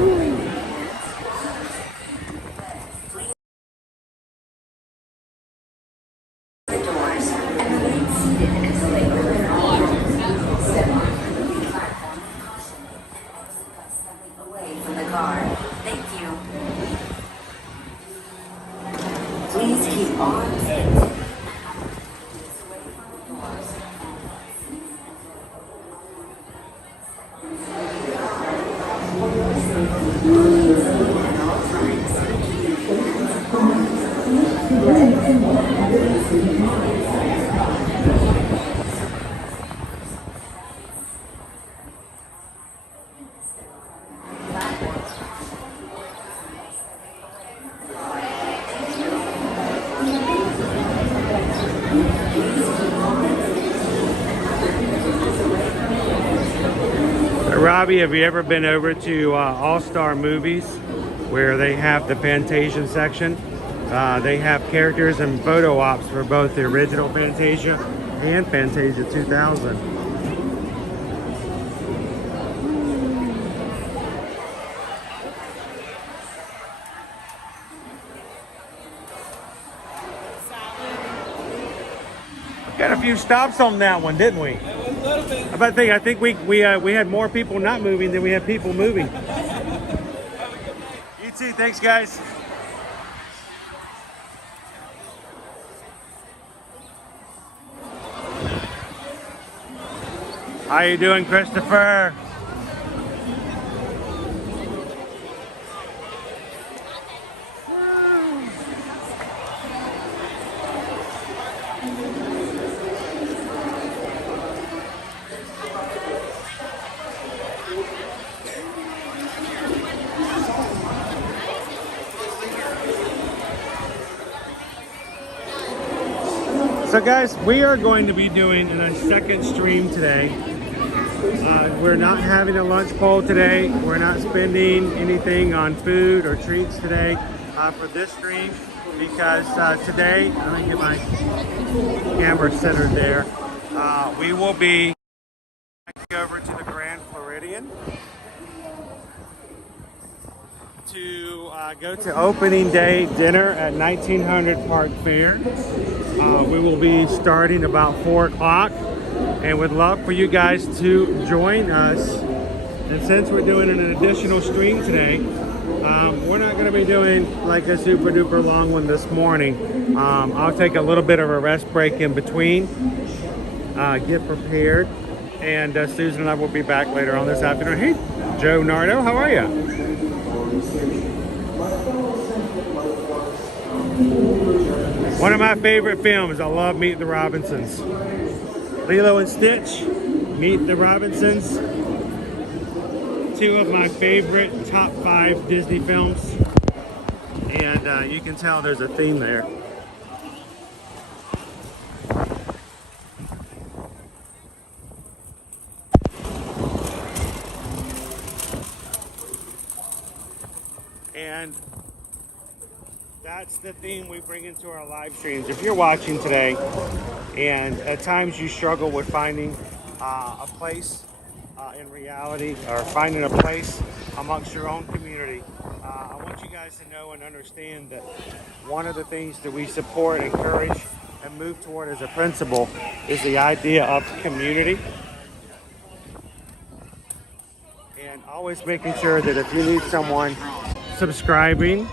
Robbie, have you ever been over to All-Star Movies where they have the Fantasia section? They have characters and photo ops for both the original Fantasia and Fantasia 2000. Got a few stops on that one, didn't we? I think we had more people not moving than we had people moving. You too, thanks guys. How you doing, Christopher? So guys, we are going to be doing a second stream today. We're not having a lunch poll today. We're not spending anything on food or treats today for this stream because today, let me get my camera centered there. We will be over to the Grand Floridian to go to opening day dinner at 1900 Park Fair. We will be starting about 4 o'clock and would love for you guys to join us. And since we're doing an additional stream today, we're not going to be doing like a super duper long one this morning. I'll take a little bit of a rest break in between, get prepared, and Susan and I will be back later on this afternoon. Hey, Joe Nardo, how are you? One of my favorite films. I love Meet the Robinsons. Lilo and Stitch, Meet the Robinsons. 2 of my favorite top 5 Disney films. And you can tell there's a theme there. And that's the theme we bring into our live streams. If you're watching today and at times you struggle with finding a place in reality, or finding a place amongst your own community, I want you guys to know and understand that one of the things that we support, encourage, and move toward as a principle is the idea of community. And always making sure that if you need someone, subscribing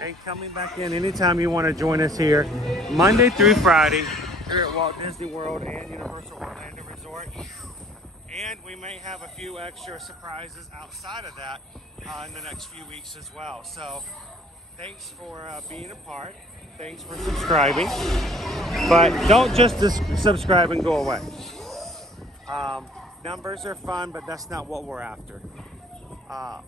and coming back in anytime you want to join us here, Monday through Friday, here at Walt Disney World and Universal Orlando Resort. And we may have a few extra surprises outside of that in the next few weeks as well. So thanks for being a part. Thanks for subscribing. But don't just subscribe and go away. Numbers are fun, but that's not what we're after.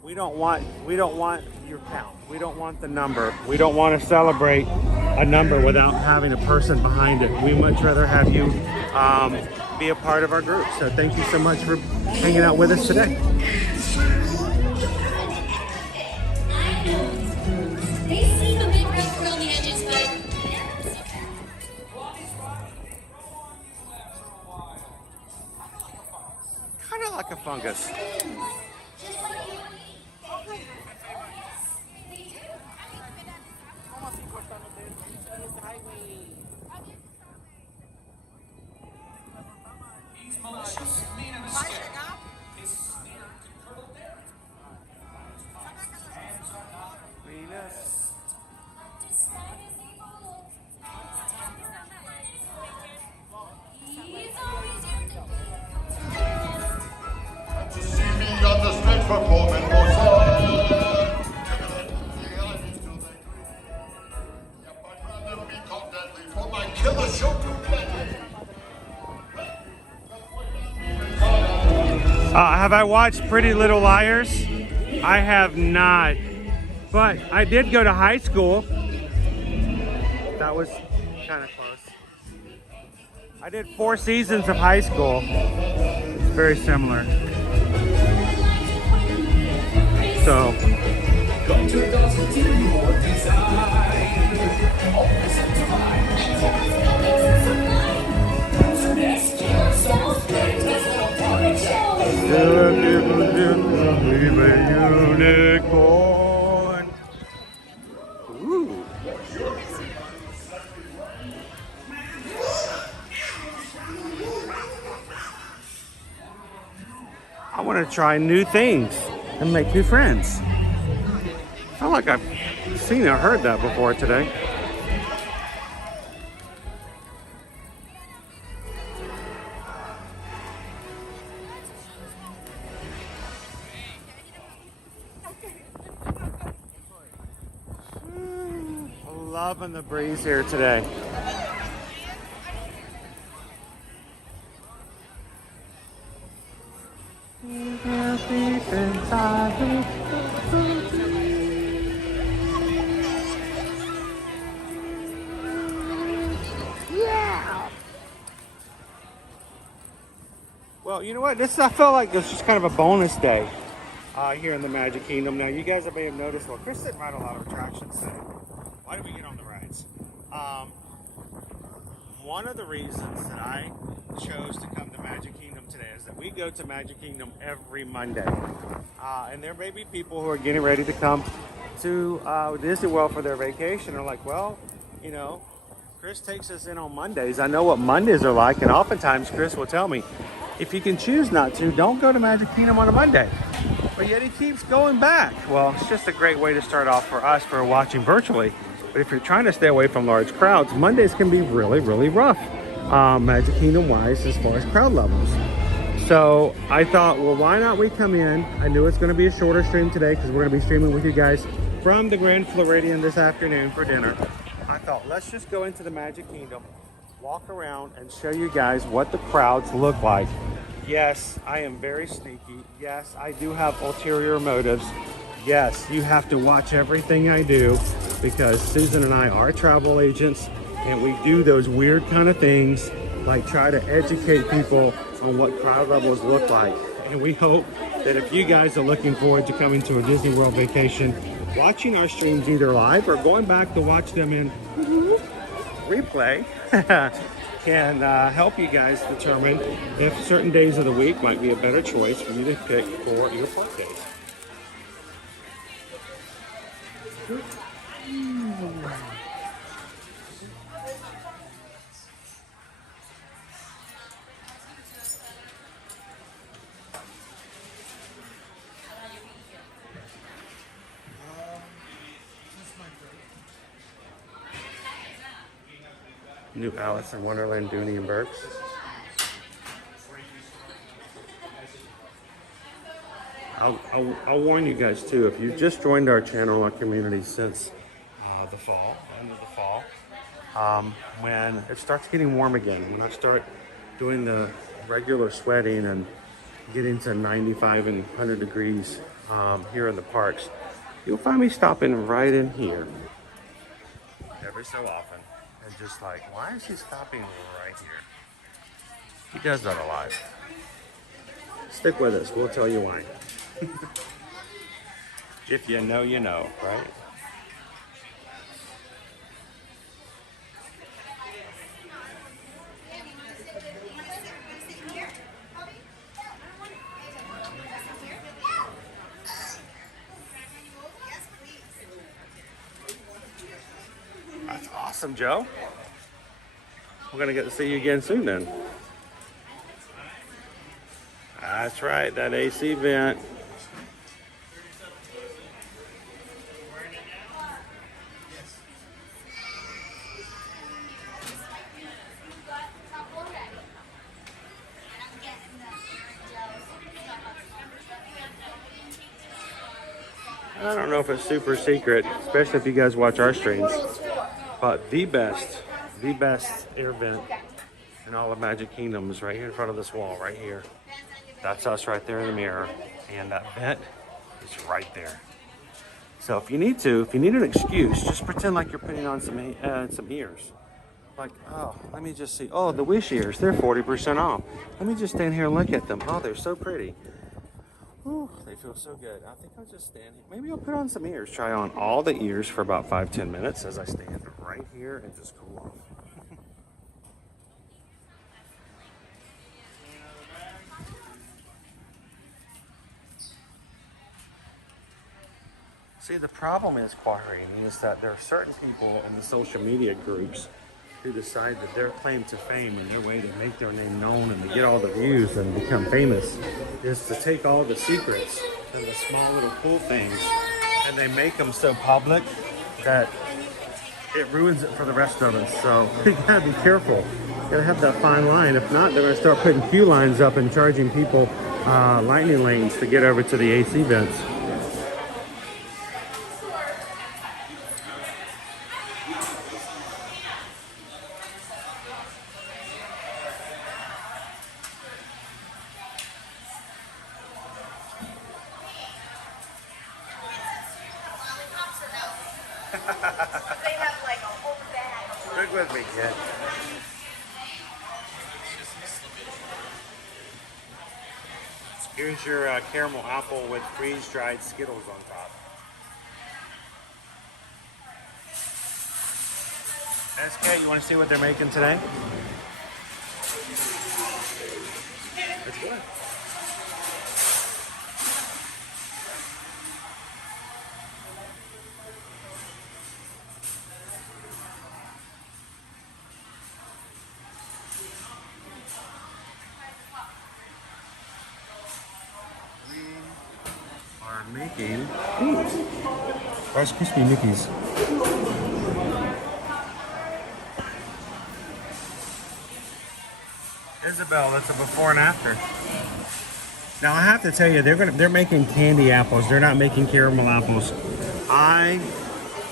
We don't want your count. We don't want the number. We don't want to celebrate a number without having a person behind it. We much rather have you be a part of our group. So thank you so much for hanging out with us today. They seem a bit rough around the edges, but kind of like a fungus. Have I watched Pretty Little Liars? I have not, but I did go to high school. That was kind of close. I did 4 seasons of high school. It's very similar. So. Unicorn. Ooh. I want to try new things and make new friends. I feel like I've seen or heard that before today. Loving the breeze here today. Yeah. Well, you know what? I felt like this was kind of a bonus day here in the Magic Kingdom. Now, you guys may have noticed, well, Chris didn't ride a lot of attractions today. Why did we get on the rides? one of the reasons that I chose to come to Magic Kingdom today is that we go to Magic Kingdom every Monday. And there may be people who are getting ready to come to Disney World for their vacation. Are like, well, you know, Chris takes us in on Mondays. I know what Mondays are like, and oftentimes Chris will tell me, if you can choose not to, don't go to Magic Kingdom on a Monday. But yet he keeps going back. Well, it's just a great way to start off for us for watching virtually. But if you're trying to stay away from large crowds, Mondays can be really, really rough, Magic Kingdom wise, as far as crowd levels. So I thought, well, why not we come in? I knew it's going to be a shorter stream today because we're going to be streaming with you guys from the Grand Floridian this afternoon for dinner. I thought, let's just go into the Magic Kingdom, walk around, and show you guys what the crowds look like. Yes, I am very sneaky. Yes, I do have ulterior motives. Yes, you have to watch everything I do because Susan and I are travel agents and we do those weird kind of things like try to educate people on what crowd levels look like. And we hope that if you guys are looking forward to coming to a Disney World vacation, watching our streams either live or going back to watch them in replay can help you guys determine if certain days of the week might be a better choice for you to pick for your park days. New Alice in Wonderland, Dooney and Burks. I'll warn you guys too, if you've just joined our channel, our community since the fall, end of the fall, when it starts getting warm again, when I start doing the regular sweating and getting to 95 and 100 degrees here in the parks, you'll find me stopping right in here every so often. And just like, why is he stopping right here? He does that a lot. Stick with us, we'll tell you why. If you know, you know, right? That's awesome, Joe. We're gonna get to see you again soon then. That's right, that AC vent. I don't know if it's super secret, especially if you guys watch our streams, but the best air vent in all of Magic Kingdom is right here in front of this wall, right here. That's us right there in the mirror, and that vent is right there. So if you need an excuse, just pretend like you're putting on some ears. Like, oh, let me just see. Oh, the Wish ears, they're 40% off. Let me just stand here and look at them. Oh, they're so pretty. Ooh, they feel so good. I think I'll just stand here. Maybe I'll put on some ears. Try on all the ears for about 5-10 minutes as I stand right here and just cool off. See, the problem is, Quahireen, is that there are certain people in the social media groups who decide that their claim to fame and their way to make their name known and to get all the views and become famous is to take all the secrets and the small little cool things and they make them so public that it ruins it for the rest of us. So you gotta be careful. You gotta have that fine line. If not, they're gonna start putting queue lines up and charging people lightning lanes to get over to the AC vents. Stick with me, kid. Here's your caramel apple with freeze-dried Skittles on top. SK, you want to see what they're making today? Let's go. Are making Rice Krispie Mickeys. Isabel, that's a before and after. Now I have to tell you, they're making candy apples. They're not making caramel apples. I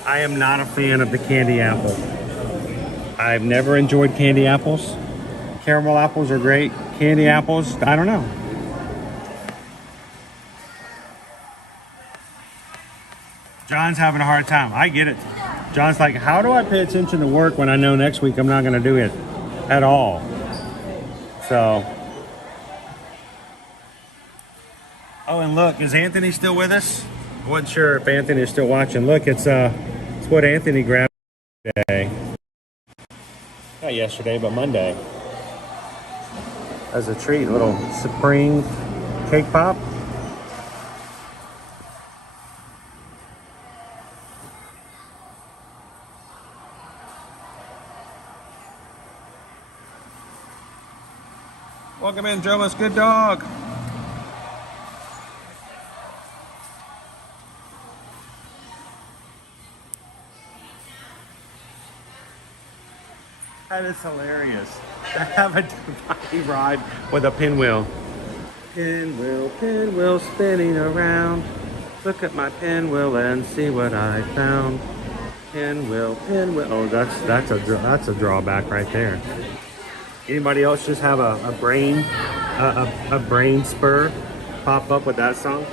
am not a fan of the candy apple. I've never enjoyed candy apples. Caramel apples are great. Candy apples, I don't know. John's having a hard time. I get it. John's like, how do I pay attention to work when I know next week I'm not going to do it at all? So. Oh, and look, is Anthony still with us? I wasn't sure if Anthony is still watching. Look, it's what Anthony grabbed today. Not yesterday, but Monday. As a treat, a little Supreme cake pop. Welcome in, Jomas. Good dog. That is hilarious. To have a Dubai ride with a pinwheel. Pinwheel spinning around. Look at my pinwheel and see what I found. Pinwheel. Oh, that's a drawback right there. Anybody else just have a brain spur pop up with that song?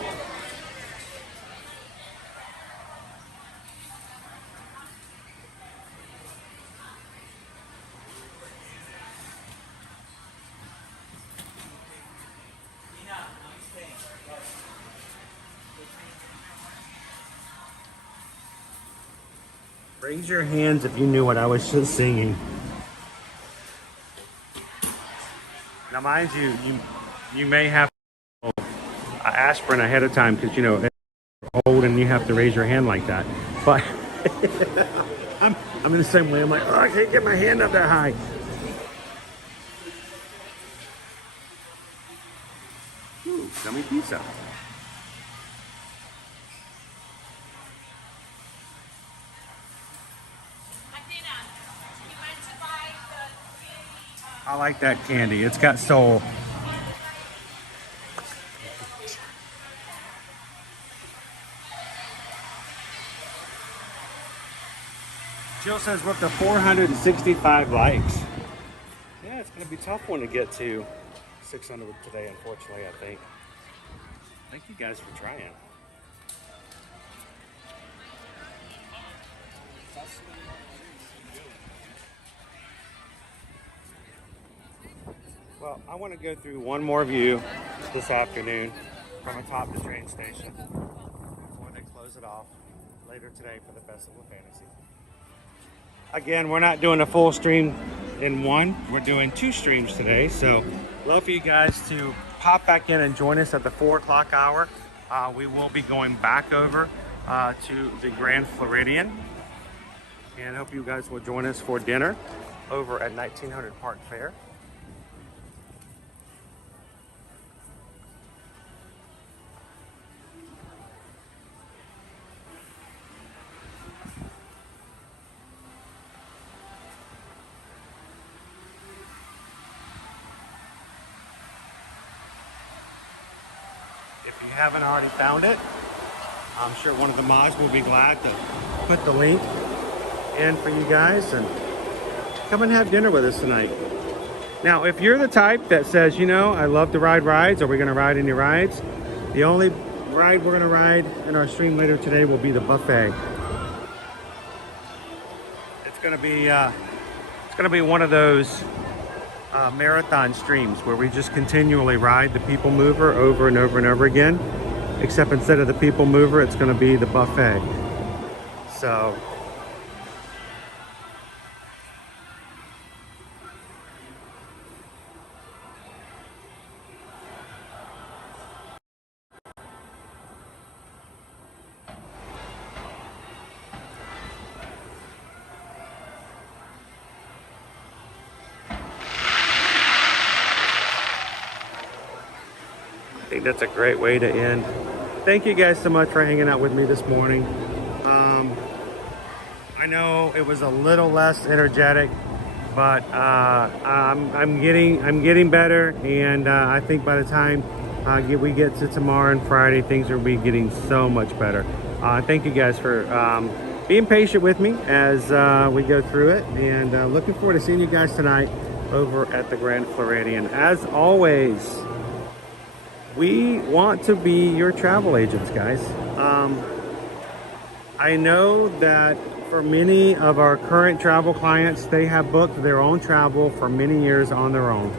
Raise your hands if you knew what I was just singing. Now, mind you, you may have aspirin ahead of time because, you know, it's old and you have to raise your hand like that. But I'm in the same way. I'm like, oh, I can't get my hand up that high. Ooh, yummy pizza. I like that candy. It's got soul. Jill says we're up to 465 likes. Yeah, it's going to be a tough one to get to 600 today, unfortunately, I think. Thank you guys for trying. Well, I want to go through one more view this afternoon from atop the train station before they close it off later today for the Festival of Fantasy. Again, we're not doing a full stream in one. We're doing 2 streams today, so love for you guys to pop back in and join us at the 4 o'clock hour. We will be going back over to the Grand Floridian, and hope you guys will join us for dinner over at 1900 Park Fair. If you haven't already found it, I'm sure one of the mods will be glad to put the link in for you guys and come and have dinner with us tonight. Now, if you're the type that says, you know, I love to ride rides, are we going to ride any rides? The only ride we're going to ride in our stream later today will be the buffet. It's going to be one of those marathon streams where we just continually ride the PeopleMover over and over and over again, except instead of the PeopleMover, it's going to be the buffet. So think that's a great way to end. Thank you guys so much for hanging out with me this morning. I know it was a little less energetic, but I'm getting better, and I think by the time we get to tomorrow and Friday, things will be getting so much better. Thank you guys for being patient with me as we go through it, and looking forward to seeing you guys tonight over at the Grand Floridian. As always, we want to be your travel agents, guys. I know that for many of our current travel clients, they have booked their own travel for many years on their own.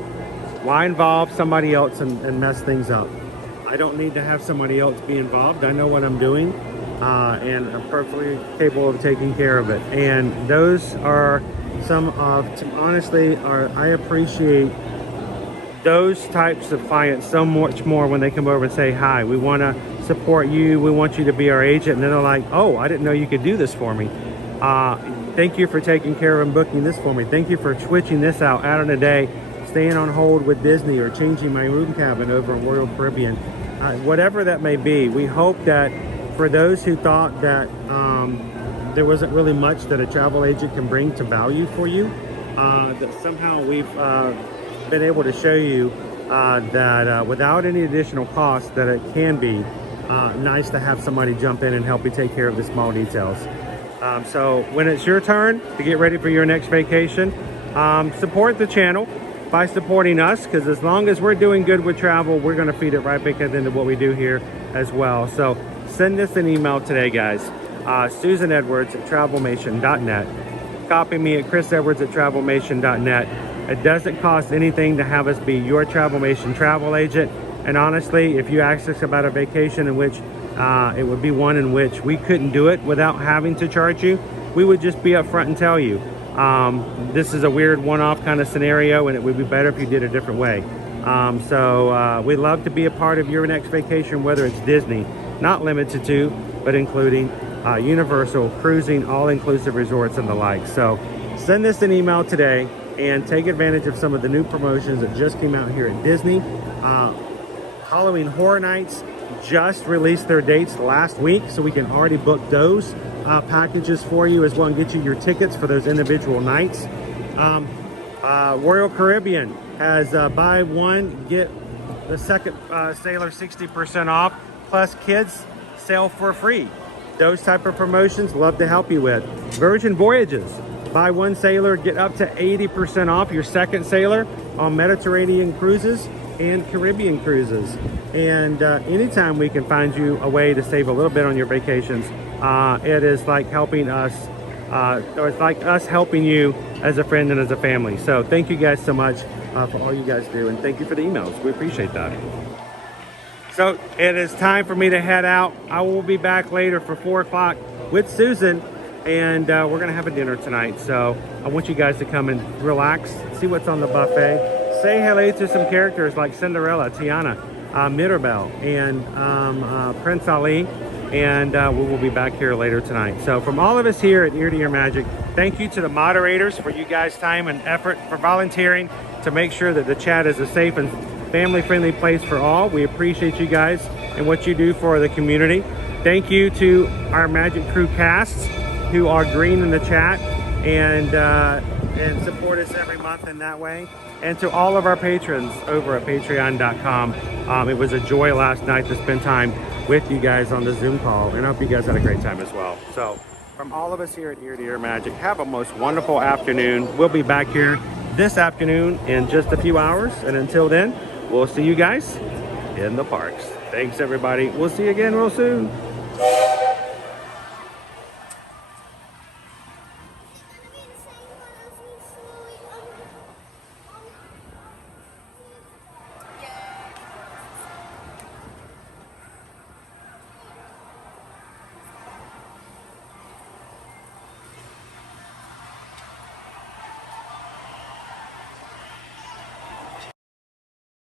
Why involve somebody else and mess things up? I don't need to have somebody else be involved. I know what I'm doing, and I'm perfectly capable of taking care of it. And those are some of, honestly, I appreciate those types of clients so much more when they come over and say, hi, we want to support you, we want you to be our agent. And then they're like, oh, I didn't know you could do this for me. Thank you for taking care of and booking this for me. Thank you for switching this out on a day, staying on hold with Disney, or changing my room cabin over in Royal Caribbean. Whatever that may be, we hope that for those who thought that there wasn't really much that a travel agent can bring to value for you, that somehow we've been able to show you that without any additional cost, that it can be nice to have somebody jump in and help you take care of the small details. So when it's your turn to get ready for your next vacation, support the channel by supporting us, because as long as we're doing good with travel, we're going to feed it right back into what we do here as well. So send us an email today, guys. susanedwards@travelmation.net. Copy me at chrisedwards@travelmation.net. It doesn't cost anything to have us be your Travelmation travel agent. And honestly, if you ask us about a vacation in which it would be one in which we couldn't do it without having to charge you, we would just be upfront and tell you. This is a weird one-off kind of scenario, and it would be better if you did it a different way. So we'd love to be a part of your next vacation, whether it's Disney, not limited to, but including Universal, cruising, all-inclusive resorts, and the like. So send us an email today and take advantage of some of the new promotions that just came out here at Disney. Halloween Horror Nights just released their dates last week, so we can already book those packages for you as well and get you your tickets for those individual nights. Royal Caribbean has buy one, get the second sailor 60% off, plus kids sail for free. Those type of promotions, love to help you with. Virgin Voyages, buy one sailor, get up to 80% off your second sailor on Mediterranean cruises and Caribbean cruises. And anytime we can find you a way to save a little bit on your vacations, it is like helping us, or it's like us helping you as a friend and as a family. So thank you guys so much for all you guys do, and thank you for the emails. We appreciate that. So it is time for me to head out. I will be back later for 4 o'clock with Susan, and we're gonna have a dinner tonight. So I want you guys to come and relax, see what's on the buffet. Say hello to some characters like Cinderella, Tiana, Mirabelle, and Prince Ali, and we will be back here later tonight. So from all of us here at Ear to Ear Magic, thank you to the moderators for you guys' time and effort, for volunteering to make sure that the chat is a safe and family-friendly place for all. We appreciate you guys and what you do for the community. Thank you to our Magic Crew casts who are green in the chat and support us every month in that way. And to all of our patrons over at patreon.com. It was a joy last night to spend time with you guys on the Zoom call, and I hope you guys had a great time as well. So from all of us here at Ear to Ear Magic, have a most wonderful afternoon. We'll be back here this afternoon in just a few hours, and until then, we'll see you guys in the parks. Thanks everybody. We'll see you again real soon.